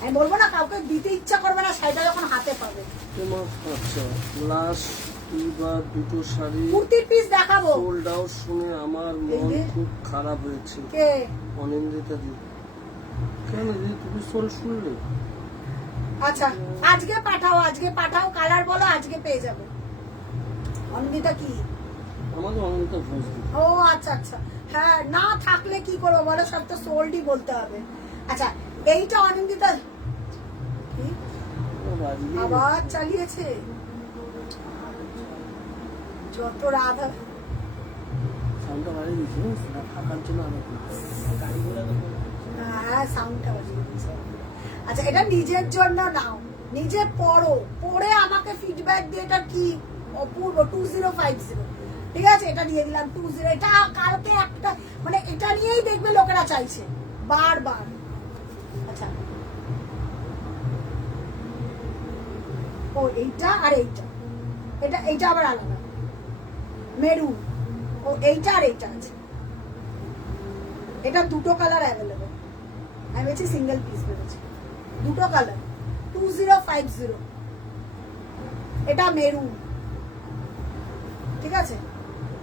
আমি বলবো না, কাউকে দিতে ইচ্ছা করবে না শাড়িটা যখন হাতে পাবে। তোমার আচ্ছা লাস্ট এবার দুটো শাড়ি কুর্তির পিস দেখাবো। সোল্ড আউট শুনে আমার মন খুব খারাপ হয়েছে। কে? অনিন্দিতা দি। কেন দিদি তুমি সোল্ড শুনলে? আচ্ছা আজকে পাঠাও, কালার বলো, আজকে পেয়ে যাবে। অনিন্দিতা কি? আমাদের অনিন্দিতা ভোজ। ও আচ্ছা আচ্ছা, হ্যাঁ না থাকলে কি করবো বলো, সব তো সোল্ডই বলতে হবে। আচ্ছা এইটা অনিন্দিতা কি আবার চালিয়েছে, যত রাত সাউন্ডটা বাড়িয়ে দিয়েছি না থাকার জন্য আরো গাড়িগুলো হ্যাঁ সাউন্ডটা বাজিয়ে দিয়েছে। আচ্ছা এটা নিজের জন্য নাও, নিজে পড়ো, পড়ে আমাকে ফিডব্যাক দিয়ে এটা কি অপূর্ব 2050, ঠিক আছে এটা দিয়ে দিলাম 20। এটা কালকে একটা মানে এটা নিয়েই দেখবে লোকেরা চাইছে বারবার। আচ্ছা ও এইটা আর এইটা, এইটা আবার আলাদা মেরুন। ও এইটা আর এইটা আছে, এটা দুটো কালার অ্যাভেলেবেল। আমি বলছি সিঙ্গেল পিস বেরোচ্ছে, দুটো কালার 2050। এটা মেরুন, ঠিক আছে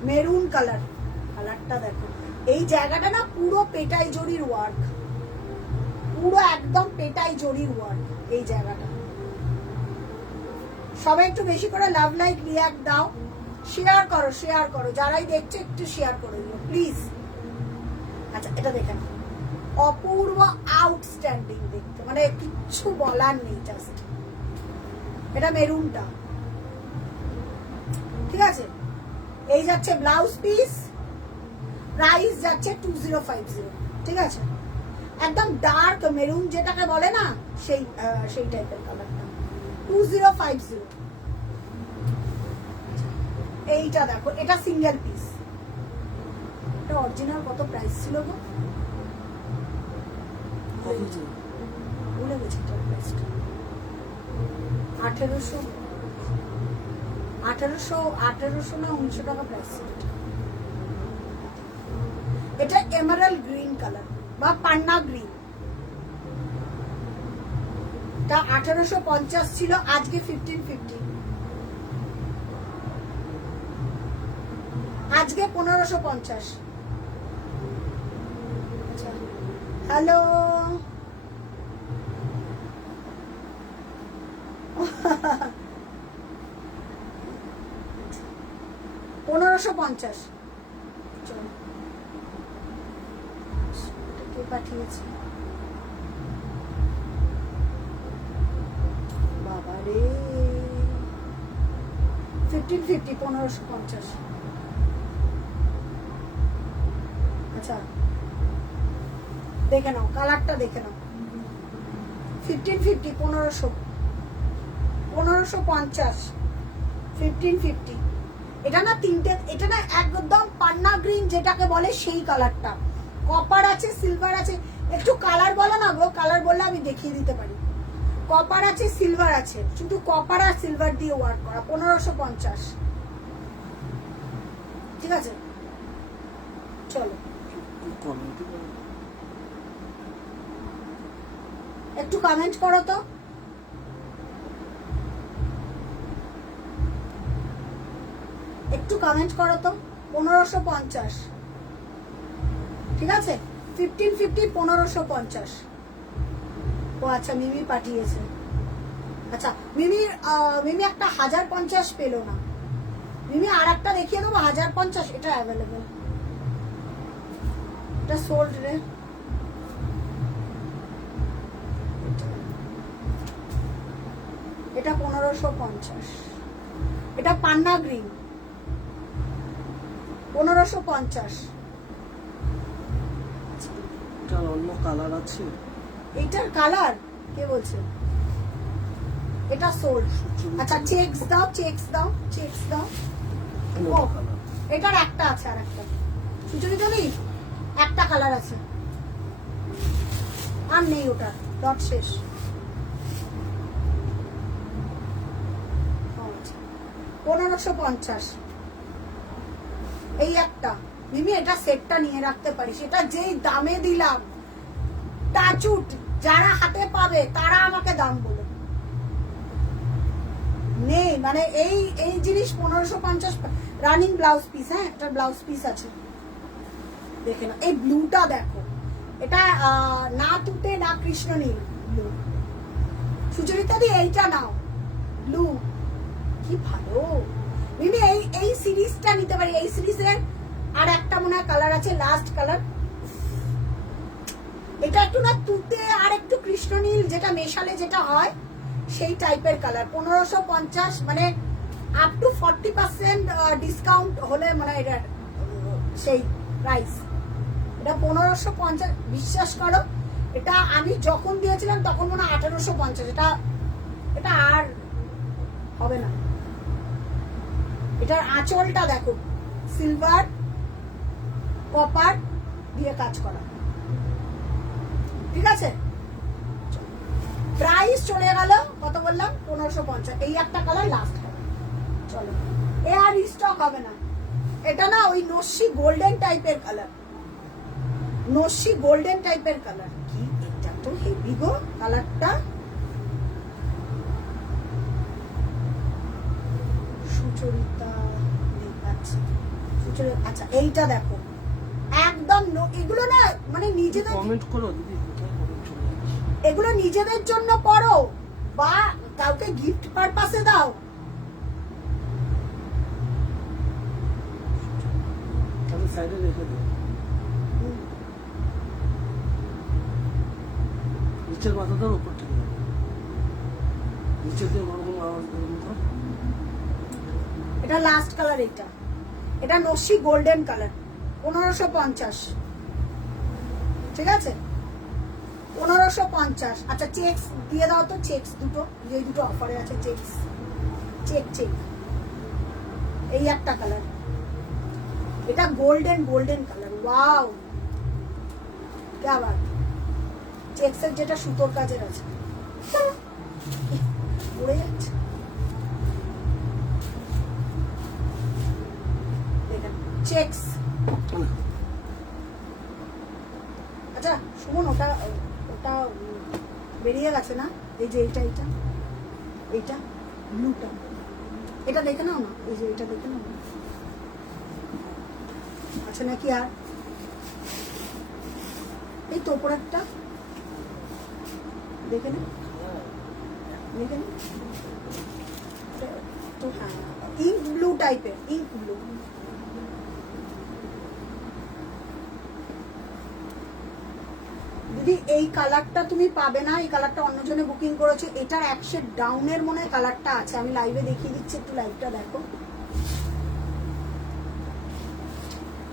মেরুন কালার। কালারটা দেখো, এই জায়গাটা না পুরো পেটাই জরির ওয়ার্ক, পুরো একদম পেটাই জরির ওয়ার্ক এই জায়গাটা। সবাই একটু বেশি করে লাভ লাইক রিয়াক্ট দাও, শেয়ার করো, শেয়ার করো, যারাই দেখছে একটু শেয়ার করে দিও প্লিজ। আচ্ছা এটা দেখে নাও, অপূর্ব আউটস্ট্যান্ডিং দেখতে, মানে কিচ্ছু বলার নেই জাস্ট। এটা মেরুনটা, ঠিক আছে এই যাচ্ছে ব্লাউজ পিস, প্রাইস যাচ্ছে 2050, ঠিক আছে একদম ডার্ক মেরুন যেটাকে বলে না সেই টাইপের কালারটা 2050। এইটা দেখো, এটা সিঙ্গেল পিস, এটা অরিজিনাল কত প্রাইস ছিল গো ভুলে গেছি তো প্রাইসটা। 1800 না 1900 টাকা প্রাইস ছিল। এটা এমারাল্ড গ্রিন কালার বা পান্না গ্রিন, তা 1850 ছিল, আজকে 1550, আজকে 1550। হ্যালো 1550 কে পাঠিয়েছে বাবা রে, 1550 1550। আচ্ছা দেখে নাও কালারটা, দেখে নাও 1550 1550 1550। এটা না তিনটে, এটা না একদম পান্না গ্রিন যেটাকে বলে সেই কালারটা, কপার আছে সিলভার আছে। একটু কালার বলো না গো, কালার বললে আমি দেখিয়ে দিতে পারি। কপার আছে সিলভার আছে, শুধু কপার আর সিলভার দিয়ে ওয়ার্ক করা 1550, ঠিক আছে চলো একটু কমেন্ট করো তো, একটু কমেন্ট করো তো। 1550, ঠিক আছে 1550 1550। ও আচ্ছা মিমি পাঠিয়েছে। আচ্ছা মিমি একটা 1050 পেলো না, মিমি আর একটা দেখিয়ে দেবো 1050, এটা অ্যাভেলেবেল, এটা সোল্ড রে। এটা 1550, এটা পান্না গ্রিন 1550। অন্য কালার আছে, এটার কালার কে বলছে? এটা সোল্ড। আচ্ছা চেকস দাও, চেকস দাও, চেকস দাও। ও এটার একটা আছে, আর একটা সুচরিতা দি একটা কালার আছে, আর নেই, ওটার ডট শেষ। 1550 এই একটা। মিমি এটা সেটটা নিয়ে রাখতে পারিস, এটা যেই দামে দিলাম টাচুট, যারা হাতে পাবে তারা আমাকে দাম বলো, নেই মানে এই জিনিস 1550 রানিং ব্লাউজ পিস। হ্যাঁ এটা ব্লাউজ পিস আছে, দেখে না। এই ব্লুটা দেখো, এটা না তুতে না কৃষ্ণ নীল ব্লু। সুচরিতা দি এইটা নাও, ব্লু কি ভালো। মিমি এই সিরিজটা নিতে পারি, এই সিরিজের আর একটা মনে হয় কালার আছে, লাস্ট কালার। এটা একটু না তুতে আর একটু কৃষ্ণ নীল যেটা মেশালে যেটা হয় সেই টাইপের কালার। 1550 মানে আপ টু 40% ডিসকাউন্ট হলে মানে এটা সেই প্রাইস। এটা 1550, বিশ্বাস করো এটা আমি যখন দিয়েছিলাম তখন মনে হয় 1850। এটা আর হবে না। এটার আঁচলটা দেখো, সিলভার কপার দিয়ে কাজ করা, ঠিক আছে। প্রাইস চলে গেল কত বললাম, 1550। এই একটা কালার লাস্ট কালার, চলো এ আর স্টক হবে না। এটা না ওই নস্যি গোল্ডেন টাইপের কালার, নস্যি গোল্ডেন টাইপের কালার। কি এটা তো হেভি গো কালারটা। সুচরিতা দেখাচ্ছি, সুচরিতা। আচ্ছা এইটা দেখো একদম এগুলো না মানে নিজেদের, কমেন্ট করো দিদি, কোথায় কমেন্ট চলে যাচ্ছে? এগুলো নিজেদের জন্য পড়ো বা কাউকে গিফট পারপাসে দাও। তাহলে সাইডে রেখে দিও। নিচের মাথাটার উপর থেকে যাবে, নিচে দিয়ে গরম আওয়াজ বেরোনো কর। এটা লাস্ট কালার। এটা নস্যি গোল্ডেন কালার, 1550, ঠিক আছে 1550। আচ্ছা চেকস দিয়ে দাও তো, চেকস দুটো, যে দুটো অফারে আছে চেকস, চেক এই একটা কালার। এটা গোল্ডেন কালার, ওয়াও क्या बात। চেকসের যেটা সুতোর কাজের আছে, উড়ে যাচ্ছে। চেকস। আচ্ছা শুনুন, ওটা বেরিয়ে গেছে না, এই যে এইটা ব্লুটা, এটা দেখে নাও না, এই যে এটা দেখে নাও না, আচ্ছা নাকি আর এই তো ওপর একটা দেখে না, তো হ্যাঁ ইঙ্ক ব্লু টাইপের, ইঙ্ক ব্লু। দিদি এই কালারটা তুমি পাবে না, এই কালারটা অন্যজনে বুকিং করেছে। এটার 1 শেড ডাউনের মনে হয় কালারটা আছে, আমি লাইভে দেখিয়ে দিচ্ছি, একটু লাইভটা দেখো।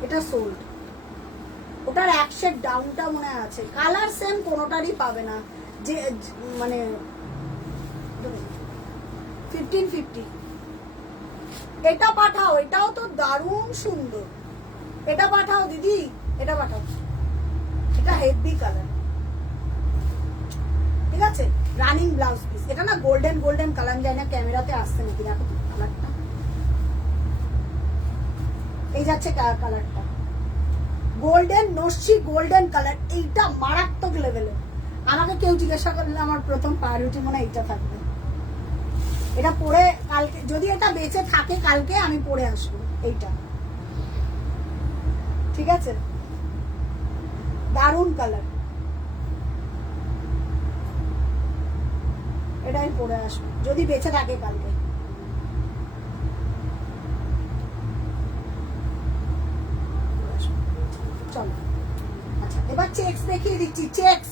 এটা সোল্ড, ওটার 1 শেড ডাউনটা মনে আছে, কালার সেম কোনোটারই পাবে না। যে মানে 1550। এটা পাঠাও, এটাও তো দারুণ সুন্দর। এটা পাঠাও দিদি, এটা পাঠাও, এটা হেভি কালার, ঠিক আছে। Running blouse piece. এটা না গোল্ডেন কালার, জানি না ক্যামেরাতে আসছে নাকি, দেখো কালারটা, এই যাচ্ছে কালারটা, গোল্ডেন নস্যি গোল্ডেন কালার। এইটা মারাত্মক লেভেলের। আমাকে কেউ জিজ্ঞাসা করলে আমার প্রথম প্রায়োরিটি মনে হয় এইটা থাকবে। এটা পরে কালকে যদি এটা বেঁচে থাকে, কালকে আমি পরে আসবো এইটা, ঠিক আছে। দারুণ কালার, এটা আমি পরে আসবো যদি বেঁচে থাকে কালকে। চলো আচ্ছা এবার চেকস দেখিয়ে দিচ্ছি। চেকস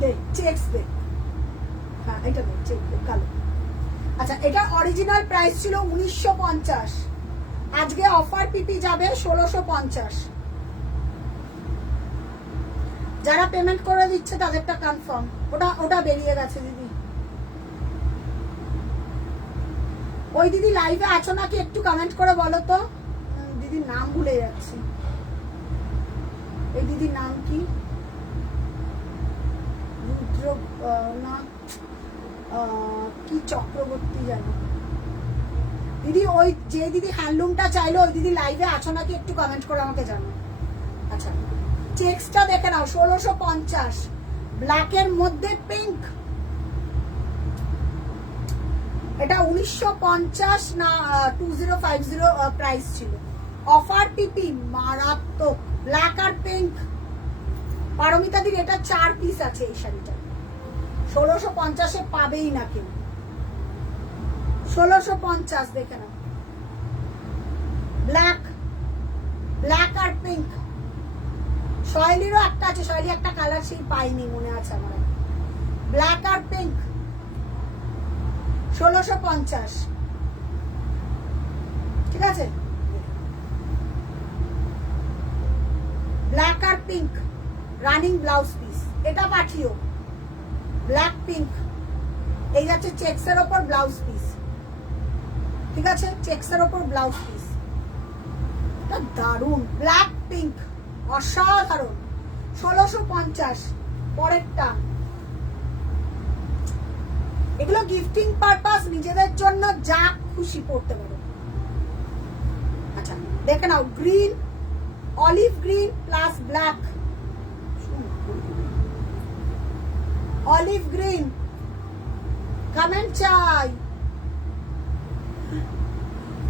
দে, চেকস দে, হ্যাঁ এটা দে, চেক দে কালো। আচ্ছা এটা অরিজিনাল প্রাইস ছিল 1950, আজকে অফার পিপি যাবে 1650। যারা পেমেন্ট করে দিচ্ছে তাদেরটা কনফার্ম। ওটা বেরিয়ে গেছে দিদি। ওই দিদি লাইভে আছো নাকি একটু কমেন্ট করে বলো তো। দিদির নাম ভুলে যাচ্ছি, এই দিদির নাম কি, রুদ্র না কি চক্রবর্তী জানো। দিদি ওই যে দিদি হ্যান্ডলুমটা চাইলো, ওই দিদি লাইভে আছো নাকি একটু কমেন্ট করে আমাকে জানো। আচ্ছা চেকসটা দেখে নাও, 1650, ব্ল্যাকের মধ্যে পিঙ্ক। এটা 1950 না 2050 প্রাইস ছিল। অফার পিপি মারাত্মক, ব্ল্যাক আর পিঙ্ক। পারমিতা দির এটা 4 পিস আছে এই শাড়িটা, 1650-এ পাবেই না কেউ। 1650 দেখে নাও, ব্ল্যাক আর পিঙ্ক। শৈলীরও একটা আছে, শৈলী একটা কালার সেই পাইনি, মনে আছে আমার। ব্ল্যাক আর পিঙ্ক 1650। ঠিক আছে, ব্ল্যাক আর পিঙ্ক রানিং ব্লাউজ পিস, এটা পাঠিও। ব্ল্যাক পিঙ্ক, এই যাচ্ছে চেক্সের ওপর ব্লাউজ পিস, ঠিক আছে, চেক্সের ওপর ব্লাউজ পিস, এটা দারুণ। ব্ল্যাক পিঙ্ক অসাধারণ, 1650। পরেরটা, এগুলো গিফটিং পারপাস, নিজেদের জন্য যা খুশি পড়তে পারো। আচ্ছা দেখে নাও, green, olive green plus black, olive green, comment চাই,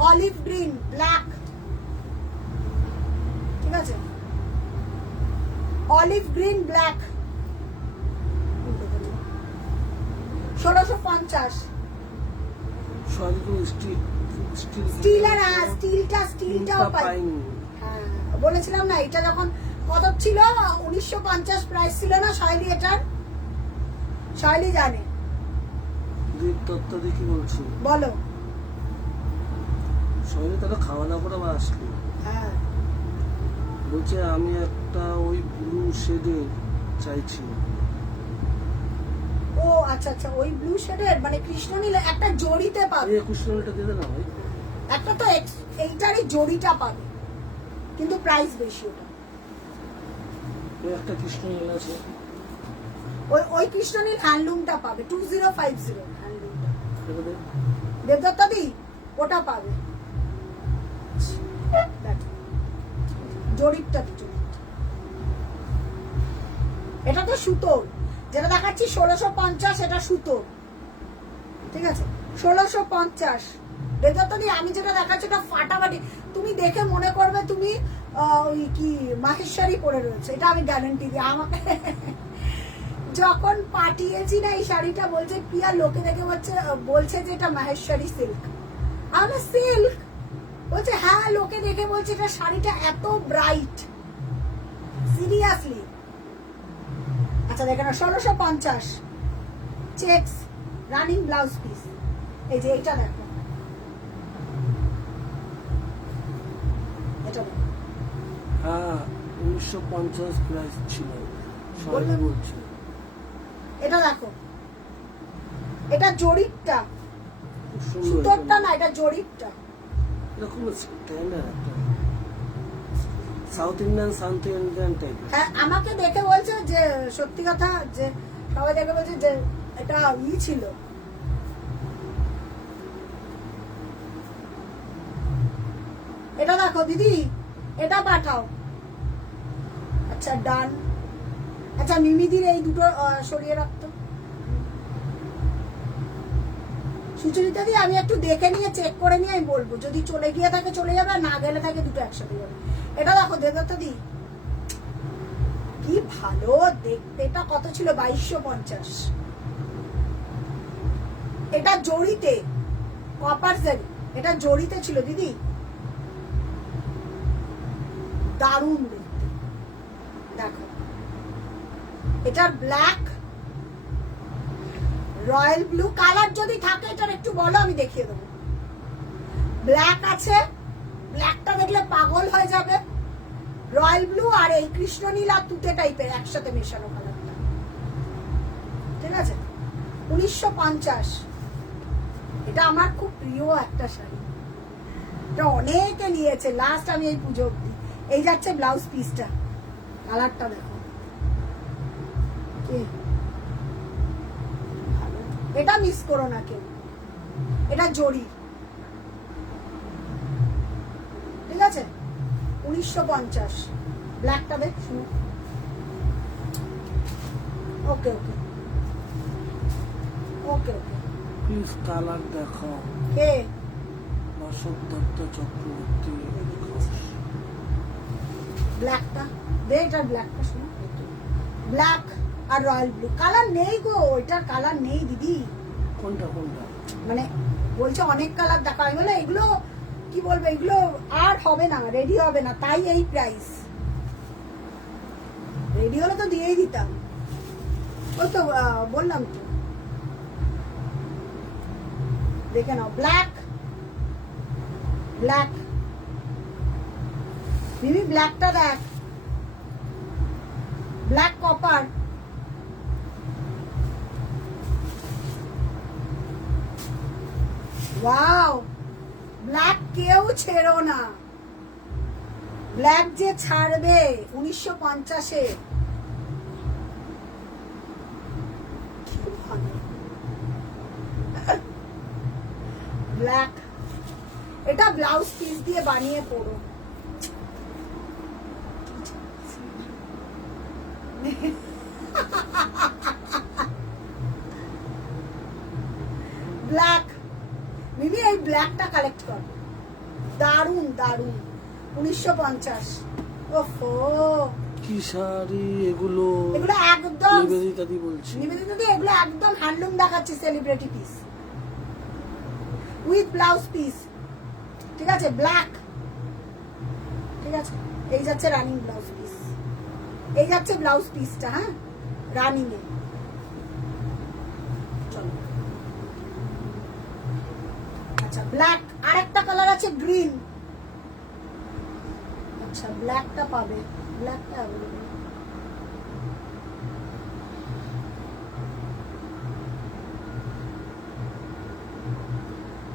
অলিভ গ্রিন ব্ল্যাক, ঠিক আছে, অলিভ গ্রিন ব্ল্যাক, 1650। স্টিলের, স্টিলটাও পাই। হ্যাঁ বলেছিলাম না, এটা যখন কত ছিল, 1950 প্রাইস ছিল না শৈলী, এটার শৈলী জানে। তত্ত্ব দেখি বলছি, বলো। শৈলী তারা খাওয়া দাওয়া করে আবার আসলো, হ্যাঁ বলছে আমি একটা ওই ব্লু শেডে চাইছি। ও আচ্ছা আচ্ছা, ওই ব্লু শেডের, মানে কৃষ্ণ নীলে একটা জড়িতে পাবে, এই কুশনটা দিয়ে না ভাই, একটা তো এইটারই জড়িটা পাবে, কিন্তু প্রাইস বেশি। ওটা ওই একটা কৃষ্ণ নীল আছে, ওই কৃষ্ণ নীল হ্যান্ডলুমটা পাবে, 2050 হ্যান্ডলুমটা, এটা দেখ। দেবদত্তা দি ওটা পাবে, জরিপটা দি, জরিপটা। এটা তো সুতোর, যেটা দেখাচ্ছি 1650, এটা সুতোর, ঠিক আছে, 1650। দেবদত্তা দি আমি যেটা দেখাচ্ছি এটা ফাটাফাটি, তুমি দেখে মনে করবে তুমি ওই কি মাহেশ্বরী পরে রয়েছে, এটা আমি গ্যারান্টি দিই। আমাকে যখন পাঠিয়েছি না এই শাড়িটা, বলছে প্রিয়া লোকে দেখে বলছে যে এটা মাহেশ্বরী সিল্ক, আমি সিল্ক, বলছে হ্যাঁ লোকে দেখে বলছে এটা শাড়িটা এত ব্রাইট, সিরিয়াসলি। আচ্ছা দেখেন, 1650 চেক্স রানিং ব্লাউজ পিস, এই যে এটা দেখো, এটা দেখো, হ্যাঁ 1950 প্রাইস ছিল, শৈলী বলছে। এটা দেখো, এটা জরিপটা, খুব সুন্দর, সুতোরটা না, এটা জরিপটা। এরকম স্ট্যান্ডার্ড একটা সাউথ ইন্ডিয়ান টাইপের। হ্যাঁ আমাকে দেখে বলছে যে সত্যি কথা, যে সবাই দেখে বলছে যে এটা ছিল, এটা দেখো দিদি, এটা পাঠাও। আচ্ছা ডান। আচ্ছা মিমিদির এই দুটো সরিয়ে রাখতো, সুচরিতা দি আমি একটু দেখে নিয়ে চেক করে নিয়ে আমি বলবো, যদি চলে গিয়ে থাকে চলে যাবে, আর না গেলে থাকে দুটো একসাথে যাবে। এটা দেখো দেবদত্তা দি, কি ভালো দেখতে, এটা কত ছিল, 2250। এটা জড়িতে, কপার জারি, এটা জড়িতে ছিল দিদি, দারুণ দেখতে। দেখো এটার ব্ল্যাক, রয়্যাল ব্লু কালার যদি থাকে এটার একটু বলো, আমি দেখিয়ে দেবো। ব্ল্যাক আছে, ব্ল্যাকটা দেখলে পাগল হয়ে যাবে, রয়্যাল ব্লু আর এই কৃষ্ণ নীল আর তুতে টাইপের একসাথে মেশানো কালারটা, ঠিক আছে, 1950। এটা আমার খুব প্রিয় একটা শাড়ি, এটা অনেকে নিয়েছে, লাস্ট আমি এই পুজো অব্দি। এই যাচ্ছে ব্লাউজ পিসটা, কালারটা দেখো, এটা মিস করো না কেউ, এটা জরি, ঠিক আছে, 1950। ব্ল্যাকটা দেখ, শুনো, ওকে ওকে ওকে ওকে। প্লিজ কালার দেখো, কে অশোক দত্ত চক্রবর্তী, ব্ল্যাকটা দে, এটার ব্ল্যাকটা শুনো, ব্ল্যাক আর রয়্যাল ব্লু কালার নেই গো, এটার কালার নেই দিদি। কোনটা কোনটা মানে বলছে অনেক কালার দেখা, আমি বলে এগুলো কি বলবো, এগুলো আর হবে না, রেডি হবে না, তাই এই প্রাইস, রেডি হলে তো দিয়েই দিতাম। ওই তো বললাম তো, দেখে নাও ব্ল্যাক, ব্ল্যাক, মিমি ব্ল্যাকটা দেখ, ব্ল্যাক কপার। ওয়াও, ব্ল্যাক কেউ ছেড়ো না, ব্ল্যাক যে ছাড়বে 1950-এ। ব্ল্যাক, এটা ব্লাউজ পিস দিয়ে বানিয়ে পরো। ব্ল্যাক, মিমি এই ব্ল্যাকটা কালেক্ট কর, দারুন দারুন, 1950। ওফো, কি শাড়ি এগুলো, এগুলো একদম নিবেদিতা দি বলছি, নিবেদিতা দি, এগুলো একদম হ্যান্ডলুম দেখাচ্ছে, celebrity piece with blouse piece. ঠিক আছে, ব্ল্যাক। ঠিক আছে, এই যাচ্ছে রানিং ব্লাউজ পিস, এই যাচ্ছে ব্লাউজ পিসটা। হ্যাঁ, রানিং এ। চলো, আচ্ছা ব্ল্যাক, আরেকটা কালার আছে গ্রিন। আচ্ছা ব্ল্যাকটা পাবে, ব্ল্যাকটা অ্যাভেলেবল।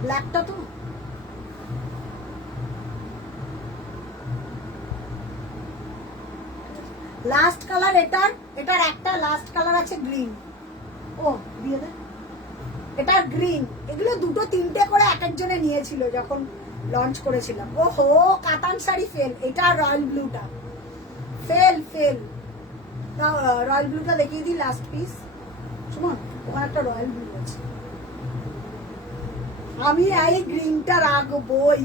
ব্ল্যাকটা তো লাস্ট কালার, এটার একটা লাস্ট কালার আছে গ্রিন। ও দিয়ে দে, এটা গ্রিন। এগুলো দুটো তিনটে করে এক একজনে নিয়েছিল যখন লঞ্চ করেছিলাম। ও হো, কাতান শাড়ি ফেল। এটা রয়্যাল ব্লুটা ফেল ফেল। রয়্যাল ব্লুটা দেখিয়ে দিই, লাস্ট পিস। শুনুন, ওখানে একটা রয়্যাল ব্লু আছে, আমি এই গ্রিনটা রাখবই,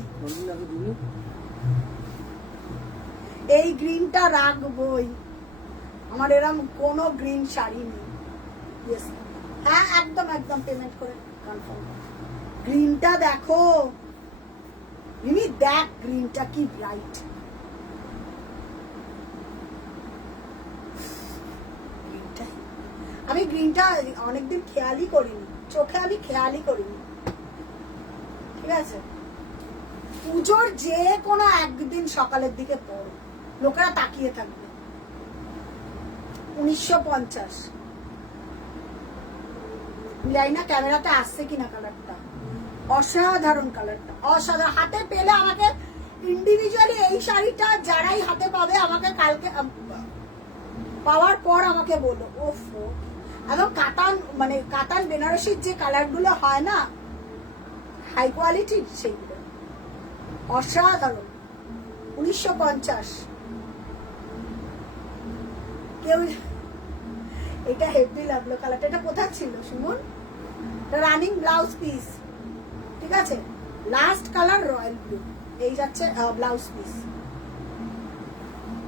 এই গ্রিনটা রাখবই। আমার এরকম কোনো গ্রিন শাড়ি নেই। হ্যাঁ একদম একদম, পেমেন্ট করে কনফার্ম। গ্রিনটা দেখো মিমি, দেখ গ্রিনটা কি ব্রাইট। আমি গ্রিনটা অনেকদিন খেয়ালই করিনি, চোখে আমি খেয়ালই করিনি। ঠিক আছে, পুজোর যে কোনো একদিন সকালের দিকে পড়ো, লোকেরা তাকিয়ে থাকবে। 1950। জানি না ক্যামেরাতে আসছে কিনা কালারটা, অসাধারণ কালারটা, অসাধারণ। হাতে পেলে আমাকে ইন্ডিভিজুয়ালি এই শাড়িটা যারাই হাতে পাবে আমাকে কালকে পাওয়ার পর আমাকে বলো। ওফো, একদম কাতান, মানে কাতান বেনারসির যে কালারগুলো হয় না, হাই কোয়ালিটির, সেইগুলো অসাধারণ। 1950। কেউ এটা হেভি লাগলো কালারটা। এটা কোথায় ছিল শুনুন, রানিং ব্লাউজ পিস। ঠিক আছে, লাস্ট কালার রয়্যাল ব্লু, এই যাচ্ছে ব্লাউজ পিস।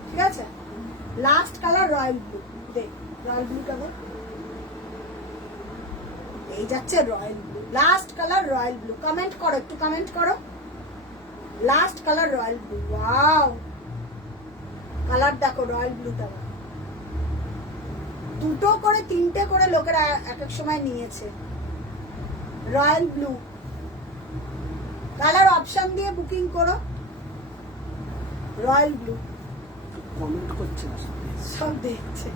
ঠিক আছে, লাস্ট কালার রয়্যাল ব্লু। দেখ রয়্যাল ব্লুটা দেখ, এই যাচ্ছে royal blue, last colour royal blue. Comment করো, একটু কমেন্ট করো, last colour royal blue. Wow, colour দেখো রয়্যাল ব্লুটা। দুটো করে তিনটে করে লোকেরা এক এক সময় নিয়েছে। রয়্যাল ব্লু কালার অপশন দিয়ে বুকিং করো, রয়্যাল ব্লু। কমেন্ট করছে না, সব দেখছে।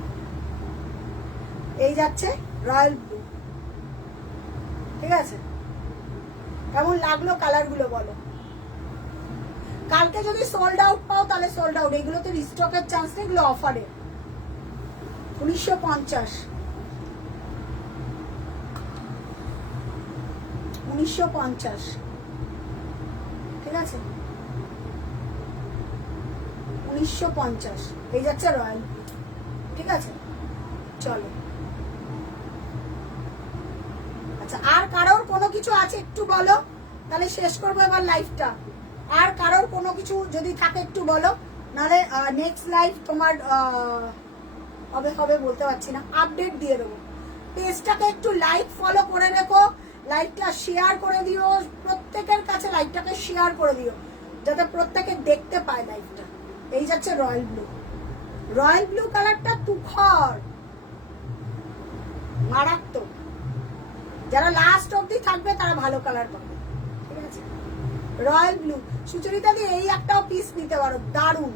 এই যাচ্ছে রয়্যাল ব্লু। ঠিক আছে, কেমন লাগলো কালার গুলো বলো। কালকে যদি সোল্ড আউট পাও তাহলে সোল্ড আউট, এগুলোতে রিস্টকের চান্স নেই, এগুলো অফারে। 1950। 1950। ঠিক আছে, 1950। এই যাচ্ছে রয়্যাল। ঠিক আছে, চলো। আচ্ছা, আর কারোর কোনো কিছু আছে একটু বলো, তাহলে শেষ করবো এবার লাইভটা। আর কারোর কোনো কিছু যদি থাকে একটু বলো, নাহলে নেক্সট লাইভ তোমার হবে হবে বলতে পারছি না, আপডেট দিয়ে দেবো। পেজটাকে একটু লাইক ফলো করে রেখো, লাইভটা শেয়ার করে দিও, প্রত্যেকের কাছে লাইভটাকে শেয়ার করে দিও যাতে প্রত্যেকে দেখতে পায় লাইভটা। এই যাচ্ছে রয়্যাল ব্লু। রয়্যাল ব্লু কালারটা তুখর, মারাত্মক। যারা লাস্ট অবধি থাকবে তারা ভালো কালার পাবে। ঠিক আছে, রয়্যাল ব্লু। সুচরিতা দি এই একটাও পিস নিতে পারো, দারুন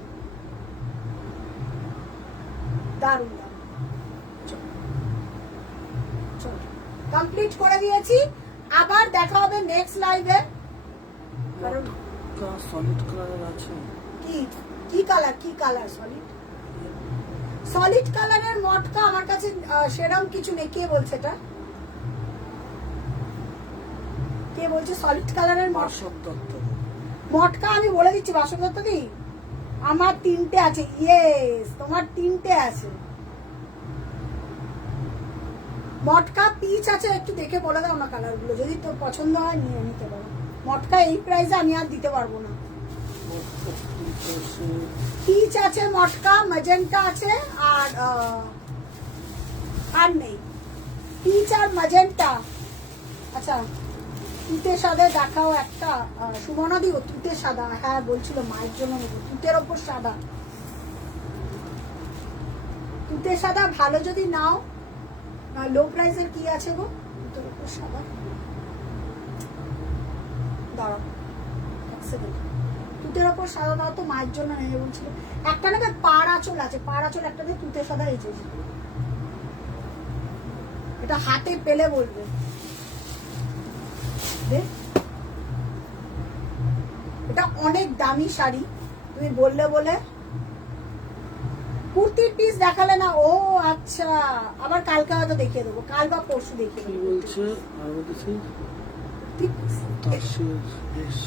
দারুন। কমপ্লিট করে দিয়েছি, আবার দেখা হবে নেক্সট লাইভে। সলিড কালার আছে কি কি কালার, কি কালার? সলিড সলিড কালারের মটকা আমার কাছে সেরকম কিছু নেই। কে বলছে এটা? কে বলছে সলিড কালারের মটকা? আমি বলে দিচ্ছি বাসক দত্ত দি, আমার 3টে আছে। ইয়েস, তোমার 3টে আছে মটকা। পিচ আছে, একটু দেখে বলে দাও না কালার গুলো, যদি তোর পছন্দ হয় নিয়ে নিতে পারো। মটকা এই প্রাইসে আমি আর দিতে পারবো না। পিচ আছে, মটকা, ম্যাজেন্টা আছে, আর নেই। পিচ আর ম্যাজেন্টা। আচ্ছা, তুতে সাদা দেখাও একটা। সুমনা দিও তুতে সাদা। হ্যাঁ বলছিল মায়ের জন্য নেবো, তুতের ওপর সাদা। তুতে সাদা ভালো যদি নাও। লো প্রাইসের কি আছে গো তুতের ওপর সাদা? দাঁড়াও এক সেকেন্ড। তুতের ওপর সাদা দাও তো, মায়ের জন্য নেবে বলছিল। একটা নেবে পাড় আঁচল আছে, পাড় আঁচল একটা দিয়ে তুতে সাদা এসে। এটা হাতে পেলে বলবে। এটা অনেক দামি শাড়ি, তুমি বললে বলে। কুর্তির পিস দেখালে না? ও আচ্ছা, আবার কালকে হয়তো দেখিয়ে দেবো, কাল বা পরশু দেখিয়ে দেবো।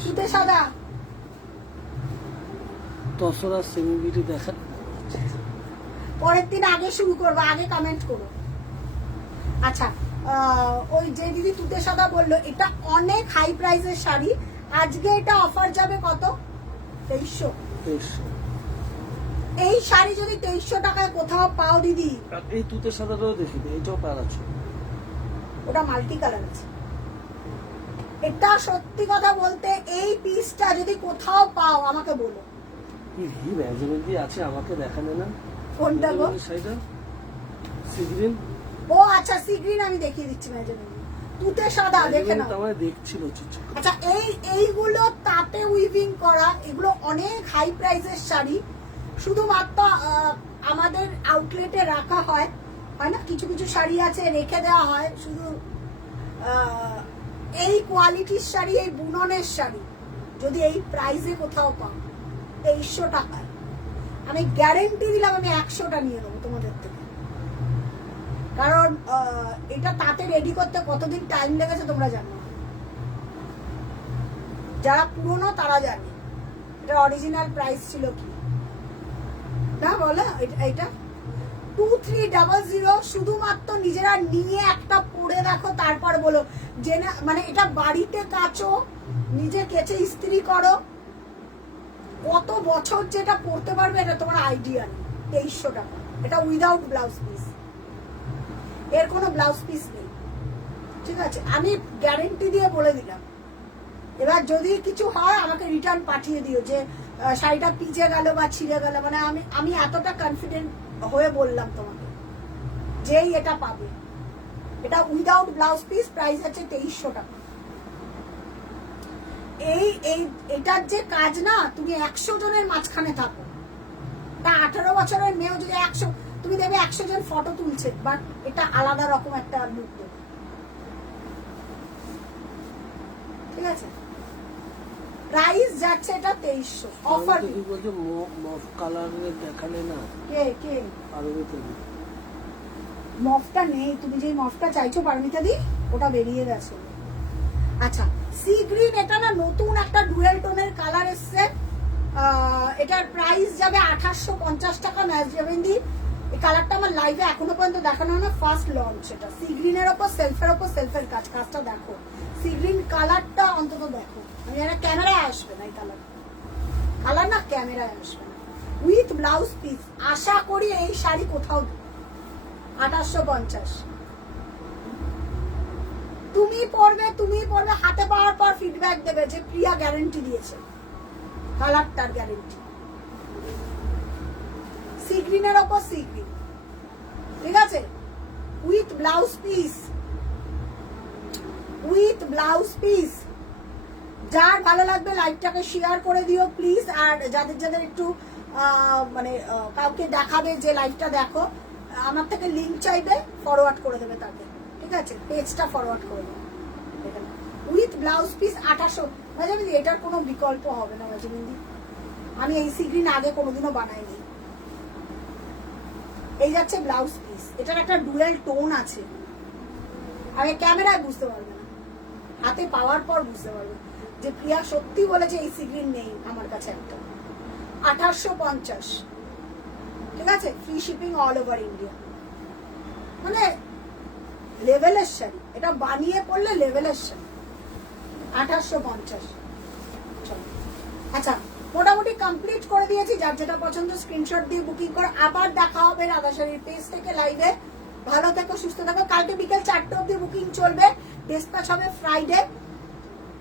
তুতে সাদা তসরা সেমিবিটি দেখা। পরের দিন আগে শুরু করবো, আগে কমেন্ট করো। আচ্ছা, ওই যে দিদি তুতে সাদা বললো, এটা অনেক হাই প্রাইসের শাড়ি। আজকে এটা অফার যাবে কত? 2300। এই শাড়ি যদি 2300 টাকায় কোথাও পাও দিদি। এই তুতে সাদাটাও দেখি, এইটাও পার আছে, ওটা মাল্টি কালার আছে। এটা সত্যি কথা বলতে, এই পিসটা যদি কোথাও পাও আমাকে বলো। আছে আমাকে দেখানে না। কোনটা গো? শাড়িটা সি গ্রিন। ও আচ্ছা, সি গ্রিন আমি দেখিয়ে দিচ্ছি। তুতে সাদা দেখে নাও। আমার দেখছিল। আচ্ছা, এইগুলো তাতে উইভিং করা, এগুলো অনেক হাই প্রাইসের শাড়ি। শুধুমাত্র আমাদের আউটলেটে রাখা হয় না, কিছু কিছু শাড়ি আছে রেখে দেওয়া হয়। শুধু এই কোয়ালিটির শাড়ি, এই বুননের শাড়ি যদি এই প্রাইসে কোথাও পাও 2300 টাকায়, আমি গ্যারেন্টি দিলাম আমি 100টা নিয়ে নেবো তোমাদের থেকে। কারণ এটা তাতে রেডি করতে কতদিন টাইম লেগেছে তোমরা জানো, যারা পুরনো তারা জানে এটা অরিজিনাল প্রাইস ছিল কি না। বলো এটা 2300। শুধুমাত্র নিজেরা নিয়ে একটা পরে দেখো, তারপর বলো যে না, মানে এটা বাড়িতে কাচো, নিজে কেচে ইস্ত্রি করো, কত বছর যেটা পরতে পারবে এটা তোমার আইডিয়া নেই। 2300 টাকা। এটা উইদাউট ব্লাউজ পিস, এর কোনো ব্লাউজ পিস নেই, ঠিক আছে? আমি গ্যারেন্টি দিয়ে বলে দিলাম। এবার যদি কিছু হয় আমাকে রিটার্ন পাঠিয়ে দিও যে শাড়িটা পিচে গেল বা ছিঁড়ে গেল। মানে আমি এতটা কনফিডেন্ট হয়ে বললাম তোমাকে যেই এটা পাবে। এটা উইদাউট ব্লাউজ পিস, প্রাইস আছে 2300 টাকা। এটার যে কাজ না, তুমি 100 জনের মাঝখানে থাকো, তা 18 বছরের মেয়েও যদি 100, তুমি দেখবে 100 জন ফটো তুলছে, বাট এটা আলাদা রকম একটা লুক দেবে, ঠিক আছে? প্রাইস যাচ্ছে এটা 2300 অফার। বলছে মফ কালারের দেখালে না। কে পারমিতা দি? মফটা নেই, তুমি যে মফটা চাইছো পারমিতা দি, ওটা বেরিয়ে গেছে। আচ্ছা, সি গ্রিন, এটা না নতুন একটা ডুয়েল টোনের কালার এসছে। এটার প্রাইস যাবে 2850 টাকা। ম্যাজেন্ডি এই কালারটা আমার লাইভে এখনো পর্যন্ত দেখানো হয় না, ফার্স্ট লঞ্চ। এটা সি গ্রিনের ওপর সেলফের কাজটা দেখো। সি গ্রিন কালারটা অন্তত দেখো। আমি জানি ক্যামেরায় আসবে না, এই কালার না ক্যামেরায় আসবে না। With blouse piece. আশা করি এই শাড়ি কোথাও 2850। তুমি পরবে, হাতে পাওয়ার পর ফিডব্যাক দেবে যে প্রিয়া গ্যারেন্টি দিয়েছে, কালারটার গ্যারেন্টি। সি গ্রিনের ওপর সি গ্রিন, ঠিক আছে? উইথ ব্লাউজ পিস, যার ভালো লাগবে লাইভটাকে শেয়ার করে দিও প্লিজ। আর যাদের যাদের একটু মানে কাউকে দেখাবে যে লাইভটা দেখো, আমার থেকে লিঙ্ক চাইবে, ফরওয়ার্ড করে দেবে তাকে, ঠিক আছে? পেজটা ফরওয়ার্ড করে দেবে। With blouse piece 2800। মাঝামিন্দি এটার কোনো বিকল্প হবে না মাঝামিন্দি, আমি এই সি গ্রিন আগে কোনোদিনও বানাইনি। এই যাচ্ছে ব্লাউজ পিস, এটার একটা ডুয়েল টোন আছে, আমি ক্যামেরায় বুঝতে পারবে না, হাতে পাওয়ার পর বুঝতে পারবে যে প্রিয়া সত্যি বলেছে এই সি গ্রিন নেই আমার কাছে একটা। 2850, ঠিক আছে? Free shipping all over India. মানে লেভেলের শাড়ি, এটা বানিয়ে পড়লে লেভেলের শাড়ি। 2850। আচ্ছা, মোটামুটি কমপ্লিট করে দিয়েছি। যার যেটা পছন্দ স্ক্রিনশট দিয়ে বুকিং করো। আবার দেখা হবে রাধা শাড়ির পেজ থেকে লাইভে। ভালো থেকো, সুস্থ থাকো। কালকে বিকেল 4টে অব্দি বুকিং চলবে। ডিসপ্যাচ হবে ফ্রাইডে।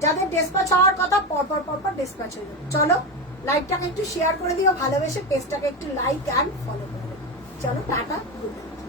যাদের ডিসপ্যাচ হওয়ার কথা পরপর ডিসপ্যাচ হয়ে যাবে। চলো, লাইভটাকে একটু শেয়ার করে দিও, ভালোবেসে পেজটাকে একটু লাইক অ্যান্ড ফলো করে। চলো, টাটা, গুড নাইট।